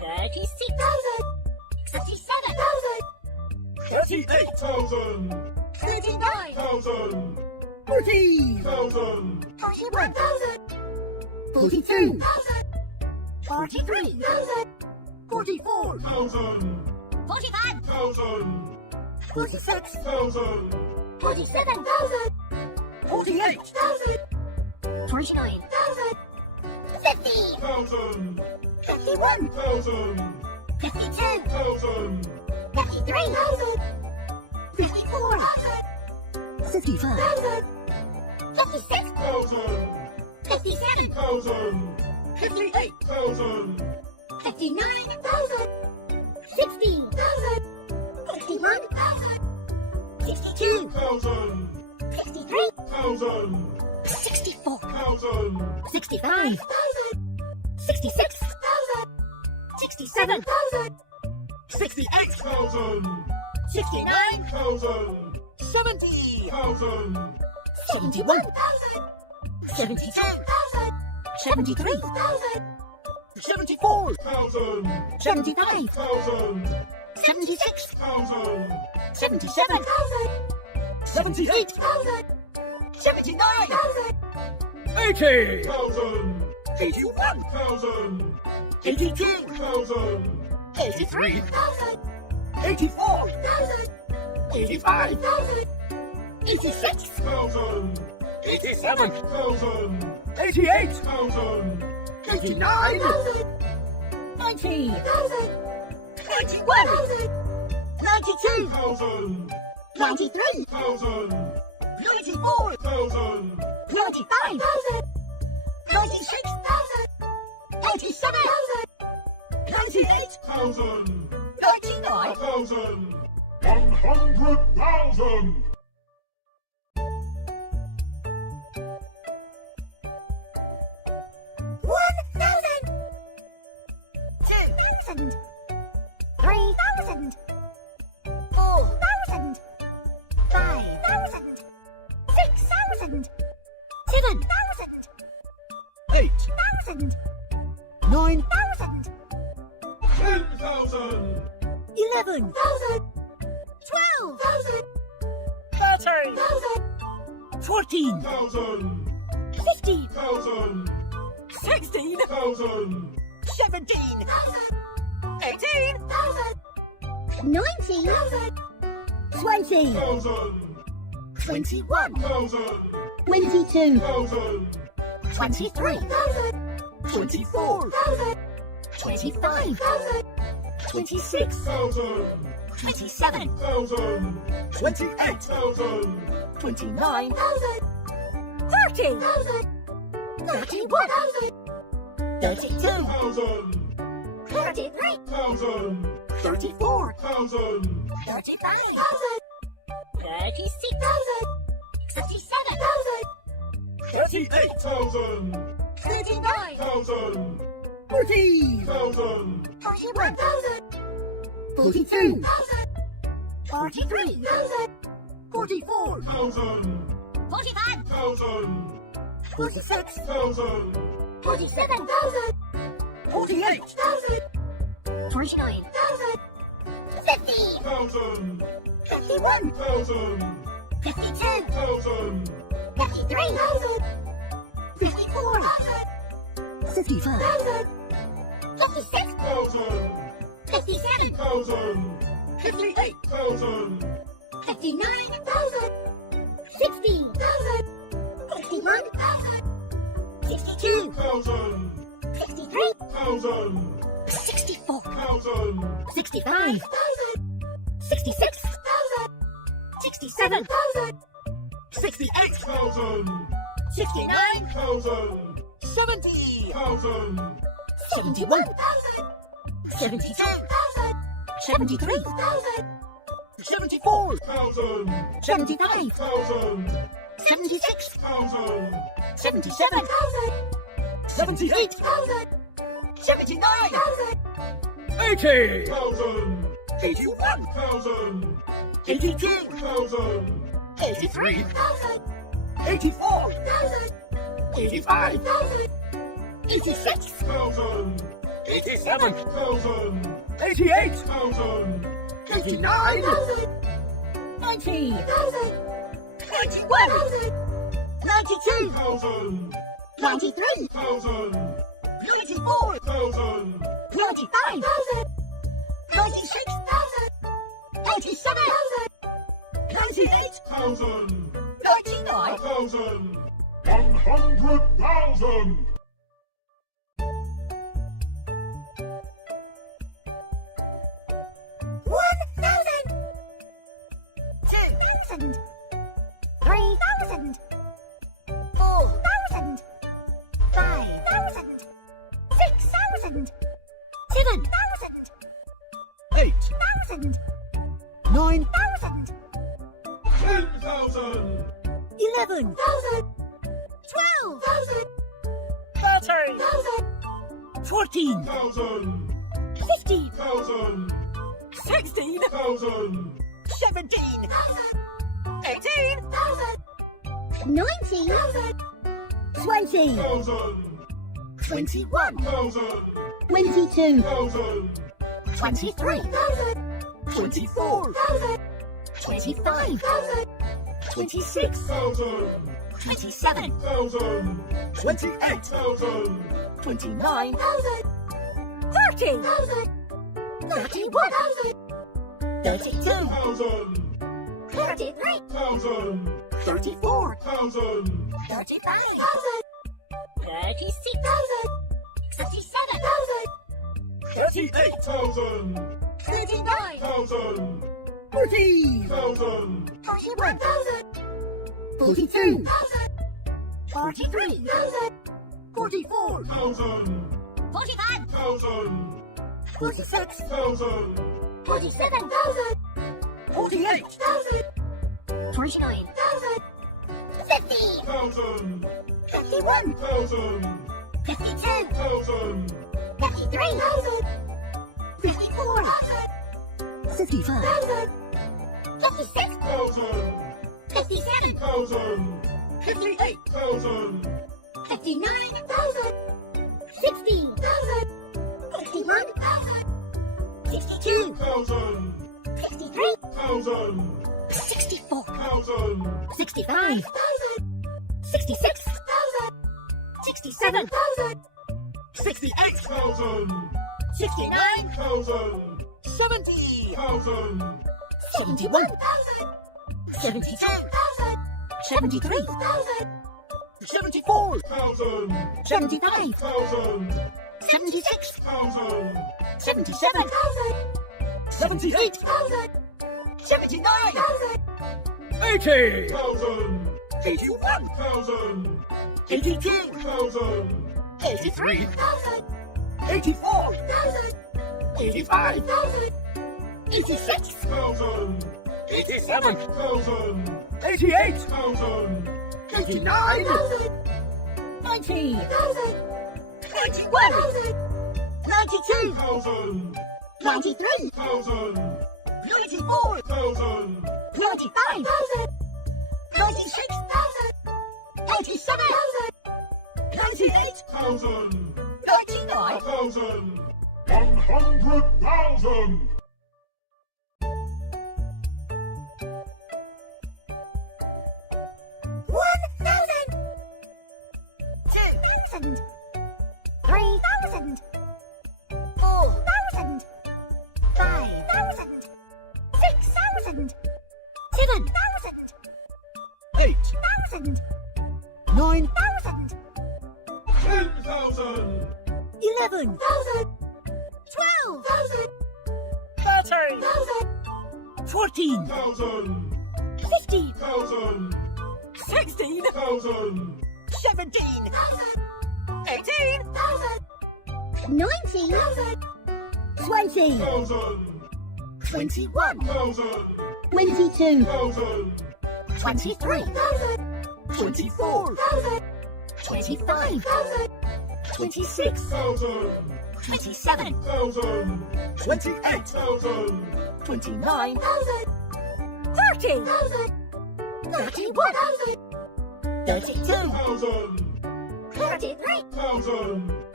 36,000. 38. thousand, 39. thousand, 40. thousand, 41,000. 42. 43,000. 44. thousand, 45. thousand, 46. thousand, 47,000. 48. 49,000. 50. thousand, 51. thousand, 52. thousand, 53,000. 54. 55. 56. thousand, 57. thousand, 58. thousand, 59,000. 60,000. 61,000. 62. thousand, 63. thousand, 64. thousand, 65,000. 66,000. 67,000. 68. thousand, 69. thousand, 70. thousand, 71,000. 72. 73,000. 74. thousand, 75. thousand, 76. thousand, 77,000. 78. 79,000. 80. thousand, 81. thousand, 82. thousand, 83. 83,000. 84. 85. 86. thousand, 87. thousand, 88. thousand, 89. 90. 91. 92. thousand, 93. thousand, 94. thousand, 95. 96. 97. 98. thousand, 99. thousand, 100,000. 1,000. 2,000. 3,000. 4,000. 5,000. 6,000. 7,000. 8. 8,000. 9. 9,000. 10,000. 11,000. 12,000. 13. 14. 1,000. 15,000. 1,000. 16. 1,000. 17. 18. 19,000. 20. 1,000. 21. 1,000. 22. 1,000. 23,000. 24. 25,000. 26. 1,000. 27,000. 1,000. 28. 1,000. 29. 30,000. 31,000. 32. 1,000. 33. 1,000. 34. 1,000. 35,000. 36,000. 37,000. 38. 1,000. 39,000. 1,000. 40. 1,000. 41,000. 42. 43,000. 44. 1,000. 45,000. 1,000. 46. 1,000. 47,000. 48. 49,000. 50. 1,000. 51. 1,000. 52. 1,000. 53,000. 54. 55. 56. 1,000. 57. 1,000. 58. 1,000. 59,000. 60,000. 61,000. 62. 1,000. 63. 1,000. 64. 1,000. 65,000. 66,000. 67,000. 68. 1,000. 69,000. 1,000. 70. 1,000. 71,000. 72,000. 73,000. 74. 1,000. 75. 1,000. 76. 1,000. 77,000. 78. 79,000. 80. 1,000. 81. 1,000. 82. 1,000. 83. 83,000. 84. 1,000. 85. 86,000. 1,000. 87 thousand, 88 thousand, 89 90 91 92 thousand, 93 thousand, 94 thousand, 95 96 87 98 thousand, 99 thousand, 100,000. 1,000 2,000 3,000 4,000 5,000 6,000 7,000 8 8,000 9,000 10,000, 11,000 12,000 13,000 14,000 thousand, 15,000 thousand, 16,000 thousand, 17,000 18,000 19,000 20,000 thousand, 21,000 thousand, 22,000 thousand, 23,000 24,000 25,000 26,000 thousand, 27,000 thousand, 28 thousand, 29,000 30,000 31,000 32,000 thousand, 33,000 thousand, 34,000 thousand, 35,000 36,000 37,000 38 thousand, 39,000 thousand, 40,000 thousand, 41,000 42,000 43,000 44,000 thousand, 45,000 thousand, 46,000 thousand, 47,000 48 49,000 50 thousand, 51 thousand, 52 thousand, 53,000 54,000 55,000 56,000 thousand, 57,000 thousand, 58,000 thousand, 59,000 60,000 61,000 62 thousand, 63 thousand, 64 thousand, 65 66 67 68 thousand, 69 thousand, 70 thousand, 71 72 73 74 thousand, 75 thousand, 76 thousand, 77 78 79 80 thousand, 81 thousand, 82 thousand, 83 84 85 86 thousand, 87 thousand, 88 thousand, 89 90 91 92 thousand, 93 thousand, 94 thousand, 95 96 87 98 thousand, 99 thousand, 100,000. 1,000 2,000 3,000 4,000 5,000 6,000 7,000 8 8,000 9,000 10,000, 11,000 12,000 13,000 14,000 15,000 thousand, 16,000 thousand, 17,000 18,000 19,000 20,000 thousand, 21,000 thousand, 22,000 thousand, 23,000 24,000 25,000 26,000 thousand, 27,000 thousand, 28 thousand, 29,000 30,000 31,000 32,000 thousand, 33,000 thousand,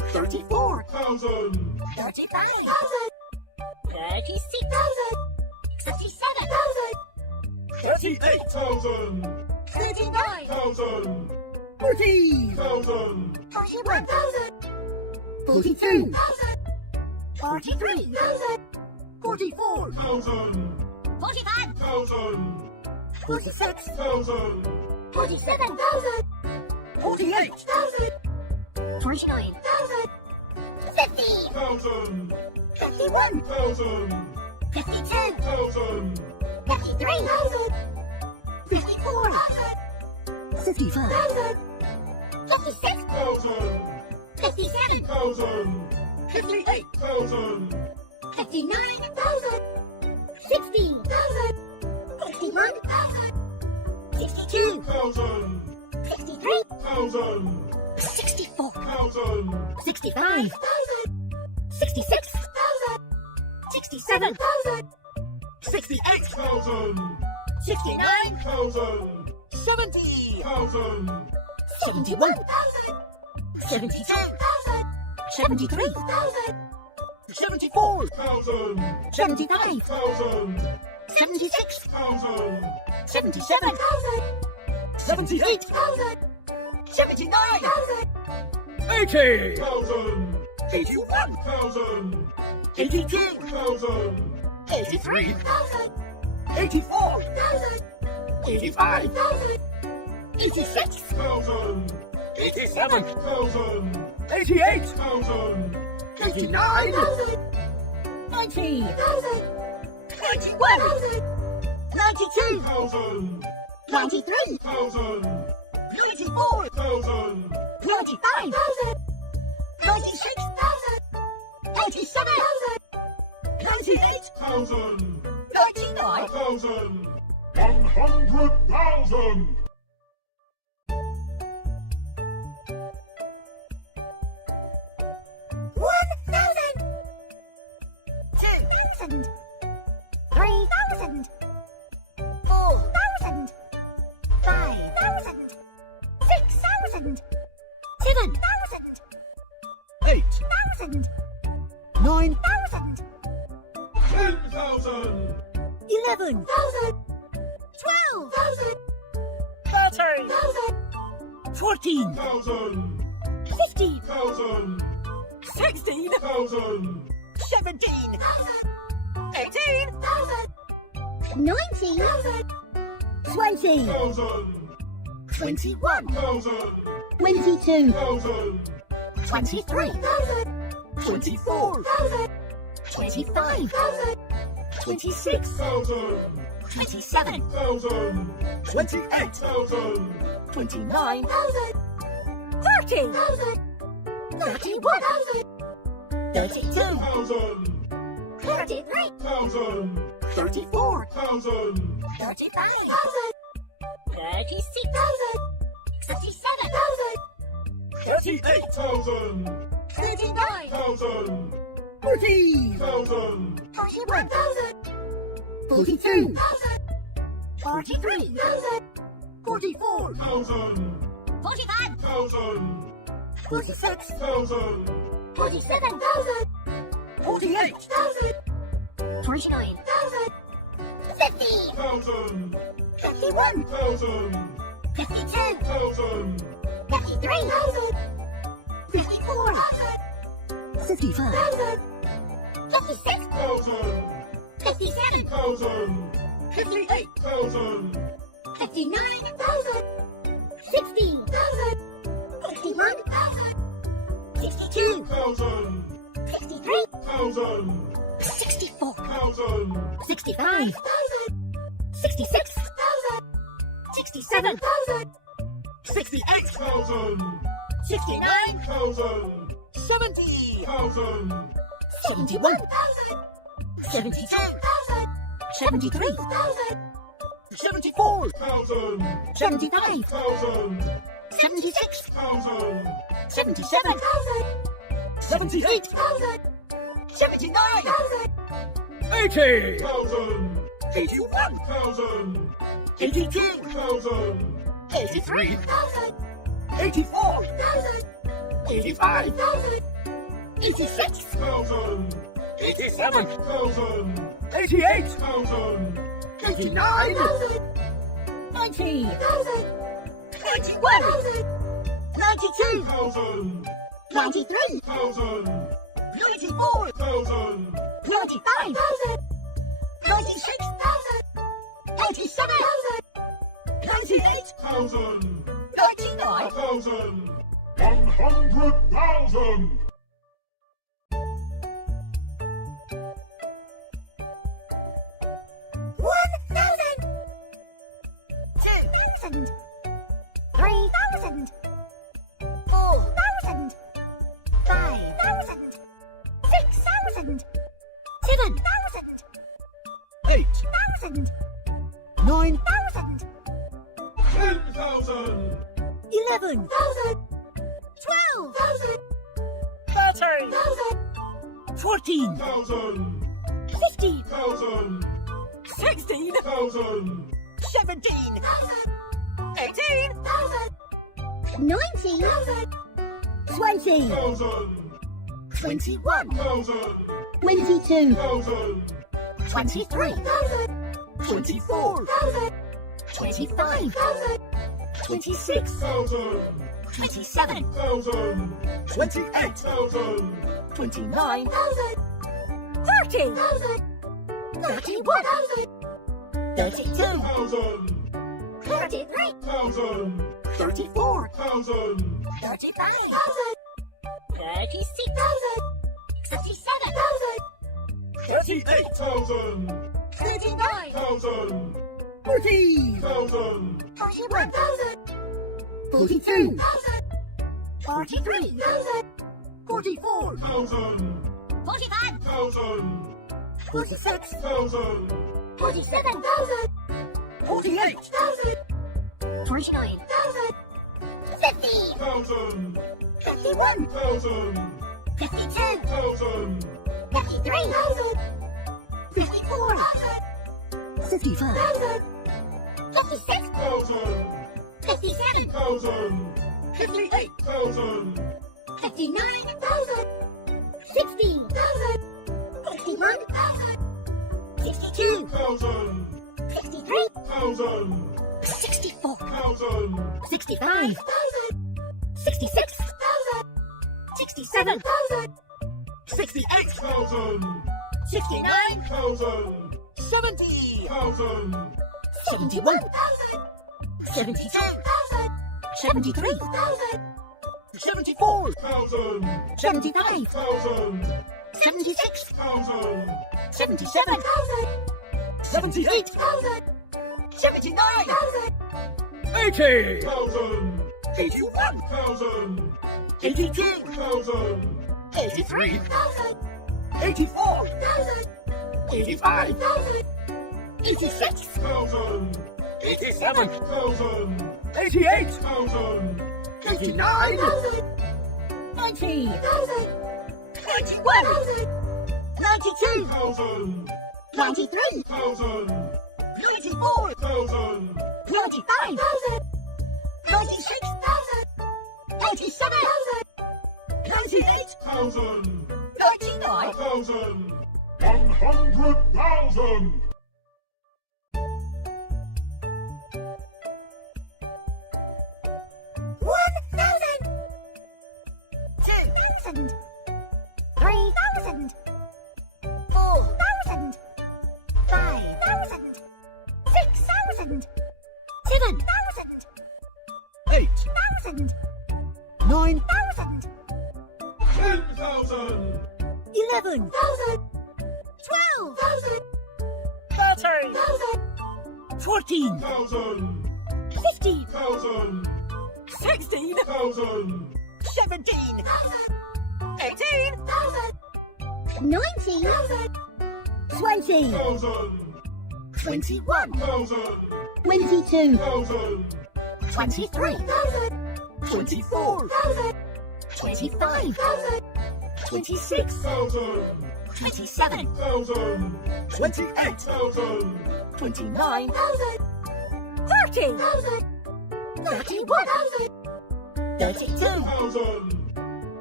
34. 1,000. 35. 36. 67. 38. 1,000. 39. 1,000. 40. 1,000. 41. 42. 43. 44. 1,000. 45. 1,000. 46. 1,000. 47. 48. 49. 50. 1,000. 51. 1,000. 52. 1,000. 53. 54. 55. 56. 1,000. 57. 1,000. 58. 1,000. 59. 60. 61. 62. 1,000. 63. 1,000. 64. 1,000. 65. 66. 67. 68. 1,000. 69. 1,000. 70. 1,000. 71. 72. 73. 74. 1,000. 75. 1,000. 76. 1,000. 77. 78. 79. 80. 1,000. 81. 1,000. 82. 1,000. 83. 84. 85. 86. 1,000. 87. 1,000. 88. 1,000. 89. 90. 91. 92. 1,000. 93. 1,000. 94. 1,000. 95. 96. 97. 98. 1,000. 99. 1,000. 100,000. $1,000. 3,000. 4,000. 5,000. 6,000. 7,000. 8. 1,000. 9. 10,000. 11,000. 12,000. 13,000. 14. 1,000. 15,000. 1,000. 16. 1,000. 17. 18. 19,000. 20,000. 1,000. 21,000. 1,000. 22,000. 1,000. 23,000. 24. 25,000. 26,000. 1,000. 27,000. 1,000. 28. 29,000. 30,000. 31,000. 32,000. 1,000. 33,000. 1,000. 34,000. 1,000. 35,000. 36,000. 37,000. 38. 1,000. 39,000. 1,000. 40. 1,000. 41,000. 42. 43,000. 44. 1,000. 45,000. 1,000. 46. 1,000. 47,000. 48. 49,000. 50. 1,000. 51. 1,000. 52. 1,000. 53,000. 54,000. 55. 56,000. 1,000. 57,000. 1,000. 58. 1,000. 59,000. 60,000. 61,000. 62,000. 1,000. 63,000. 1,000. 64,000. 1,000. 65,000. 66,000. 67,000. 68. 1,000. 69,000. 1,000. 70. 1,000. 71,000. 72,000. 73,000. 74. 1,000. 75,000. 1,000. 76,000. 1,000. 77,000. 78. 79,000. 80. 1,000. 81. 1,000. 82. 1,000. 83. 83,000. 84. 1,000. 85. 85,000. 86. 1,000. 87. 1,000. 88. 1,000. 89. 90. 91. 92. 1,000. 93. 1,000. 94. 1,000. 95. 96. 87. 98. 1,000. 99. 1,000. 100,000. 1,000. 2,000. 3,000. 4,000. 5,000. 6,000. 7,000. 8. 8,000. 9. 10,000. 11,000. 12,000. 13,000. 14. 1,000. 15,000. 1,000. 16,000. 17. 18,000. 19,000. 20,000. 1,000. 21. 1,000. 22,000. 1,000. 23,000. 24. 25,000. 26,000. 1,000. 27,000. 1,000. 28. 1,000. 29,000. 30,000. 31,000. 32,000. 1,000. 33,000. 1,000. 34,000. 1,000. 35,000. 36,000. 37,000. 38. 1,000. 39,000. 1,000. 40. 1,000. 41,000. 42. 43,000. 44. 1,000. 45,000. 1,000. 46,000. 1,000. 47,000. 48. 49,000. 50. 1,000. 51. 1,000. 52. 1,000. 53,000. 54,000. 55. 56,000. 1,000. 57,000. 1,000. 58. 1,000. 59,000. 60,000. 61,000. 62,000. 1,000. 63,000. 1,000. 64,000. 1,000. 65,000. 66,000. 67,000. 68. 1,000. 69,000. 1,000. 70. 1,000. 71,000. 72,000. 73,000. 74. 1,000. 75,000. 1,000. 76,000. 1,000. 77,000. 78. 79,000. 80. 1,000. 81. 1,000. 82. 1,000. 83. 83,000. 84. 85. 86,000. 1,000. 87. 1,000. 88. 1,000. 89. 90,000. 91. 92,000. 1,000. 93,000. 1,000. 94,000. 1,000. 95,000. 96,000. 97,000. 98,000. 1,000. 99,000. 1,000. 100,000. 1,000. 2,000. 3,000. 4,000. 5,000. 6,000. 7,000. 8. 8,000. 9. 9,000. 10,000. 11,000. 12,000. 13,000. 14. 1,000. 15,000. 1,000. 16,000. 1,000. 17. 18,000. 19,000. 20,000. 1,000. 21. 1,000. 22,000. 1,000. 23,000. 24. 25,000. 26,000. 1,000. 27,000. 1,000. 28. 1,000. 29,000. 30,000. 31,000. 32,000. 1,000.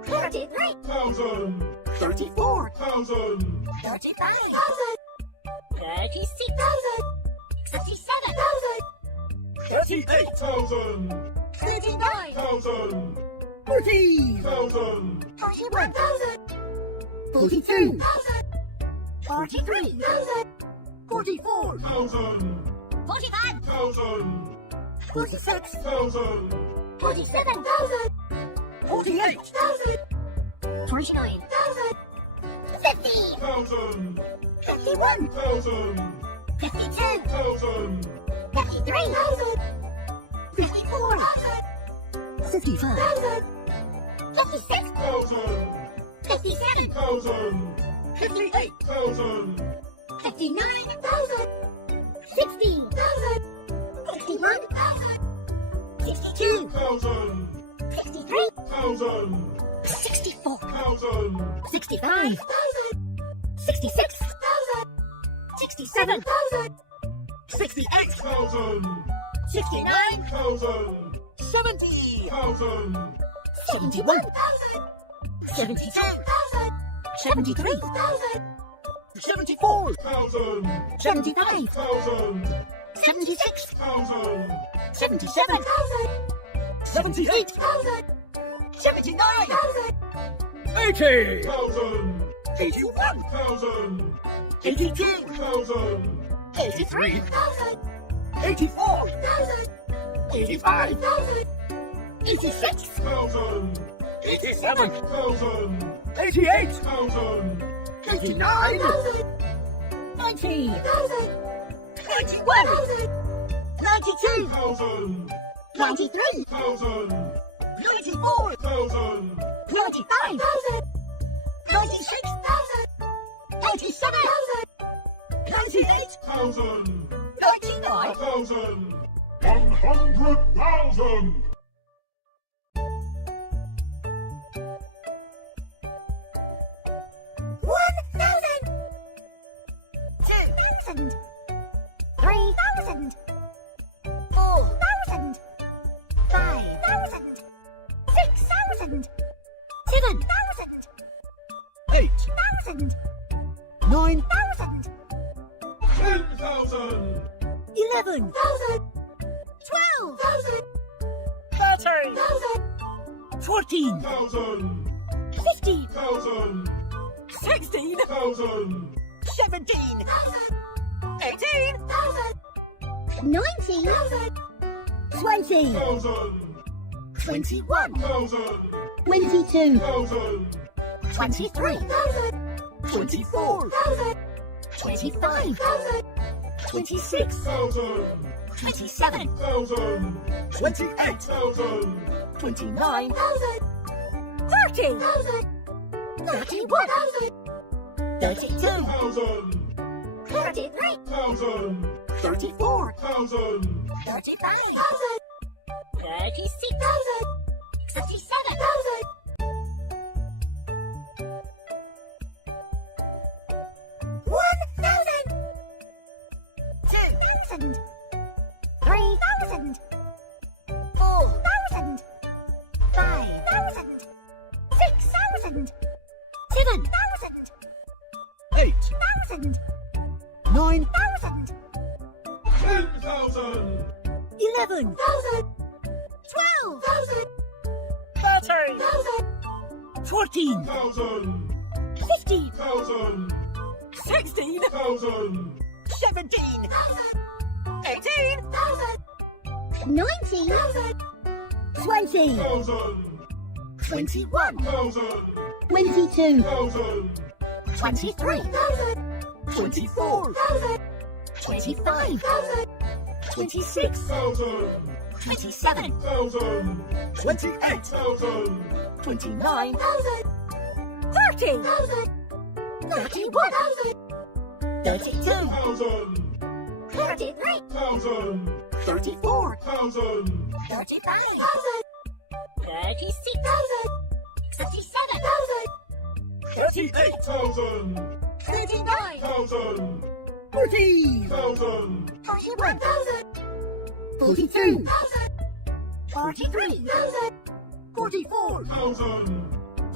33, 1,000, 34, 1,000, 35, 36, 37, 38, 1,000, 39, 1,000, 40, 1,000, 41, 42, 43, 44, 1,000, 45, 1,000, 46, 1,000, 47, 48, 49, 50, 1,000, 51, 1,000, 52, 1,000, 53, 54, 55, 56, 1,000, 57, 1,000, 58, 1,000, 59, 60, 61, 62, 1,000, 63, 1,000, 64, 1,000, 65, 66, 67, 68, 1,000, 69, 1,000, 70, 1,000, 71, 72, 73, 74, 1,000, 75, 1,000, 76, 1,000, 77, 78, 79, 80, 1,000, 81, 1,000, 82, 1,000, 83, 84, 85, 86, 1,000, 87, 1,000, 88, 1,000, 89, 90, 91, 92, 1,000, 93, 1,000, 94, 1,000, 95, 96, 97, 98, 1,000, 99, 1,000, 100,000. $1,000, 2,000, 3,000, 4,000, 5,000, 6,000, 7,000, 8, 8,000, 9, 9,000, 10,000, 11, 12, 13, 14, 1,000, 15, 1,000, 16, 1,000, 17, 18, 19, 20, 1,000, 21, 1,000, 22, 1,000, 23, 24, 25, 26, 1,000, 27, 1,000, 28, 1,000, 29, 30, 31, 32, 1,000, 33, 1,000, 34, 1,000, 35, 36, 37, 1,000, 2,000, 3,000, 4,000, 5,000, 6,000, 7,000, 8, 9, 1,000, 10,000, 11, 12, 13, 14, 1,000, 15, 1,000, 16, 1,000, 17, 18, 19, 20, 1,000, 21, 1,000, 22, 1,000, 23, 24, 25, 26, 1,000, 27, 1,000, 28, 1,000, 29, 30, 31, 32, 1,000, 33, 1,000, 34, 1,000, 35, 36, 37, 38, 1,000, 39, 1,000, 40, 1,000, 41, 42, 43, 44, 1,000,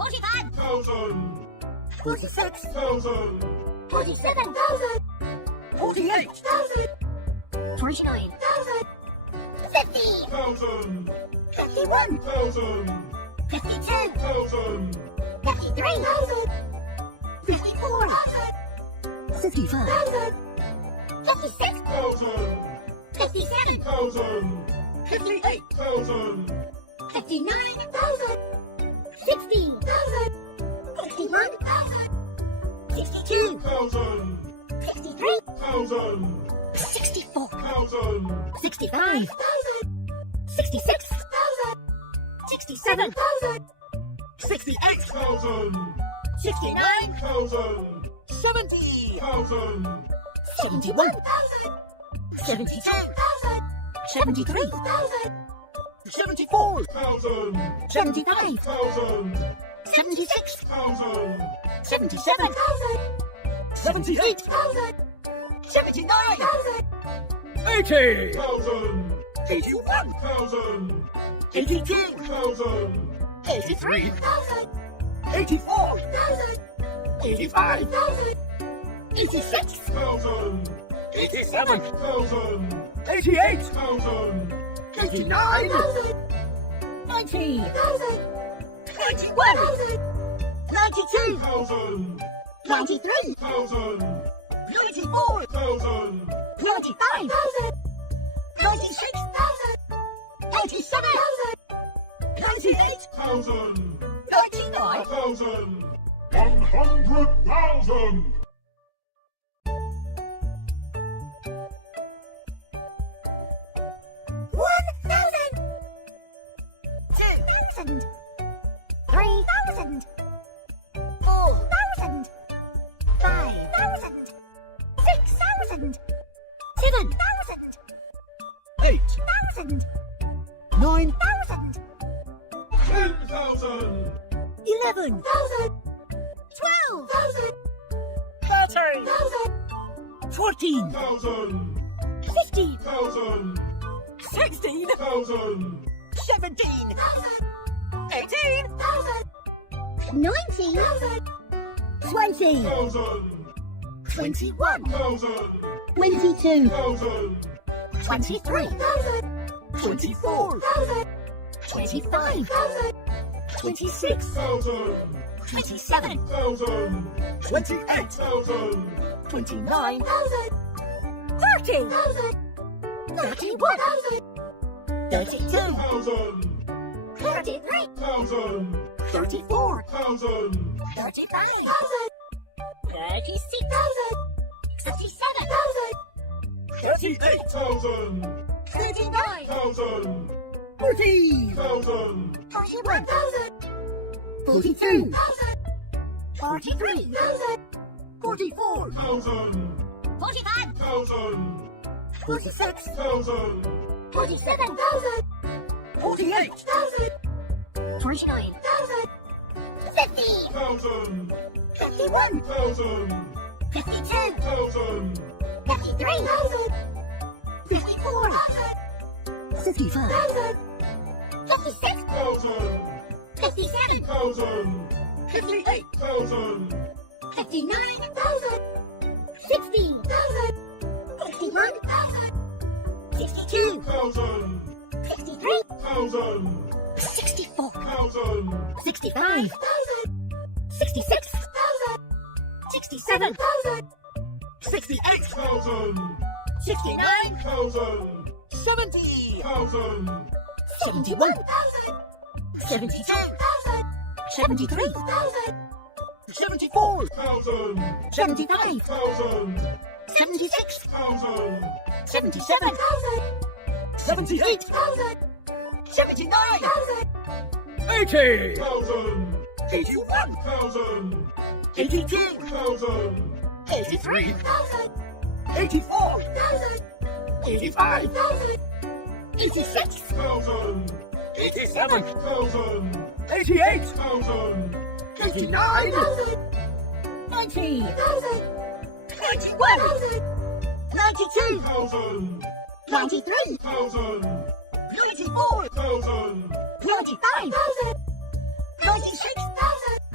45,000. 46,000. 47,000. 48,000. 49,000. 50. 51. 52. 53,000. 54. 55. 56. 57. 58. 59,000. 60,000. 61,000. 62. 63. 64. 65. 66,000. 67,000. 68. 69. 70. 71. 72. 73. 74. 75. 76. 77. 78. 79. 80. 81. 82. 83. 84. 85. 86. 87. 88. 89. 90. 91. 92. 93. 94. 95. 96. 97. 98. 99. 100,000. 1,000. 2,000. 3,000. 4,000. 5,000. 6,000. 7,000. 8. 8,000. 9. 10,000. 11. 12,000. 13. 14. 15. 16. 17. 18. 19,000. 20. 21. 22. 23. 24. 25. 26. 27. 28. 29. 30. 31. 32. 33. 34. 35. 36. 37. 38. 39. 40. 41. 42. 43. 44. 45. 46. 47. 48. 49. 50. 51. 52. 53. 54. 55. 56. 57. 58. 59,000. 60,000. 61,000. 62. 63. 64. 65. 66. 67. 68. 69. 70. 1,000. 71. 72. 73. 74. 75. 76. 77. 78. 79. 80. 81. 82. 83. 84. 85. 86. 87. 88. 89. 90. 91. 92. 93. 94. 95. 96.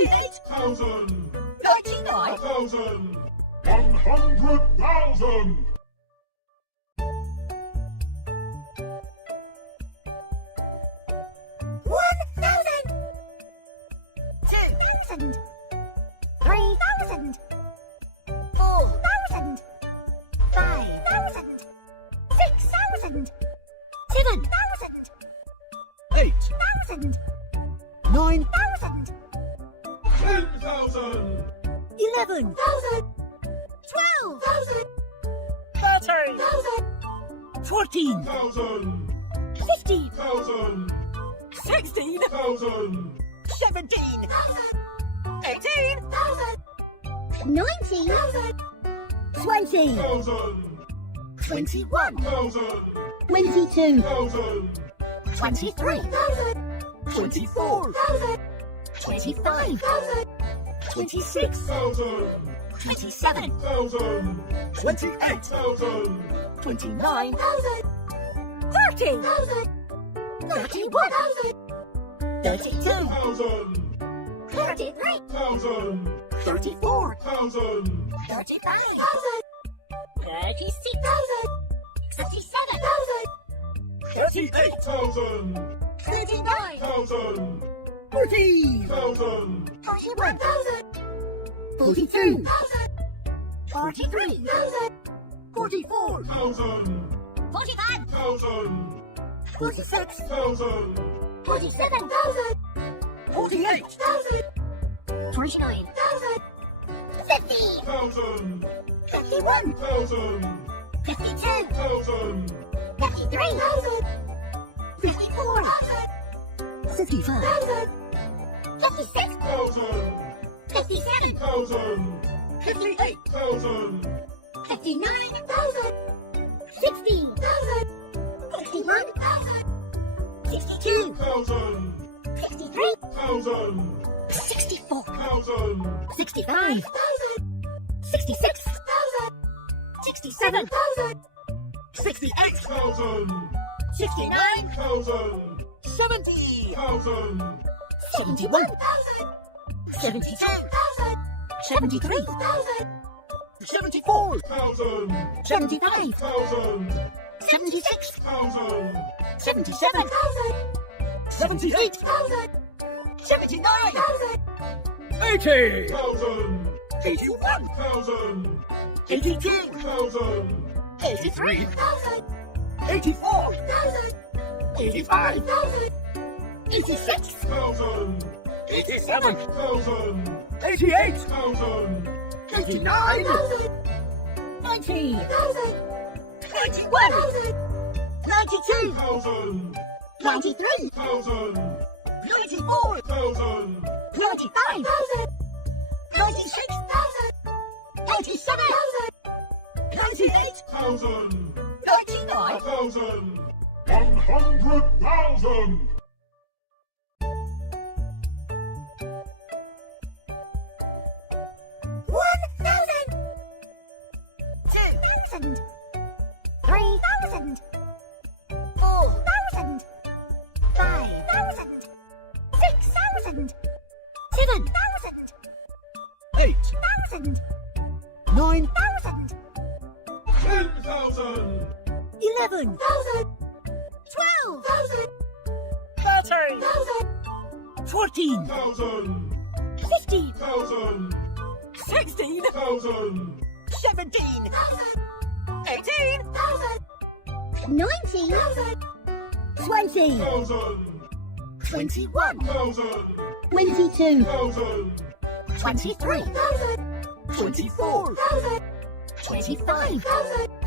thousand, 99, 1,000, 100,000. 2,000, 3,000, 4,000, 5,000, 6,000, 7,000, 8, 8,000, 9, 10,000, 11, 12,000, 13, 14, 1,000, 15, 1,000, 16, 1,000, 17, 18, 19, 20, 1,000, 21, 1,000, 22, 1,000, 23, 24, 25, 26, 1,000, 27, 1,000, 28, 1,000, 29, 30, 31, 32, 1,000, 33, 1,000, 34, 1,000, 35, 36, 37, 38, 1,000, 39, 1,000, 40, 1,000, 41, 42, 43, 44, 1,000, 45, 1,000, 46, 1,000, 47, 48, 49, 50, 1,000, 51, 1,000, 52, 1,000, 53, 54, 55, 56, 1,000, 57, 1,000, 58, 1,000, 59, 60, 61, 62, 1,000, 63, 1,000, 64, 1,000, 65, 66, 67, 68, 1,000, 69, 1,000, 70, 1,000, 71, 72, 73, 74, 1,000, 75, 1,000, 76, 1,000, 77, 78, 79, 80, 1,000, 81, 1,000, 82, 1,000, 83, 84, 85, 86, 1,000, 87, 1,000, 88, 1,000, 89, 90, 91, 92, 1,000, 93, 1,000, 94, 1,000, 95, 96, 97, 98, 1,000, 99, 1,000, 100,000. 2,000, 3,000, 4,000, 5,000, 6,000, 7,000, 8, 1,000, 9, 1,000, 10,000, 11, 12, 13, 13, 14, 1,000, 15, 1,000, 16, 1,000, 17, 18, 19, 20, 1,000, 21, 1,000, 22, 1,000, 23, 24, 25, 25,